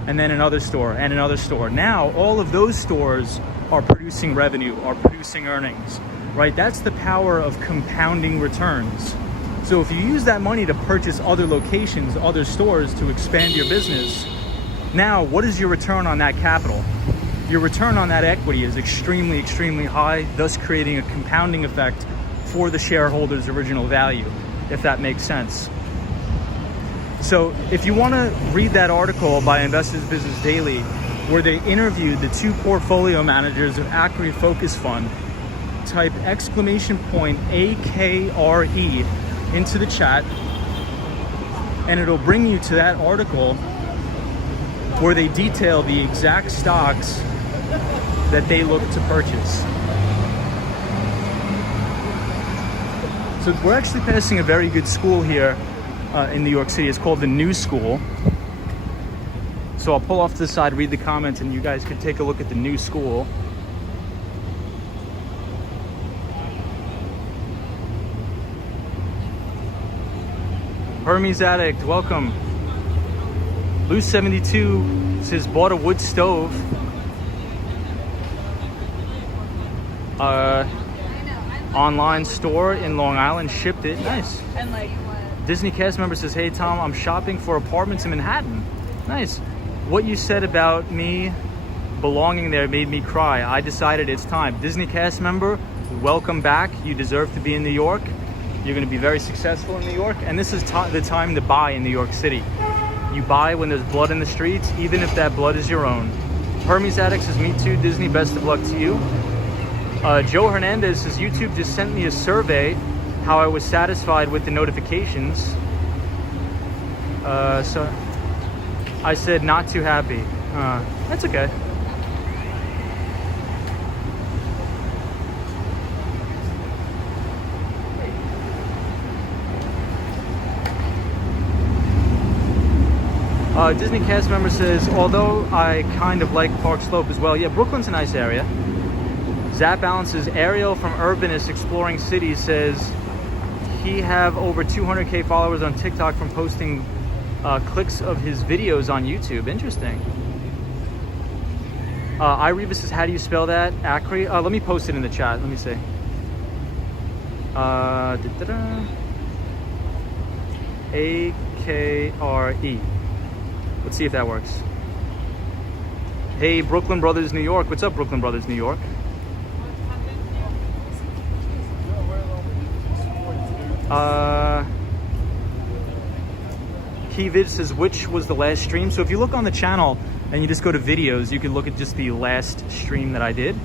and then another store and another store? Now all of those stores are producing revenue, are producing earnings, right? That's the power of compounding returns. So if you use that money to purchase other locations, other stores to expand your business, now what is your return on that capital? Your return on that equity is extremely high, thus creating a compounding effect for the shareholders' original value, if that makes sense. So if you want to read that article by Investors Business Daily, where they interviewed the 2 portfolio managers of Acri Focus Fund, type !AKRE into the chat, and it'll bring you to that article where they detail the exact stocks that they look to purchase. So we're actually passing a very good school here in New York City. It's called the New School. So I'll pull off to the side, read the comments, and you guys could take a look at the New School. Hermes Addict, welcome. Loose72 says bought a wood stove. Online store in Long Island, shipped it. Nice. And like Disney cast member says, hey Tom, I'm shopping for apartments in Manhattan. Nice. What you said about me belonging there made me cry. I decided it's time. Disney cast member, welcome back. You deserve to be in New York. You're going to be very successful in New York, and this is the time to buy in New York City. You buy when there's blood in the streets, even if that blood is your own. Hermes Addicts says, me too, Disney, best of luck to you. Joe Hernandez says, YouTube just sent me a survey how I was satisfied with the notifications. So I said not too happy. That's okay. Disney cast member says, although I kind of like Park Slope as well. Yeah, Brooklyn's a nice area. Zap Allen says, Ariel from Urbanist Exploring Cities says he have over 200K followers on TikTok from posting clips of his videos on YouTube. Interesting. Ireva says, how do you spell that? Acre? Let me post it in the chat. Let me see. A-K-R-E. Let's see if that works. Hey, Brooklyn Brothers New York. What's up, Brooklyn Brothers New York? Keyvid says, which was the last stream? So if you look on the channel and you just go to videos, you can look at just the last stream that I did,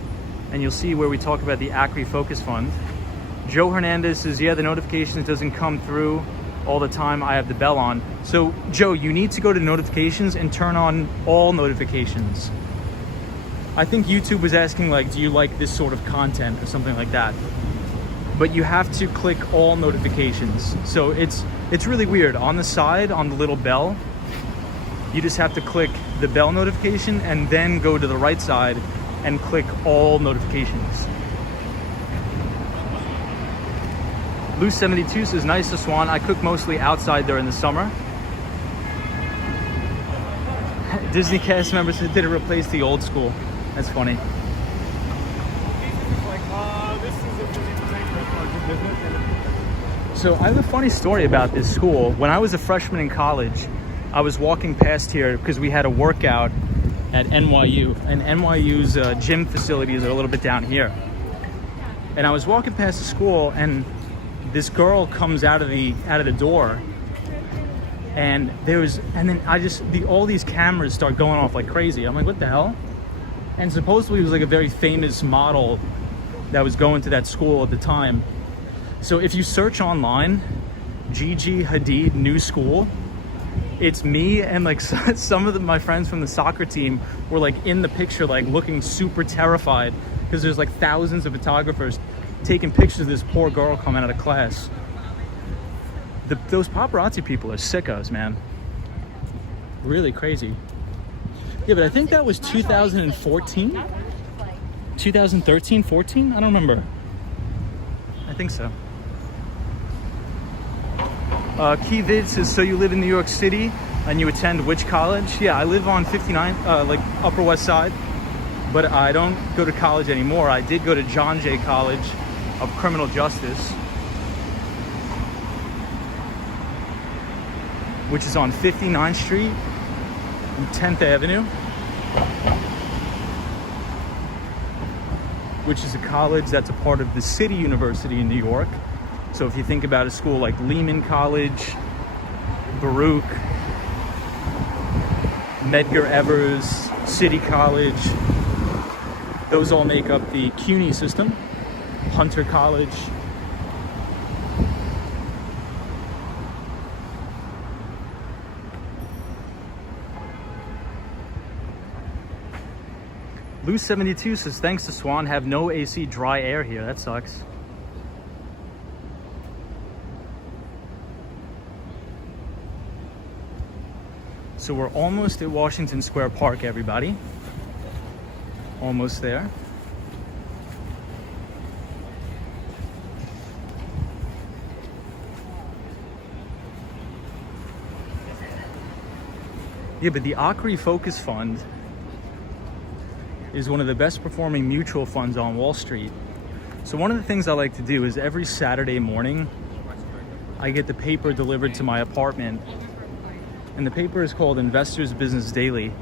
and you'll see where we talk about the Acre Focus Fund. Joe Hernandez says, yeah, the notifications doesn't come through all the time. I have the bell on. So Joe, you need to go to notifications and turn on all notifications. I think YouTube was asking, like, do you like this sort of content or something like that? But you have to click all notifications. So it's really weird. On the side, on the little bell, you just have to click the bell notification and then go to the right side and click all notifications. Lou72 says, nice to Swan. I cook mostly outside during the summer. Disney cast member said, did it replace the old school? That's funny. So I have a funny story about this school. When I was a freshman in college, I was walking past here because we had a workout at NYU, and NYU's gym facilities are a little bit down here. And I was walking past the school, and this girl comes out of the door, and then all these cameras start going off like crazy. I'm like, what the hell? And supposedly it was like a very famous model that was going to that school at the time. So if you search online, Gigi Hadid new school, it's me and like some of my friends from the soccer team were like in the picture, like looking super terrified because there's like thousands of photographers taking pictures of this poor girl coming out of class. Those paparazzi people are sickos, man. Really crazy. Yeah, but I think that was 2014? 2013, 14? I don't remember. I think so. Keyvid says, so you live in New York City and you attend which college? Yeah, I live on 59, like Upper West Side, but I don't go to college anymore. I did go to John Jay College of Criminal Justice, which is on 59th Street and 10th Avenue, which is a college that's a part of the City University in New York. So if you think about a school like Lehman College, Baruch, Medgar Evers, City College, those all make up the CUNY system. Hunter College. Lou72 says, thanks to Swan, have no AC, dry air here. That sucks. So we're almost at Washington Square Park, everybody. Almost there. Yeah, but the Acre Focus Fund is one of the best performing mutual funds on Wall Street. So one of the things I like to do is every Saturday morning, I get the paper delivered to my apartment. And the paper is called Investors Business Daily.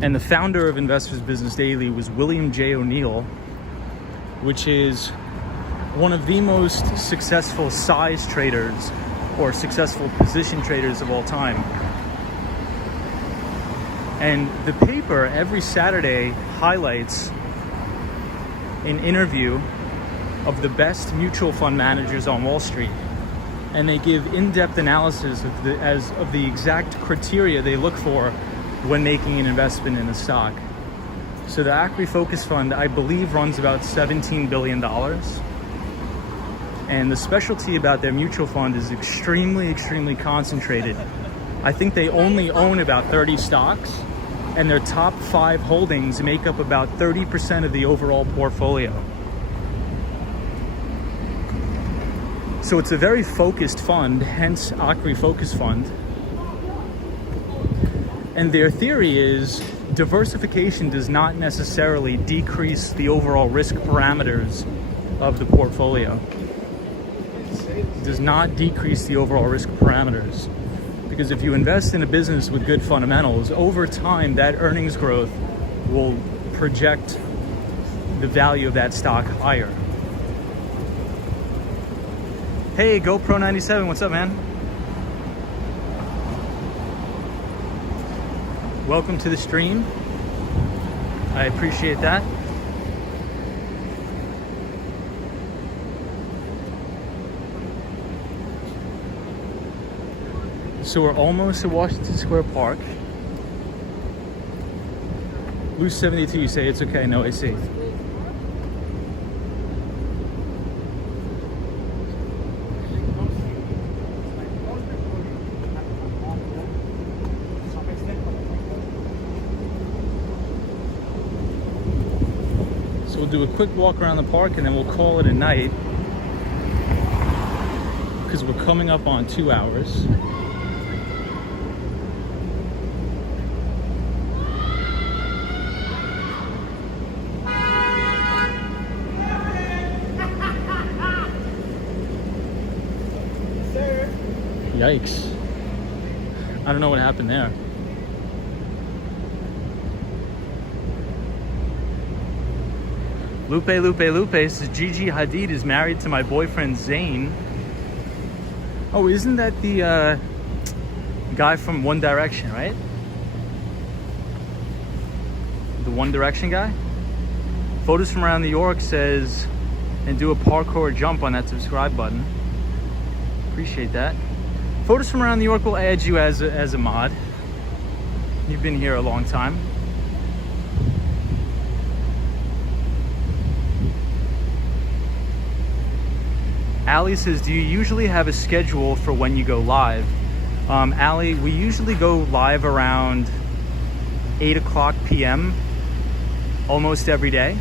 And the founder of Investors Business Daily was William J. O'Neill, which is one of the most successful size traders or successful position traders of all time. And the paper every Saturday highlights an interview of the best mutual fund managers on Wall Street. And they give in-depth analysis of the exact criteria they look for when making an investment in a stock. So the Acri Focus Fund, I believe, runs about $17 billion. And the specialty about their mutual fund is extremely, extremely concentrated. I think they only own about 30 stocks, and their top 5 holdings make up about 30% of the overall portfolio. So it's a very focused fund, hence Acri Focus Fund. And their theory is diversification does not necessarily decrease the overall risk parameters of the portfolio. It does not decrease the overall risk parameters. Because if you invest in a business with good fundamentals, over time that earnings growth will project the value of that stock higher. Hey, GoPro 97, what's up, man? Welcome to the stream. I appreciate that. So we're almost at Washington Square Park. Loose 72, you say it's okay, no AC. So we'll do a quick walk around the park and then we'll call it a night, because we're coming up on 2 hours. Yikes. I don't know what happened there. Lupe says Gigi Hadid is married to my boyfriend Zayn. Oh, isn't that the Guy from One Direction, right? The One Direction guy? Photos from around New York says, and do a parkour jump on that subscribe button. Appreciate that. Photos from around New York will add you as a mod. You've been here a long time. Ali says, do you usually have a schedule for when you go live? Ali, we usually go live around 8 o'clock p.m. almost every day,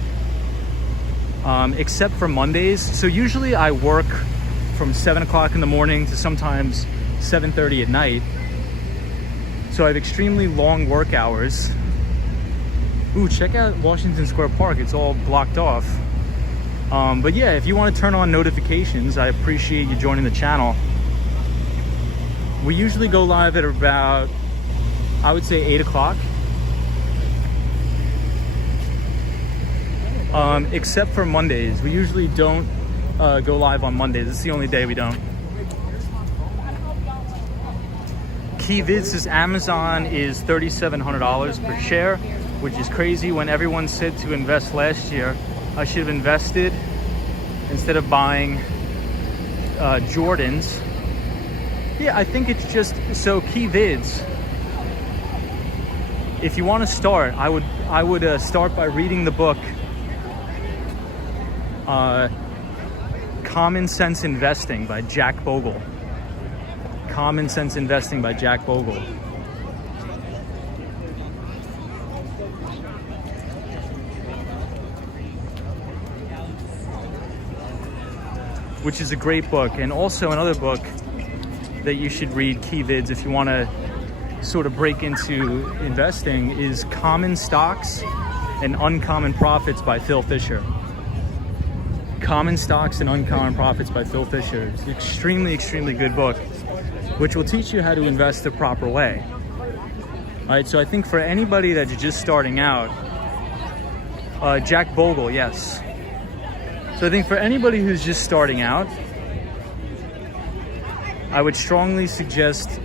except for Mondays. So usually I work from 7 o'clock in the morning to sometimes 7:30 at night. So I have extremely long work hours. Ooh, check out Washington Square Park. It's all blocked off. But yeah, if you want to turn on notifications, I appreciate you joining the channel. We usually go live at about, I would say 8 o'clock. Except for Mondays. We usually don't go live on Mondays. It's the only day we don't. KeyVid says Amazon is $3,700 per share, which is crazy. When everyone said to invest last year, I should have invested instead of buying Jordans. Yeah, I think it's just, so KeyVids, if you want to start, I would start by reading the book Common Sense Investing by Jack Bogle. Common Sense Investing by Jack Bogle. Which is a great book. And also another book that you should read, KeyVids, if you want to sort of break into investing, is Common Stocks and Uncommon Profits by Phil Fisher. Common Stocks and Uncommon Profits by Phil Fisher. It's an extremely, extremely good book, which will teach you how to invest the proper way. All right, so I think for anybody that's just starting out, Jack Bogle, yes. So I think for anybody who's just starting out, I would strongly suggest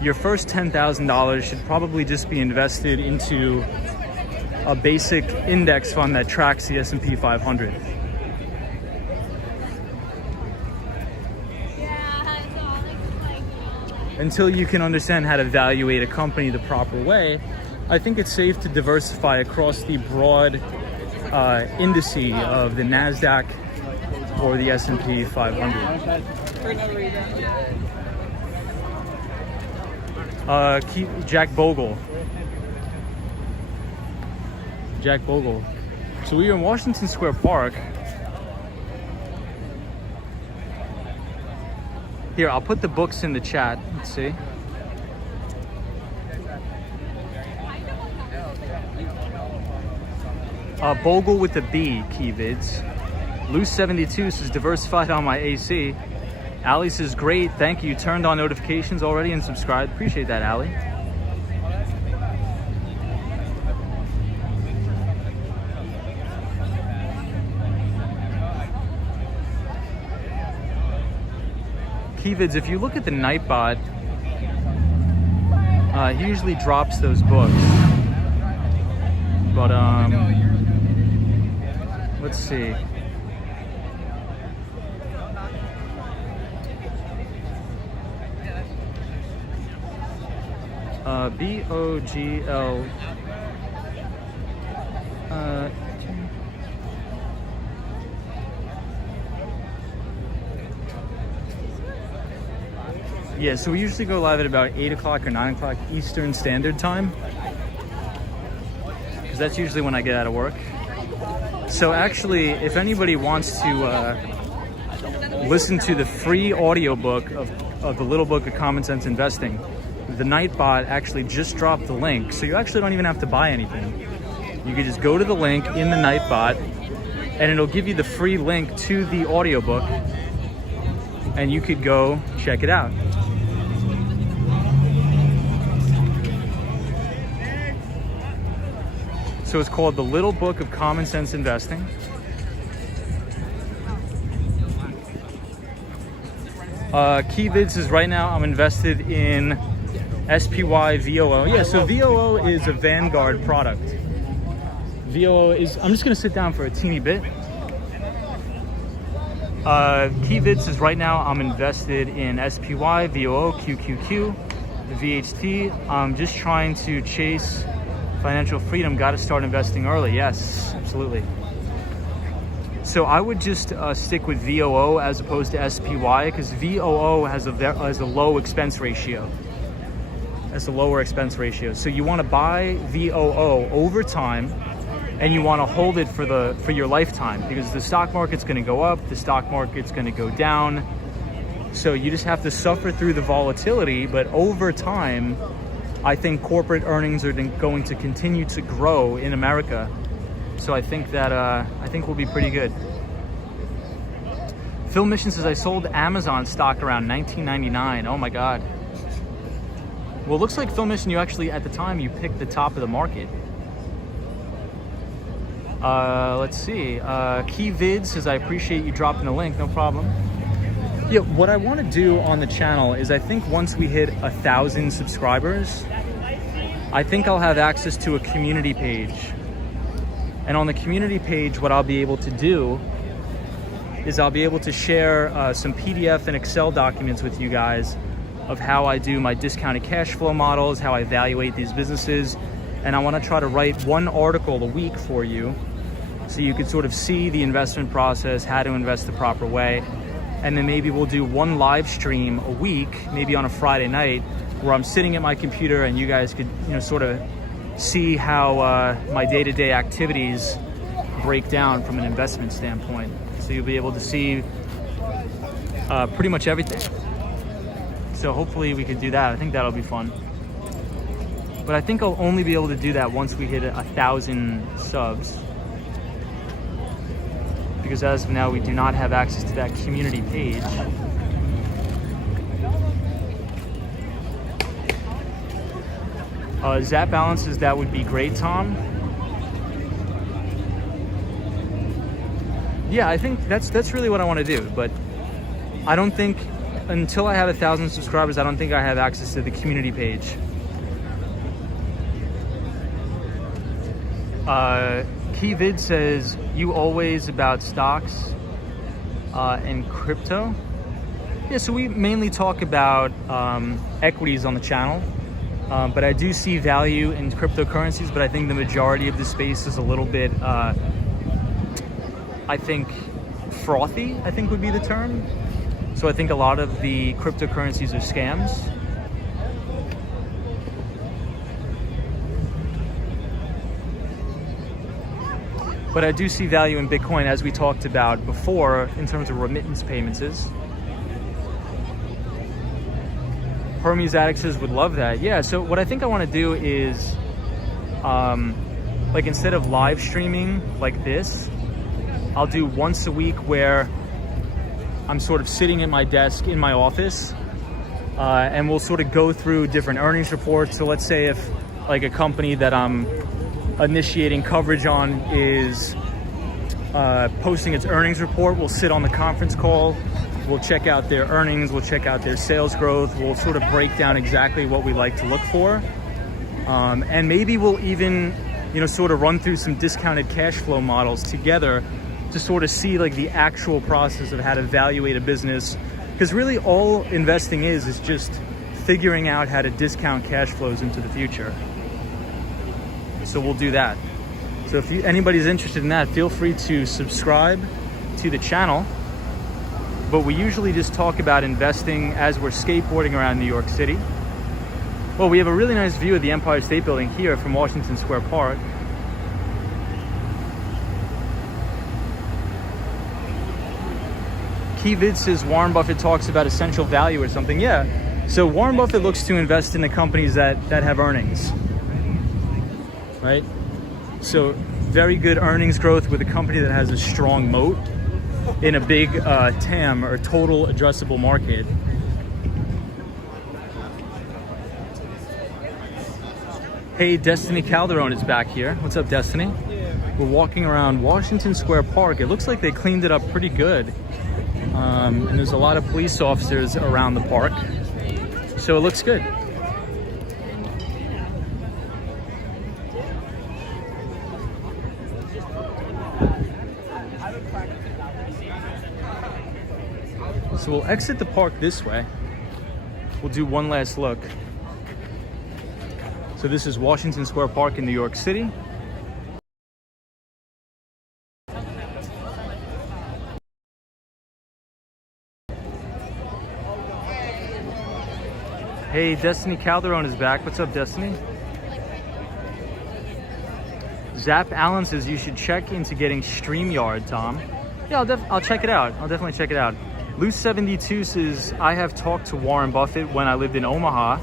your first $10,000 should probably just be invested into a basic index fund that tracks the S&P 500. Until you can understand how to evaluate a company the proper way, I think it's safe to diversify across the broad indice of the NASDAQ or the S&P 500. Jack Bogle. So we are in Washington Square Park. Here, I'll put the books in the chat. Let's see. Bogle with a B, Keyvids. Loose72 says diversified on my AC. Ali says great, thank you. Turned on notifications already and subscribed. Appreciate that, Ali. Keyvids, if you look at the Nightbot, he usually drops those books. But let's see. BOGL. Yeah, so we usually go live at about 8 o'clock or 9 o'clock Eastern Standard Time, because that's usually when I get out of work. So actually, if anybody wants to listen to the free audiobook of the Little Book of Common Sense Investing, the Nightbot actually just dropped the link, so you actually don't even have to buy anything. You could just go to the link in the Nightbot, and it'll give you the free link to the audiobook, and you could go check it out. So it's called The Little Book of Common Sense Investing. Keyvids is right now I'm invested in SPY VOO. Yeah, so VOO is a Vanguard product. VOO is, I'm just gonna sit down for a teeny bit. Keyvids is right now I'm invested in SPY, VOO, QQQ, VHT. I'm just trying to chase financial freedom. Got to start investing early. Yes, absolutely. So I would just stick with VOO as opposed to SPY, because VOO has a low expense ratio. That's a lower expense ratio. So you want to buy VOO over time, and you want to hold it for your lifetime, because the stock market's going to go up, the stock market's going to go down. So you just have to suffer through the volatility, but over time, I think corporate earnings are going to continue to grow in America. So I think that we'll be pretty good. Phil Mission says I sold Amazon stock around $19.99. Oh my God. Well, it looks like Phil Mission, you actually at the time you picked the top of the market. Let's see. Keyvids says I appreciate you dropping the link. No problem. Yeah, what I want to do on the channel is I think once we hit 1,000 subscribers, I think I'll have access to a community page. And on the community page, what I'll be able to do is I'll be able to share some PDF and Excel documents with you guys of how I do my discounted cash flow models, how I evaluate these businesses. And I want to try to write one article a week for you so you could sort of see the investment process, how to invest the proper way. And then maybe we'll do one live stream a week, maybe on a Friday night, where I'm sitting at my computer and you guys could, sort of see how my day-to-day activities break down from an investment standpoint. So you'll be able to see pretty much everything. So hopefully we could do that. I think that'll be fun. But I think I'll only be able to do that once we hit 1,000 subs. Because as of now, we do not have access to that community page. Zap balances, that would be great, Tom. yeah, I think that's really what I want to do. But I don't think until I have 1,000 subscribers, I don't think I have access to the community page. KeyVid says, you always about stocks and crypto. Yeah, so we mainly talk about equities on the channel, but I do see value in cryptocurrencies, but I think the majority of the space is a little bit, I think, frothy, I think would be the term. So I think a lot of the cryptocurrencies are scams. But I do see value in Bitcoin, as we talked about before, in terms of remittance payments. Hermes Addict says would love that. Yeah, so what I think I want to do is, like instead of live streaming like this, I'll do once a week where I'm sort of sitting at my desk in my office, and we'll sort of go through different earnings reports. So let's say if like a company that I'm initiating coverage on is posting its earnings report, we'll sit on the conference call, we'll check out their earnings, we'll check out their sales growth, we'll sort of break down exactly what we like to look for, and maybe we'll even, you know, sort of run through some discounted cash flow models together to sort of see like the actual process of how to evaluate a business, because really all investing is just figuring out how to discount cash flows into the future. So we'll do that. So if anybody's interested in that, feel free to subscribe to the channel. But we usually just talk about investing as we're skateboarding around New York City. Well, we have a really nice view of the Empire State Building here from Washington Square Park. KeyVid says Warren Buffett talks about essential value or something. Yeah, so Warren Buffett looks to invest in the companies that have earnings. Right? So very good earnings growth with a company that has a strong moat in a big TAM, or total addressable market. Hey, Destiny Calderon is back here. What's up, Destiny? We're walking around Washington Square Park. It looks like they cleaned it up pretty good. And there's a lot of police officers around the park. So it looks good. So we'll exit the park this way. We'll do one last look. So this is Washington Square Park in New York City. Hey, Destiny Calderon is back. What's up, Destiny? Zap Allen says you should check into getting StreamYard, Tom. Yeah, I'll check it out. I'll definitely check it out. Loose72 says, I have talked to Warren Buffett when I lived in Omaha.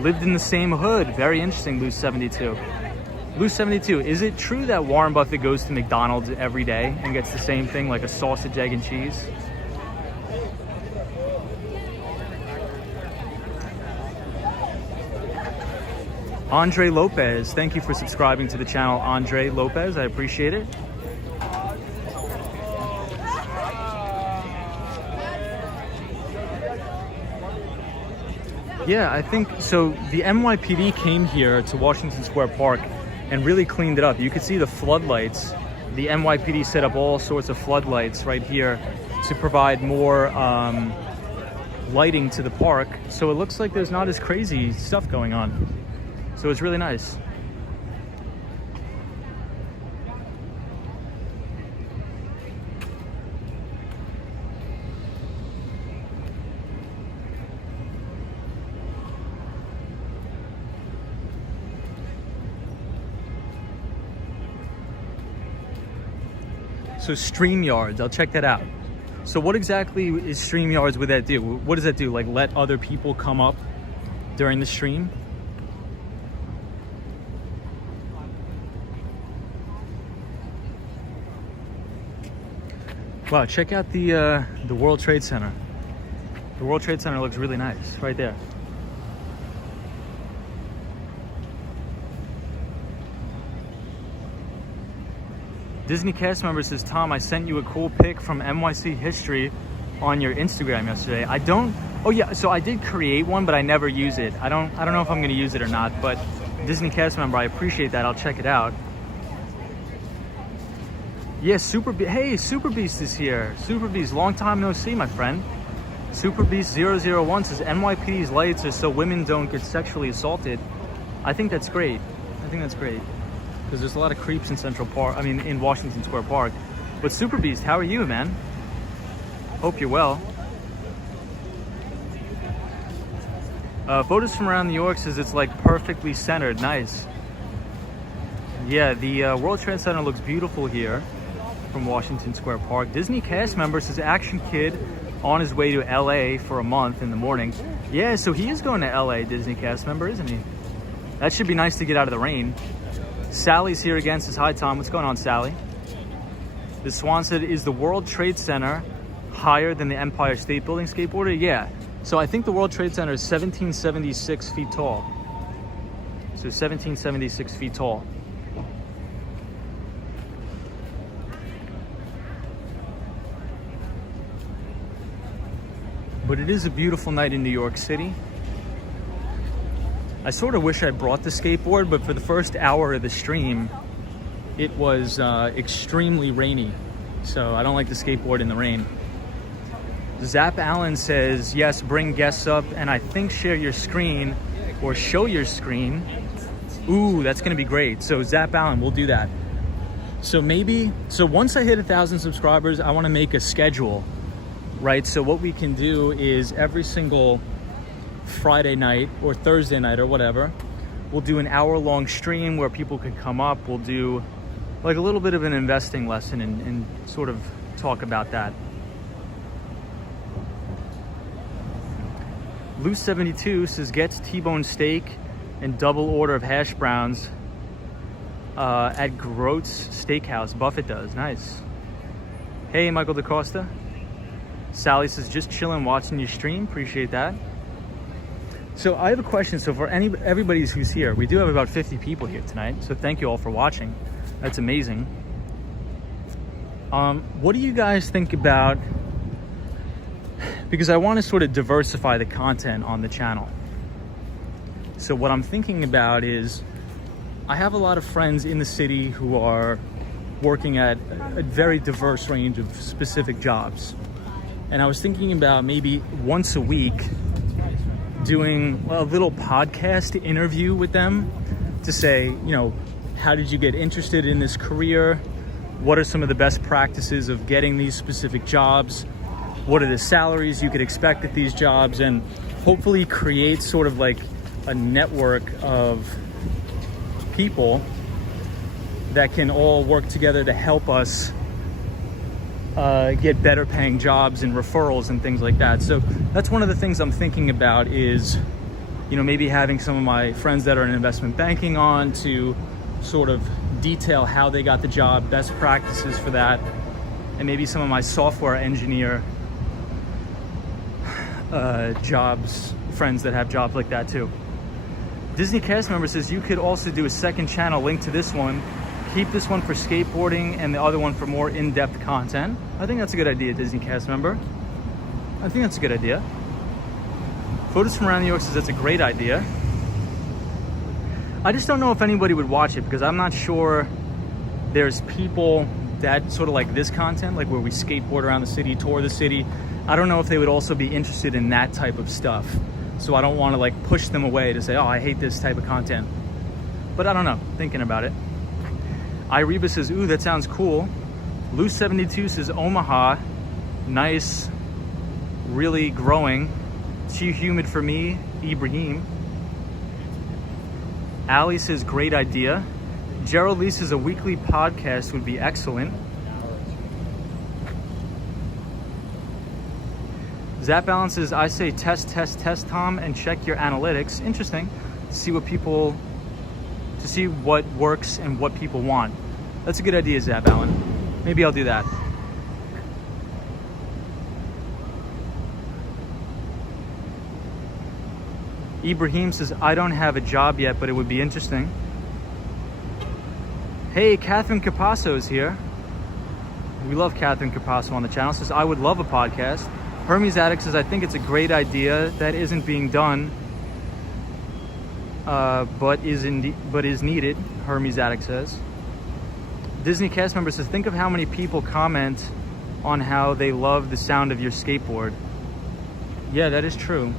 Lived in the same hood. Very interesting, Loose72. Loose72, is it true that Warren Buffett goes to McDonald's every day and gets the same thing, like a sausage, egg, and cheese? Andre Lopez, thank you for subscribing to the channel, Andre Lopez. I appreciate it. Yeah, I think so. The NYPD came here to Washington Square Park and really cleaned it up. You could see the floodlights. The NYPD set up all sorts of floodlights right here to provide more lighting to the park. So it looks like there's not as crazy stuff going on. So it's really nice. So StreamYards, I'll check that out. So what exactly is StreamYards? Would that do? What does that do? Like let other people come up during the stream? Wow, check out the World Trade Center. The World Trade Center looks really nice right there. Disney cast member says, Tom, I sent you a cool pic from NYC history on your Instagram yesterday. I don't, oh yeah, so I did create one, but I never use it. I don't know if I'm gonna use it or not, but Disney cast member, I appreciate that. I'll check it out. Yes, hey, Super Beast is here. Super Beast, long time no see, my friend. Super Beast 001 says NYPD's lights are so women don't get sexually assaulted. I think that's great. I think that's great. Because there's a lot of creeps in in Washington Square Park. But Super Beast, how are you, man? Hope you're well. Photos from around New York says it's like perfectly centered. Nice. Yeah, the World Trade Center looks beautiful here from Washington Square Park. Disney cast member says Action Kid on his way to LA for a month in the morning. Yeah, so he is going to LA, Disney cast member, isn't he? That should be nice to get out of the rain. Sally's here again, says, hi Tom, what's going on, Sally? The Swan said, is the World Trade Center higher than the Empire State Building skateboarder? Yeah, so I think the World Trade Center is 1776 feet tall. So 1776 feet tall. But it is a beautiful night in New York City. I sort of wish I brought the skateboard, but for the first hour of the stream, it was extremely rainy. So I don't like the skateboard in the rain. Zap Allen says, yes, bring guests up and I think share your screen or show your screen. Ooh, that's gonna be great. So Zap Allen, we'll do that. So once I hit 1,000 subscribers, I wanna make a schedule, right? So what we can do is every single Friday night or Thursday night or whatever, we'll do an hour-long stream where people can come up. We'll do like a little bit of an investing lesson and sort of talk about that. Loose 72 says gets T-bone steak and double order of hash browns at Groats Steakhouse. Buffett does. Nice. Hey, Michael DaCosta. Sally says just chilling, watching your stream. Appreciate that. So I have a question. So for everybody who's here, we do have about 50 people here tonight. So thank you all for watching. That's amazing. What do you guys think about, because I want to sort of diversify the content on the channel. So what I'm thinking about is I have a lot of friends in the city who are working at a very diverse range of specific jobs. And I was thinking about maybe once a week doing a little podcast interview with them to say, you know, how did you get interested in this career? What are some of the best practices of getting these specific jobs? What are the salaries you could expect at these jobs? And hopefully create sort of like a network of people that can all work together to help us get better paying jobs and referrals and things like that. So that's one of the things I'm thinking about is, you know, maybe having some of my friends that are in investment banking on to sort of detail how they got the job, best practices for that, and maybe some of my software engineer jobs, friends that have jobs like that too. Disney cast member says you could also do a second channel linked to this one. Keep this one for skateboarding and the other one for more in-depth content. I think that's a good idea, Disney cast member. I think that's a good idea. Photos from around New York says that's a great idea. I just don't know if anybody would watch it because I'm not sure there's people that sort of like this content, like where we skateboard around the city, tour the city. I don't know if they would also be interested in that type of stuff. So I don't want to like push them away to say, oh, I hate this type of content. But I don't know, thinking about it. Ireba says, ooh, that sounds cool. Loose 72 says, Omaha, nice, really growing. Too humid for me, Ibrahim. Ali says, great idea. Gerald Lee says, a weekly podcast would be excellent. Zap Allen says, I say test, Tom, and check your analytics. Interesting. See what works and what people want. That's a good idea, Zap Allen. Maybe I'll do that. Ibrahim says, I don't have a job yet, but it would be interesting. Hey, Catherine Capasso is here. We love Catherine Capasso on the channel. Says, I would love a podcast. Hermes Addict says, I think it's a great idea that isn't being done, but is needed. Hermes Addict says. Disney cast member says, think of how many people comment on how they love the sound of your skateboard. Yeah, that is true.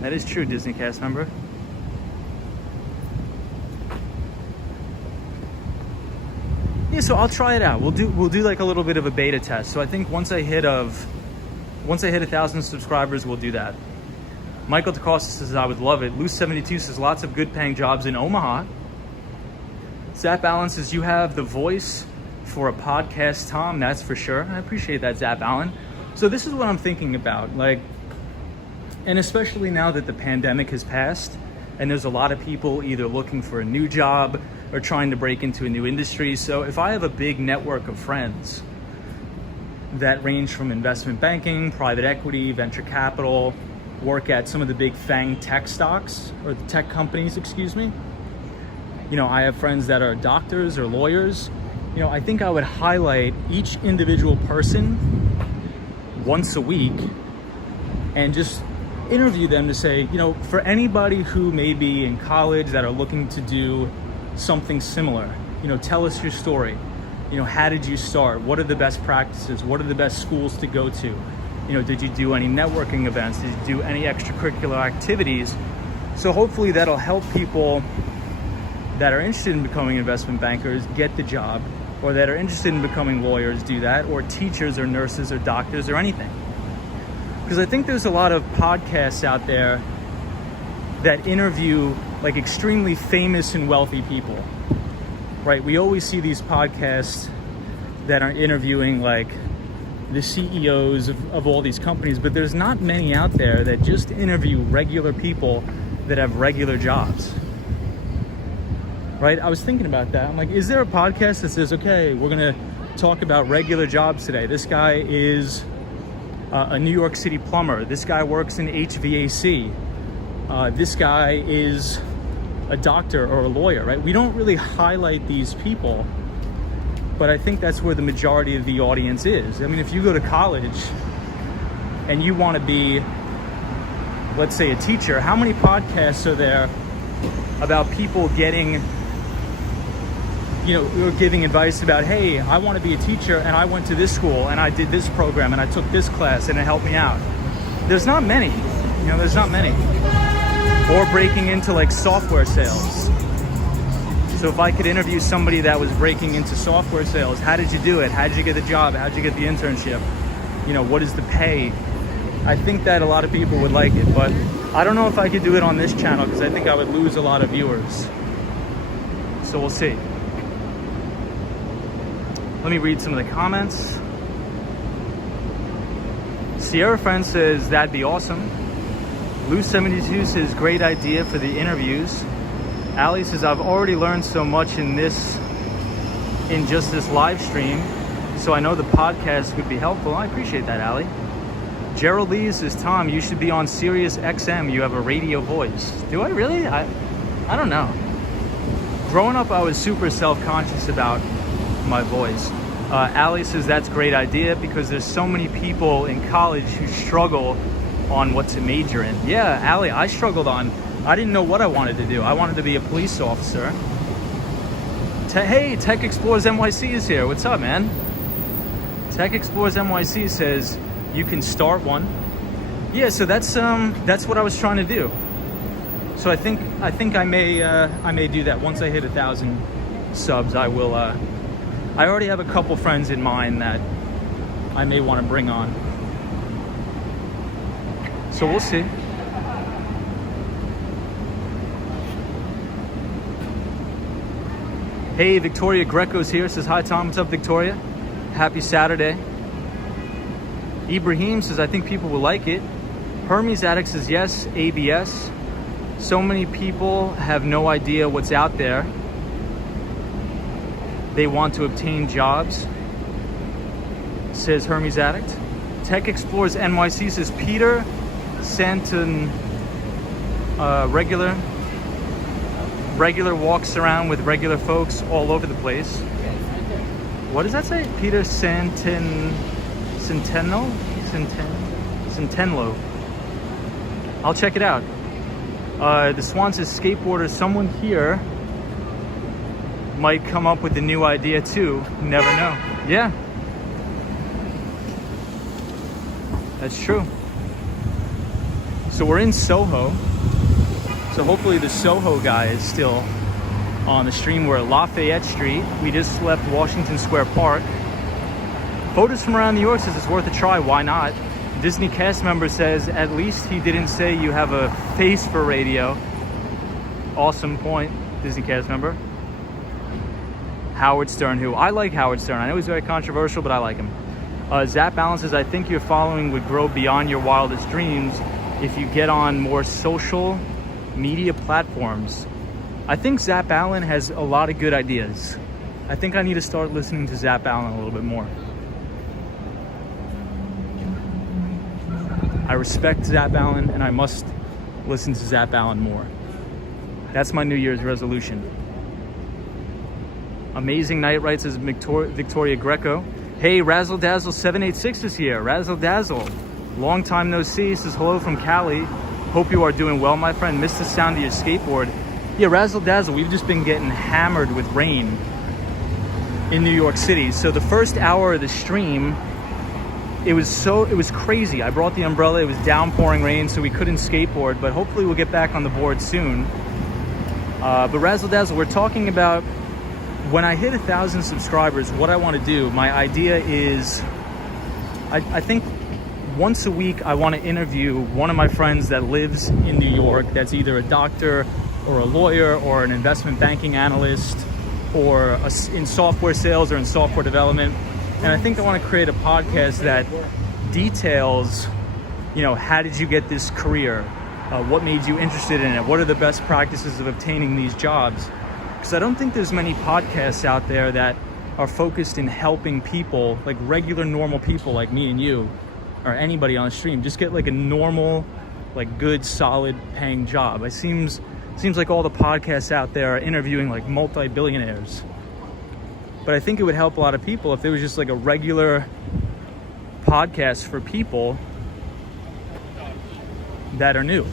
That is true, Disney cast member. Yeah, so I'll try it out. We'll do like a little bit of a beta test. So I think once I hit 1,000 subscribers, we'll do that. Michael DeCosta says, I would love it. Loose72 says, lots of good paying jobs in Omaha. Zap Allen says, you have the voice for a podcast, Tom, that's for sure. I appreciate that, Zap Allen. So this is what I'm thinking about, like, and especially now that the pandemic has passed and there's a lot of people either looking for a new job or trying to break into a new industry. So if I have a big network of friends that range from investment banking, private equity, venture capital, work at some of the big FANG tech stocks, or the tech companies, excuse me. You know, I have friends that are doctors or lawyers. You know, I think I would highlight each individual person once a week and just interview them to say, you know, for anybody who may be in college that are looking to do something similar, you know, tell us your story. You know, how did you start? What are the best practices? What are the best schools to go to? You know, did you do any networking events? Did you do any extracurricular activities? So hopefully that'll help people that are interested in becoming investment bankers get the job, or that are interested in becoming lawyers do that, or teachers or nurses or doctors or anything. Because I think there's a lot of podcasts out there that interview like extremely famous and wealthy people, right? We always see these podcasts that are interviewing like the CEOs of all these companies, but there's not many out there that just interview regular people that have regular jobs, right? I was thinking about that. I'm like, is there a podcast that says, okay, we're gonna talk about regular jobs today? This guy is a New York City plumber. This guy works in HVAC. This guy is a doctor or a lawyer, right? We don't really highlight these people, but I think that's where the majority of the audience is. I mean, if you go to college and you want to be, let's say, a teacher, how many podcasts are there about people getting, you know, giving advice about, hey, I want to be a teacher and I went to this school and I did this program and I took this class and it helped me out? There's not many, you know, there's not many. Or breaking into like software sales. So if I could interview somebody that was breaking into software sales, how did you do it? How did you get the job? How did you get the internship? You know, what is the pay? I think that a lot of people would like it, but I don't know if I could do it on this channel because I think I would lose a lot of viewers. So we'll see. Let me read some of the comments. Sierra Friend says, that'd be awesome. Lou72 says, great idea for the interviews. Ali says, I've already learned so much in just this live stream, so I know the podcast would be helpful. I appreciate that, Ali. Gerald Lee says, Tom, you should be on Sirius XM. You have a radio voice. Do I really? I don't know. Growing up, I was super self-conscious about my voice. Ali says, that's a great idea because there's so many people in college who struggle on what to major in. Yeah, Ali, I struggled on, I didn't know what I wanted to do. I wanted to be a police officer. Hey, Tech Explorers NYC is here. What's up, man? Tech Explorers NYC says you can start one. Yeah, so that's what I was trying to do. So I think I may do that once I hit 1,000 subs. I will. I already have a couple friends in mind that I may want to bring on. So we'll see. Hey, Victoria Greco's here. Says, hi, Tom. What's up, Victoria? Happy Saturday. Ibrahim says, I think people will like it. Hermes Addict says, yes, ABS. So many people have no idea what's out there. They want to obtain jobs, says Hermes Addict. Tech Explorers NYC says, Peter Santon, regular walks around with regular folks all over the place. what does that say? Peter Centenlo. I'll check it out. The Swan says skateboarder, someone here might come up with a new idea too. Never know. Yeah. That's true. So we're in Soho. So hopefully the Soho guy is still on the stream. We're at Lafayette Street. We just left Washington Square Park. Photos from around New York says it's worth a try. Why not? Disney cast member says, at least he didn't say you have a face for radio. Awesome point, Disney cast member. Howard Stern, who I like Howard Stern. I know he's very controversial, but I like him. Zap Allen says, I think your following would grow beyond your wildest dreams if you get on more social media platforms. I think Zap Allen has a lot of good ideas. I think I need to start listening to Zap Allen a little bit more. I respect Zap Allen, and I must listen to Zap Allen more. That's my New Year's resolution. Amazing Night writes as Victoria Greco. Hey, Razzle Dazzle 786 is here. Razzle Dazzle, long time no see. Says hello from Cali. Hope you are doing well, my friend. Missed the sound of your skateboard. Yeah, Razzle Dazzle, we've just been getting hammered with rain in New York City. So the first hour of the stream, it was crazy. I brought the umbrella. It was downpouring rain, so we couldn't skateboard, but hopefully we'll get back on the board soon. But Razzle Dazzle, we're talking about when I hit 1,000 subscribers, what I want to do. My idea is, I think once a week I want to interview one of my friends that lives in New York, that's either a doctor or a lawyer or an investment banking analyst or in software sales or in software development. And I think I want to create a podcast that details, how did you get this career? What made you interested in it? What are the best practices of obtaining these jobs? Because I don't think there's many podcasts out there that are focused in helping people, like regular, normal people like me and you, or anybody on the stream, just get like a normal, like good, solid paying job. It seems like all the podcasts out there are interviewing like multi-billionaires. But I think it would help a lot of people if there was just like a regular podcast for people that are new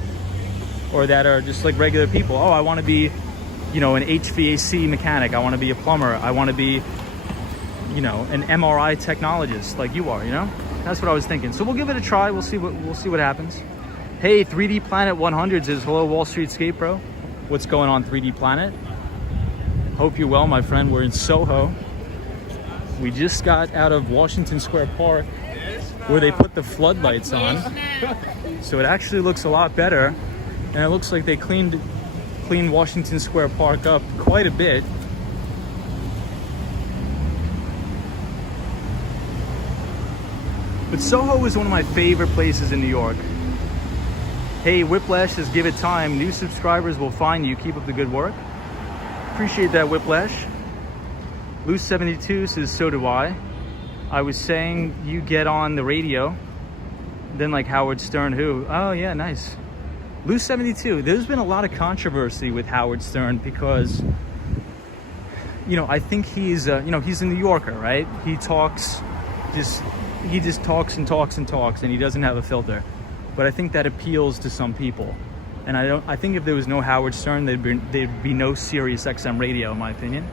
or that are just like regular people. Oh, I want to be, an HVAC mechanic. I want to be a plumber. I want to be, an MRI technologist like you are, That's what I was thinking. So we'll give it a try. We'll see what happens. Hey, 3D Planet 100 says, hello, Wall Street Skate Pro. What's going on, 3D Planet? Hope you're well, my friend. We're in Soho. We just got out of Washington Square Park where they put the floodlights on. So it actually looks a lot better. And it looks like they cleaned Washington Square Park up quite a bit. But Soho is one of my favorite places in New York. Hey, Whiplash says, give it time. New subscribers will find you. Keep up the good work. Appreciate that, Whiplash. Loose72 says, so do I. I was saying you get on the radio. Then like Howard Stern, who? Oh yeah, nice. Loose72, there's been a lot of controversy with Howard Stern because, I think he's a New Yorker, right? He just talks and talks and talks, and he doesn't have a filter. But I think that appeals to some people. And I think if there was no Howard Stern, there'd be no Sirius XM radio, in my opinion.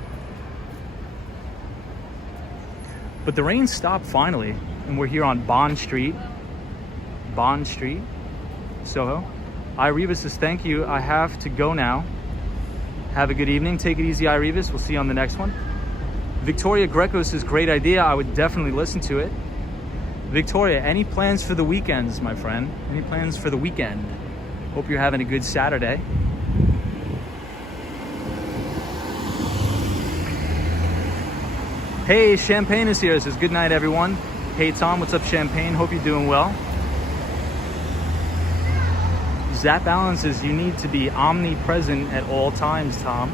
But the rain stopped finally, and we're here on Bond Street, Soho. Irevis says, thank you. I have to go now. Have a good evening. Take it easy, Irevis. We'll see you on the next one. Victoria Greco says, great idea. I would definitely listen to it. Victoria, any plans for the weekends, my friend? Any plans for the weekend? Hope you're having a good Saturday. Hey, Champagne is here. It says, good night, everyone. Hey, Tom, what's up, Champagne? Hope you're doing well. Zap Allen says, you need to be omnipresent at all times, Tom.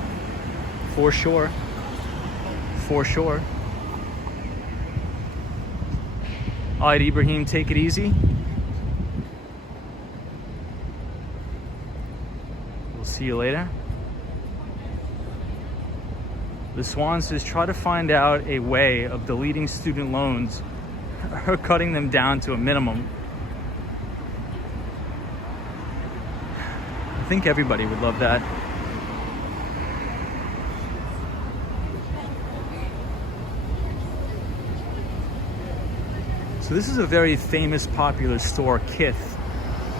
For sure. For sure. All right, Ibrahim, take it easy. We'll see you later. The Swan says, try to find out a way of deleting student loans or cutting them down to a minimum. I think everybody would love that. So this is a very famous, popular store, Kith,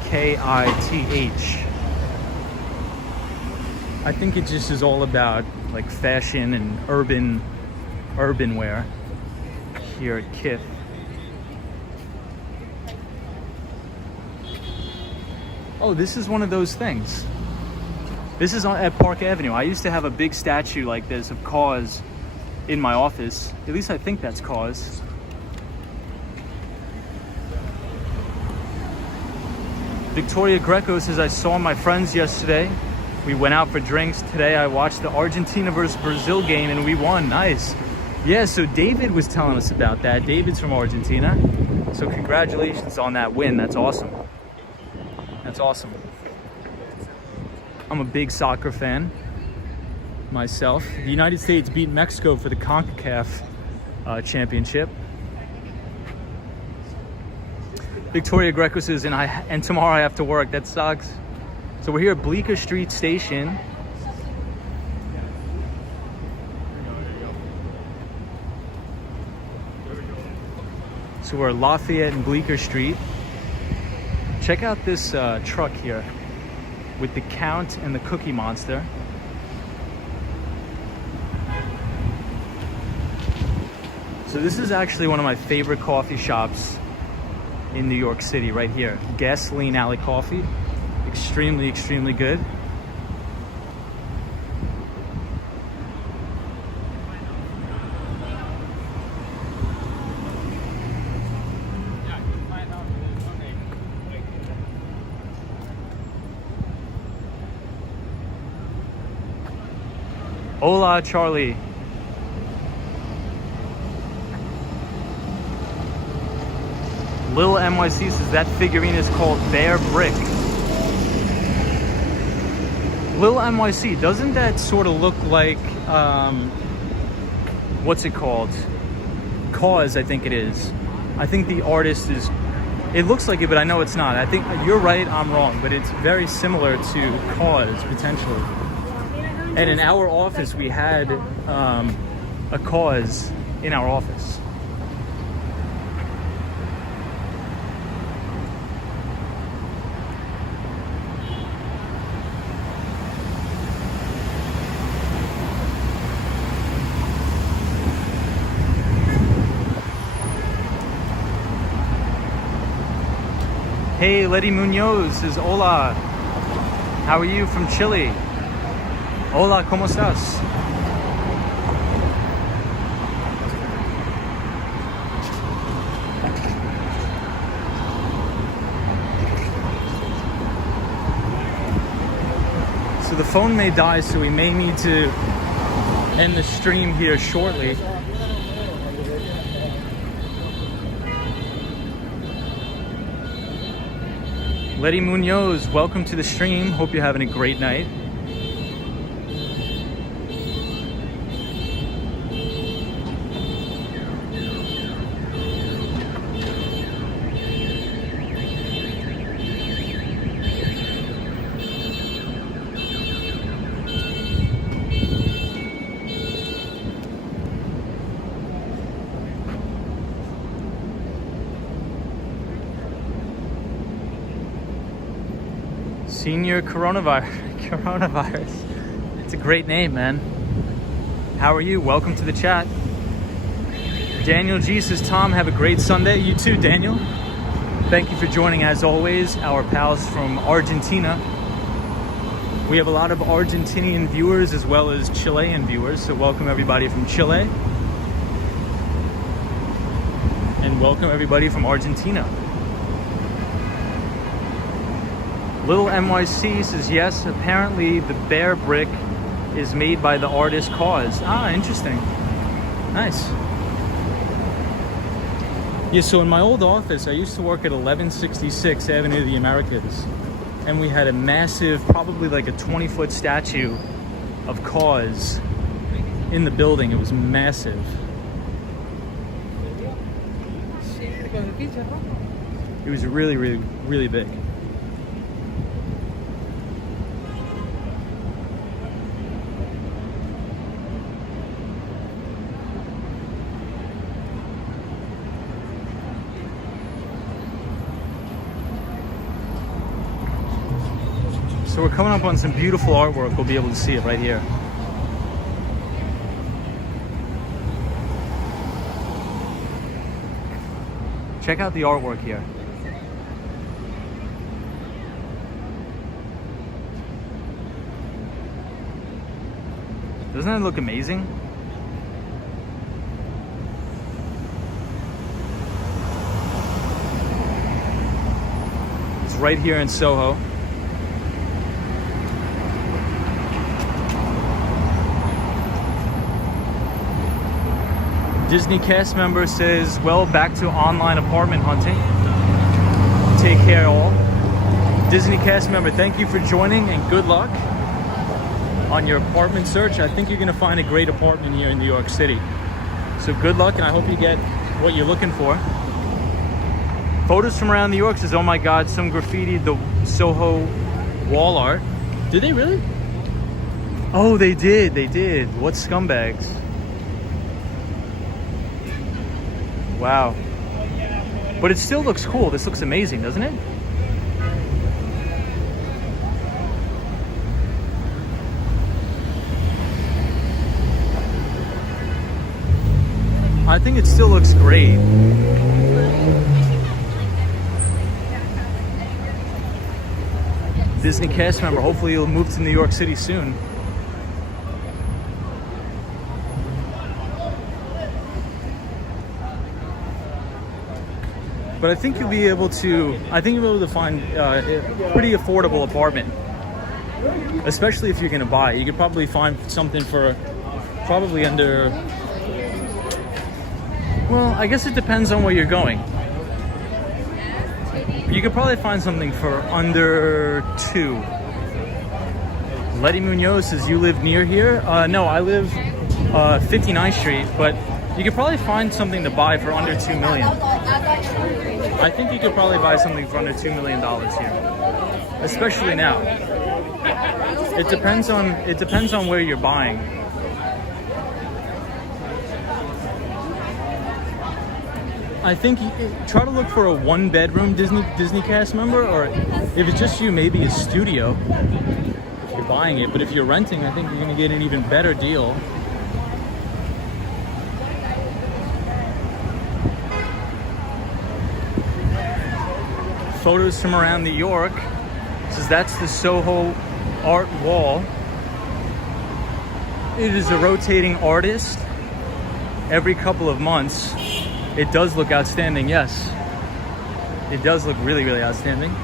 K-I-T-H. I think it just is all about like fashion and urban wear here at Kith. Oh, this is one of those things. This is at Park Avenue. I used to have a big statue like this of Cause in my office. At least I think that's Cause. Victoria Greco says, I saw my friends yesterday. We went out for drinks. Today I watched the Argentina versus Brazil game and we won. Nice. Yeah, so David was telling us about that. David's from Argentina. So congratulations on that win. That's awesome. That's awesome. I'm a big soccer fan myself. The United States beat Mexico for the CONCACAF championship. Victoria Greco says, and tomorrow I have to work. That sucks. So we're here at Bleecker Street Station. So we're at Lafayette and Bleecker Street. Check out this truck here with the Count and the Cookie Monster. So this is actually one of my favorite coffee shops in New York City, right here. Gasoline Alley Coffee. Extremely, extremely good. Hola, Charlie. Lil NYC says that figurine is called Bear Brick. Lil NYC, doesn't that sort of look like, what's it called? Cause, I think it is. I think the artist is, it looks like it, but I know it's not. I think you're right, I'm wrong, but it's very similar to Cause, potentially. And in our office, we had a Cause in our office. Hey, Letty Munoz says, hola. How are you from Chile? Hola, ¿cómo estás? So the phone may die, so we may need to end the stream here shortly. Letty Munoz, welcome to the stream. Hope you're having a great night. Senior coronavirus. It's a great name, man. How are you? Welcome to the chat. Daniel G says, Tom, have a great Sunday. You too, Daniel. Thank you for joining, as always, our pals from Argentina. We have a lot of Argentinian viewers as well as Chilean viewers, so welcome everybody from Chile. And welcome everybody from Argentina. Little NYC says, yes, apparently the bear brick is made by the artist Cause. Ah, interesting. Nice. Yeah, so in my old office, I used to work at 1166 Avenue of the Americas. And we had a massive, probably like a 20-foot statue of Cause in the building. It was massive. It was really, really, really big. So we're coming up on some beautiful artwork. We'll be able to see it right here. Check out the artwork here. Doesn't that look amazing? It's right here in Soho. Disney cast member says, well, back to online apartment hunting. Take care all. Disney cast member, thank you for joining and good luck on your apartment search. I think you're gonna find a great apartment here in New York City. So good luck, and I hope you get what you're looking for. Photos from around New York says, oh my God, some graffitied the Soho wall art. Did they really? Oh, they did. What scumbags. Wow. But it still looks cool. This looks amazing, doesn't it? I think it still looks great. Disney cast member, hopefully you'll move to New York City soon. But I think you'll be able to, find a pretty affordable apartment. Especially if you're gonna buy. You could probably find something for probably under, well, I guess it depends on where you're going. You could probably find something for under $2. Letty Munoz says, you live near here? No, I live 59th Street, but you could probably find something to buy for under $2 million. I think you could probably buy something for under $2 million here, especially now. It depends on where you're buying. I think try to look for a one-bedroom Disney cast member, or if it's just you, maybe a studio if you're buying it. But if you're renting, I think you're going to get an even better deal. Photos from around New York. Says that's the Soho art wall. It is a rotating artist every couple of months. It does look outstanding, yes. It does look really, really outstanding.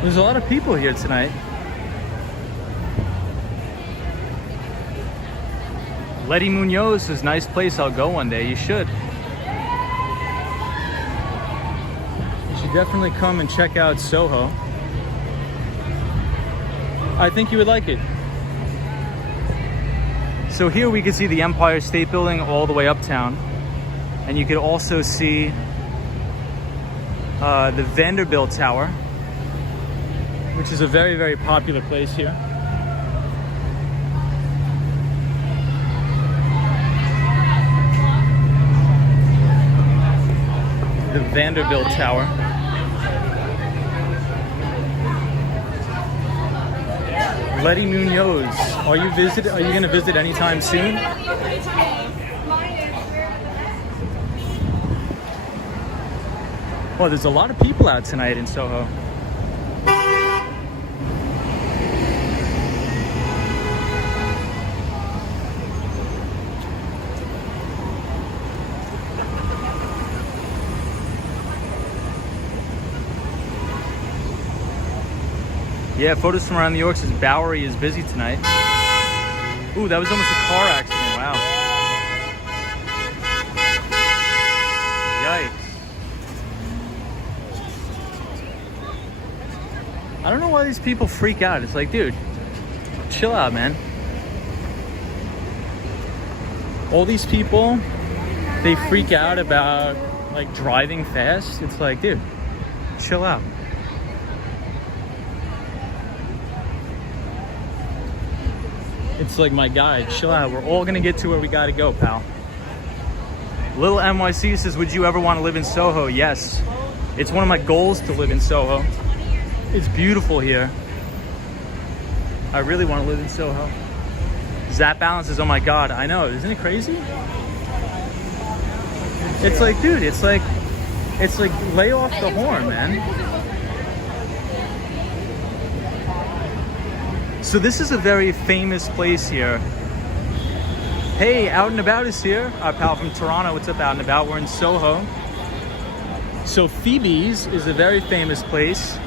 There's a lot of people here tonight. Letty Munoz says, nice place, I'll go one day. You should. You should definitely come and check out Soho. I think you would like it. So here we can see the Empire State Building all the way uptown. And you could also see the Vanderbilt Tower, which is a very, very popular place here. The Vanderbilt Tower. Letty Munoz, are you going to visit anytime soon? Well, there's a lot of people out tonight in Soho. Yeah, photos from around New York says Bowery is busy tonight. Ooh, that was almost a car accident. Wow. Yikes. I don't know why these people freak out. It's like, dude, chill out, man. All these people, they freak out about like driving fast. It's like, dude, chill out. It's like, my guy, chill out. We're all gonna get to where we gotta go, pal. Little NYC says, would you ever want to live in Soho? Yes. It's one of my goals to live in Soho. It's beautiful here. I really want to live in Soho. Zap Balance is, oh my God, I know, isn't it crazy? It's like, dude, it's like lay off the horn, man. So this is a very famous place here. Hey, Out and About is here. Our pal from Toronto. What's up, Out and About? We're in Soho. So Phoebe's is a very famous place.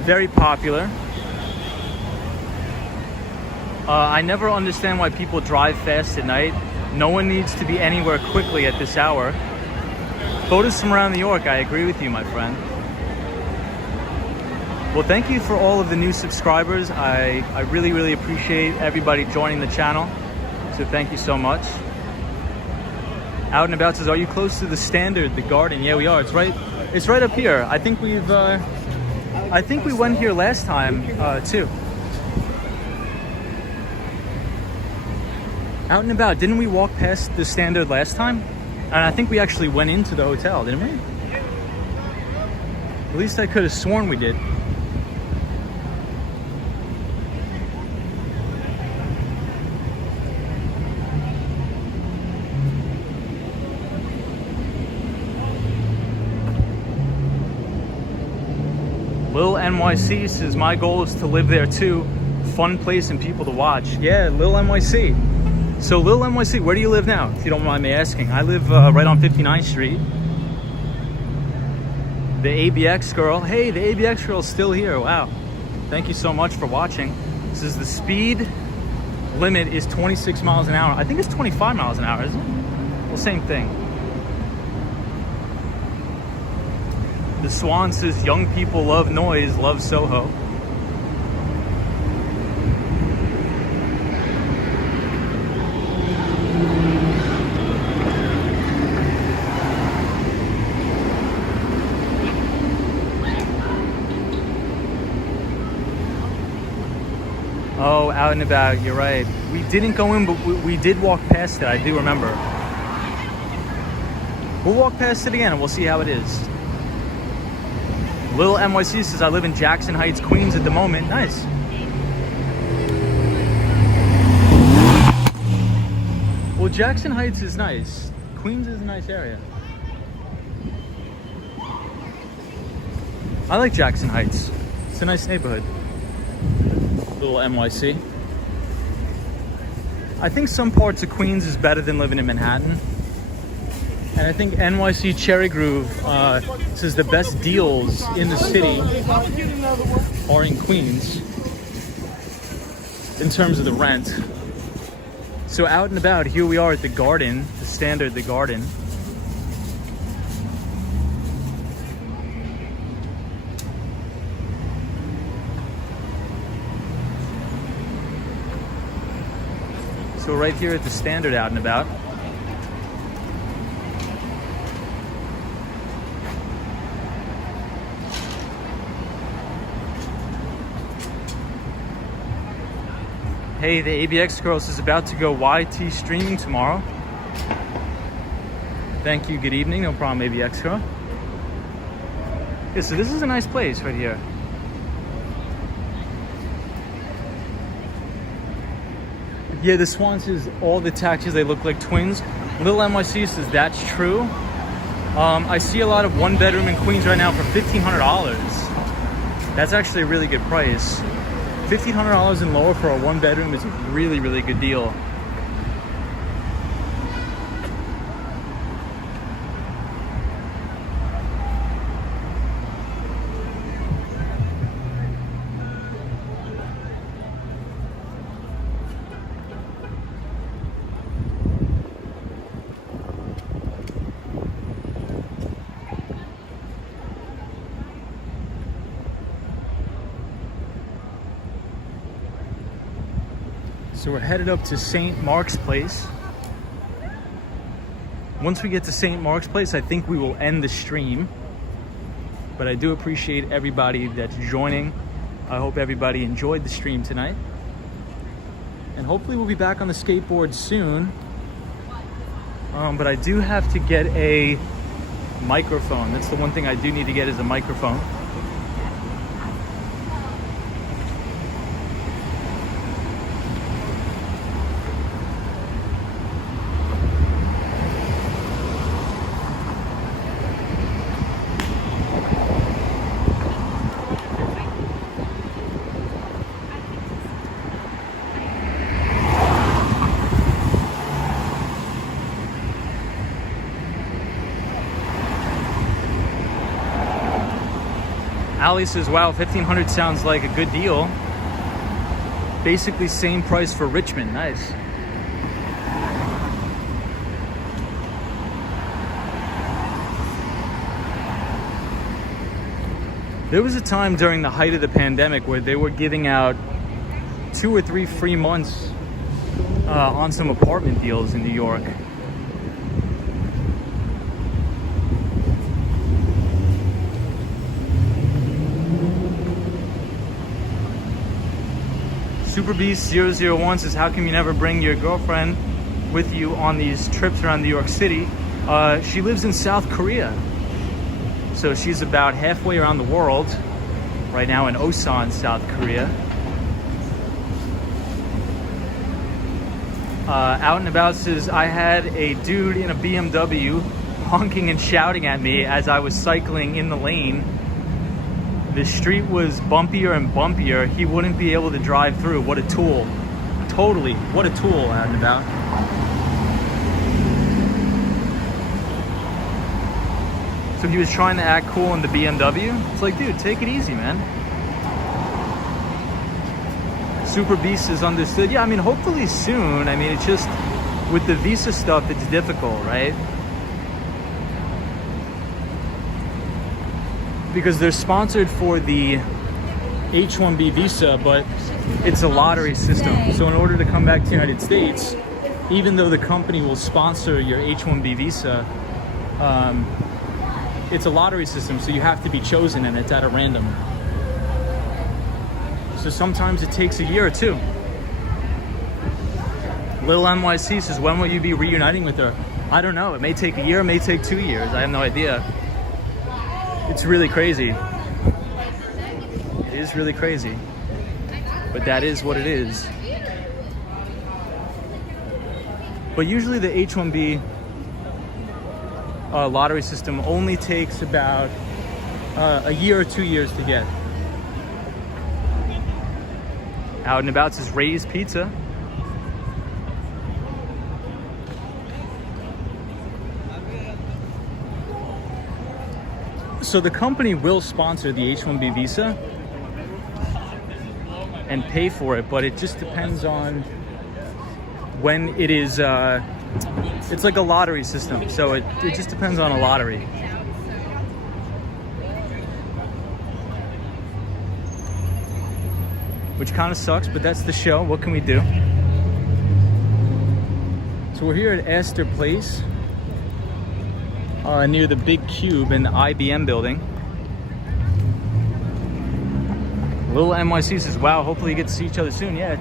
Very popular. I never understand why people drive fast at night. No one needs to be anywhere quickly at this hour. Photos from around New York. I agree with you, my friend. Well, thank you for all of the new subscribers. I really, really appreciate everybody joining the channel. So thank you so much. Out and About says, are you close to the Standard, the Garden? Yeah, we are. It's right up here. I think we went here last time too. Out and About, didn't we walk past the Standard last time? And I think we actually went into the hotel, didn't we? At least I could have sworn we did. Lil NYC says, my goal is to live there too. Fun place and people to watch. Yeah, Lil NYC. So Lil NYC, where do you live now? If you don't mind me asking. I live right on 59th Street. The ABX girl. Hey, the ABX girl's still here. Wow. Thank you so much for watching. This is the speed limit is 26 miles an hour. I think it's 25 miles an hour, isn't it? Well, same thing. The Swan says, young people love noise, love Soho. Oh, Out and About, you're right. We didn't go in, but we did walk past it, I do remember. We'll walk past it again and we'll see how it is. Little NYC says, I live in Jackson Heights, Queens at the moment. Nice. Well, Jackson Heights is nice. Queens is a nice area. I like Jackson Heights. It's a nice neighborhood. Little NYC. I think some parts of Queens is better than living in Manhattan. And I think NYC Cherry Groove says the best deals in the city are in Queens in terms of the rent. So Out and About, here we are at the Garden, the Standard, the Garden. So right here at the Standard, Out and About. Hey, the ABX Girls is about to go YT streaming tomorrow. Thank you, good evening, no problem, ABX Girl. Yeah, so this is a nice place right here. Yeah, the Swan says all the taxis, they look like twins. Little NYC says that's true. I see a lot of one bedroom in Queens right now for $1,500. That's actually a really good price. $1,500 and lower for a one bedroom is a really, really good deal. So we're headed up to St. Mark's Place. Once we get to St. Mark's Place, I think we will end the stream. But I do appreciate everybody that's joining. I hope everybody enjoyed the stream tonight. And hopefully we'll be back on the skateboard soon. But I do have to get a microphone. That's the one thing I do need to get is a microphone. Ali says, wow, 1,500 sounds like a good deal. Basically same price for Richmond. Nice. There was a time during the height of the pandemic where they were giving out 2 or 3 free months on some apartment deals in New York. SuperBeast001 says, how come you never bring your girlfriend with you on these trips around New York City? She lives in South Korea. So she's about halfway around the world right now in Osan, South Korea. Out and About says, I had a dude in a BMW honking and shouting at me as I was cycling in the lane. The street was bumpier and bumpier. He wouldn't be able to drive through. What a tool. Totally. What a tool, Out and About. So he was trying to act cool in the BMW. It's like, dude, take it easy, man. Super Beast is understood. Yeah, I mean, hopefully soon. I mean, it's just with the visa stuff, it's difficult, right? Because they're sponsored for the H-1B visa, but it's a lottery system. So in order to come back to the United States, even though the company will sponsor your H-1B visa, it's a lottery system, so you have to be chosen and it's at a random. So sometimes it takes a year or 2. Little NYC says, when will you be reuniting with her? I don't know. It may take a year, it may take 2 years. I have no idea. It's really crazy. It is really crazy. But that is what it is. But usually the H-1B lottery system only takes about a year or 2 years to get. Out and About says, Ray's Pizza. So the company will sponsor the H-1B visa and pay for it, but it just depends on when it is. It's like a lottery system, so it just depends on a lottery. Which kind of sucks, but that's the show. What can we do? So we're here at Astor Place. Near the big cube in the IBM building. Little NYC says, wow, hopefully you get to see each other soon. Yeah,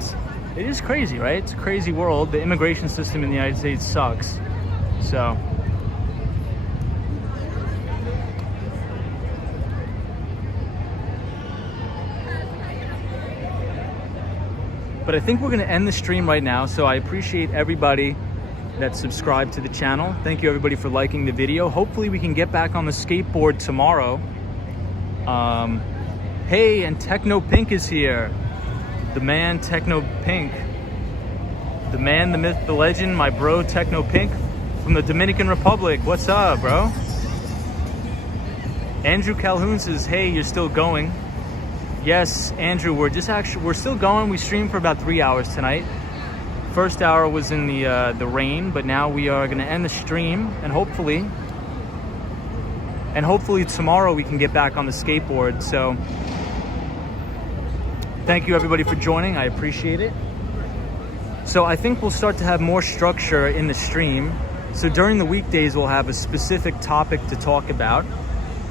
it is crazy, right? It's a crazy world. The immigration system in the United States sucks. So. But I think we're gonna end the stream right now. So I appreciate everybody that subscribed to the channel. Thank you everybody for liking the video. Hopefully we can get back on the skateboard tomorrow. Hey, and Techno Pink is here. The man Techno Pink. The man, the myth, the legend, my bro Techno Pink from the Dominican Republic. What's up, bro? Andrew Calhoun says, hey, you're still going. Yes, Andrew, we're still going. We streamed for about 3 hours tonight. First hour was in the rain, but now we are going to end the stream, and hopefully tomorrow we can get back on the skateboard. So thank you everybody for joining. I appreciate it. So I think we'll start to have more structure in the stream. So during the weekdays, we'll have a specific topic to talk about,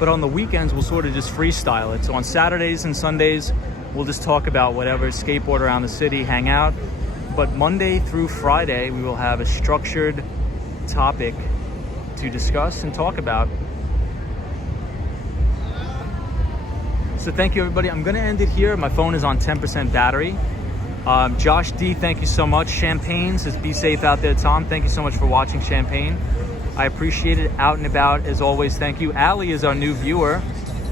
but on the weekends, we'll sort of just freestyle it. So on Saturdays and Sundays, we'll just talk about whatever, skateboard around the city, hang out. But Monday through Friday, we will have a structured topic to discuss and talk about. So thank you, everybody. I'm gonna end it here. My phone is on 10% battery. Josh D, thank you so much. Champagne says, be safe out there. Tom, thank you so much for watching Champagne. I appreciate it. Out and about, as always, thank you. Allie is our new viewer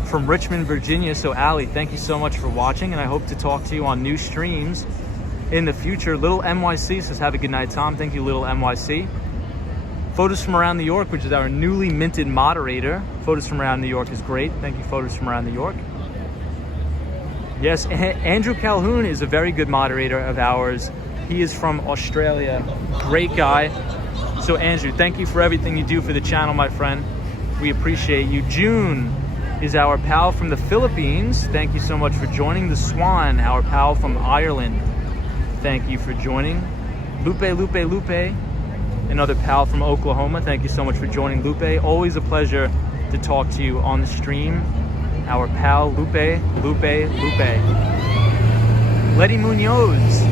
from Richmond, Virginia. So Allie, thank you so much for watching, and I hope to talk to you on new streams in the future. Little NYC says, have a good night, Tom. Thank you, Little NYC. Photos from Around New York, which is our newly minted moderator. Photos from Around New York is great. Thank you, Photos from Around New York. Yes, Andrew Calhoun is a very good moderator of ours. He is from Australia. Great guy. So Andrew, thank you for everything you do for the channel, my friend. We appreciate you. June is our pal from the Philippines. Thank you so much for joining. The Swan, our pal from Ireland. Thank you for joining. Lupe, another pal from Oklahoma. Thank you so much for joining, Lupe. Always a pleasure to talk to you on the stream. Our pal, Lupe. Letty Munoz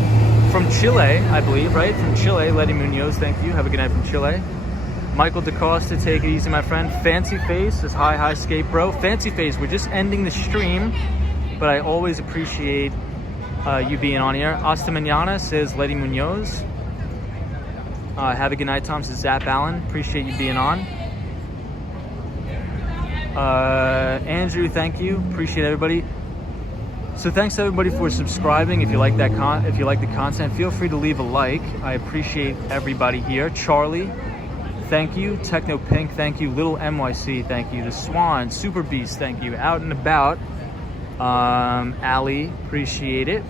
from Chile, I believe, right? From Chile, Letty Munoz, thank you. Have a good night from Chile. Michael DaCosta, take it easy, my friend. Fancy Face says, hi, skate bro. Fancy Face, we're just ending the stream, but I always appreciate you being on here. Hasta mañana says Letty Munoz. Have a good night, Tom, says Zap Allen. Appreciate you being on. Andrew, thank you. Appreciate everybody. So thanks everybody for subscribing. If you like that if you like the content, feel free to leave a like. I appreciate everybody here. Charlie, thank you. Techno Pink, thank you. Little NYC, thank you. The Swan, Super Beast, thank you. Out and About, Ali, appreciate it.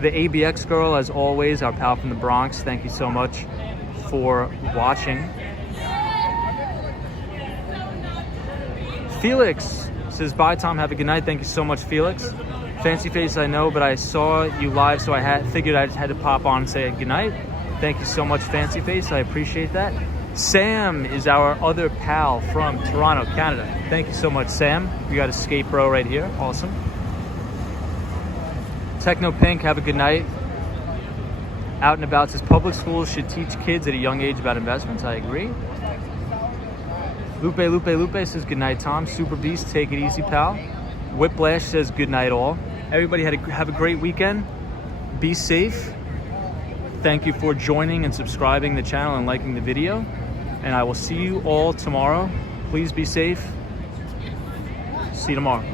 The ABX Girl, as always, our pal from the Bronx, thank you so much for watching. Felix says, bye Tom, have a good night. Thank you so much, Felix. Fancy Face, I know, but I saw you live, so I figured I just had to pop on and say good night. Thank you so much, Fancy Face. I appreciate that. Sam is our other pal from Toronto, Canada. Thank you so much, Sam. We got a skate bro right here. Awesome. Techno Pink, have a good night. Out and About says, public schools should teach kids at a young age about investments. I agree. Lupe says, good night, Tom. Super Beast, take it easy, pal. Whiplash says, good night, all. Everybody have a great weekend. Be safe. Thank you for joining and subscribing the channel and liking the video. And I will see you all tomorrow. Please be safe. See you tomorrow.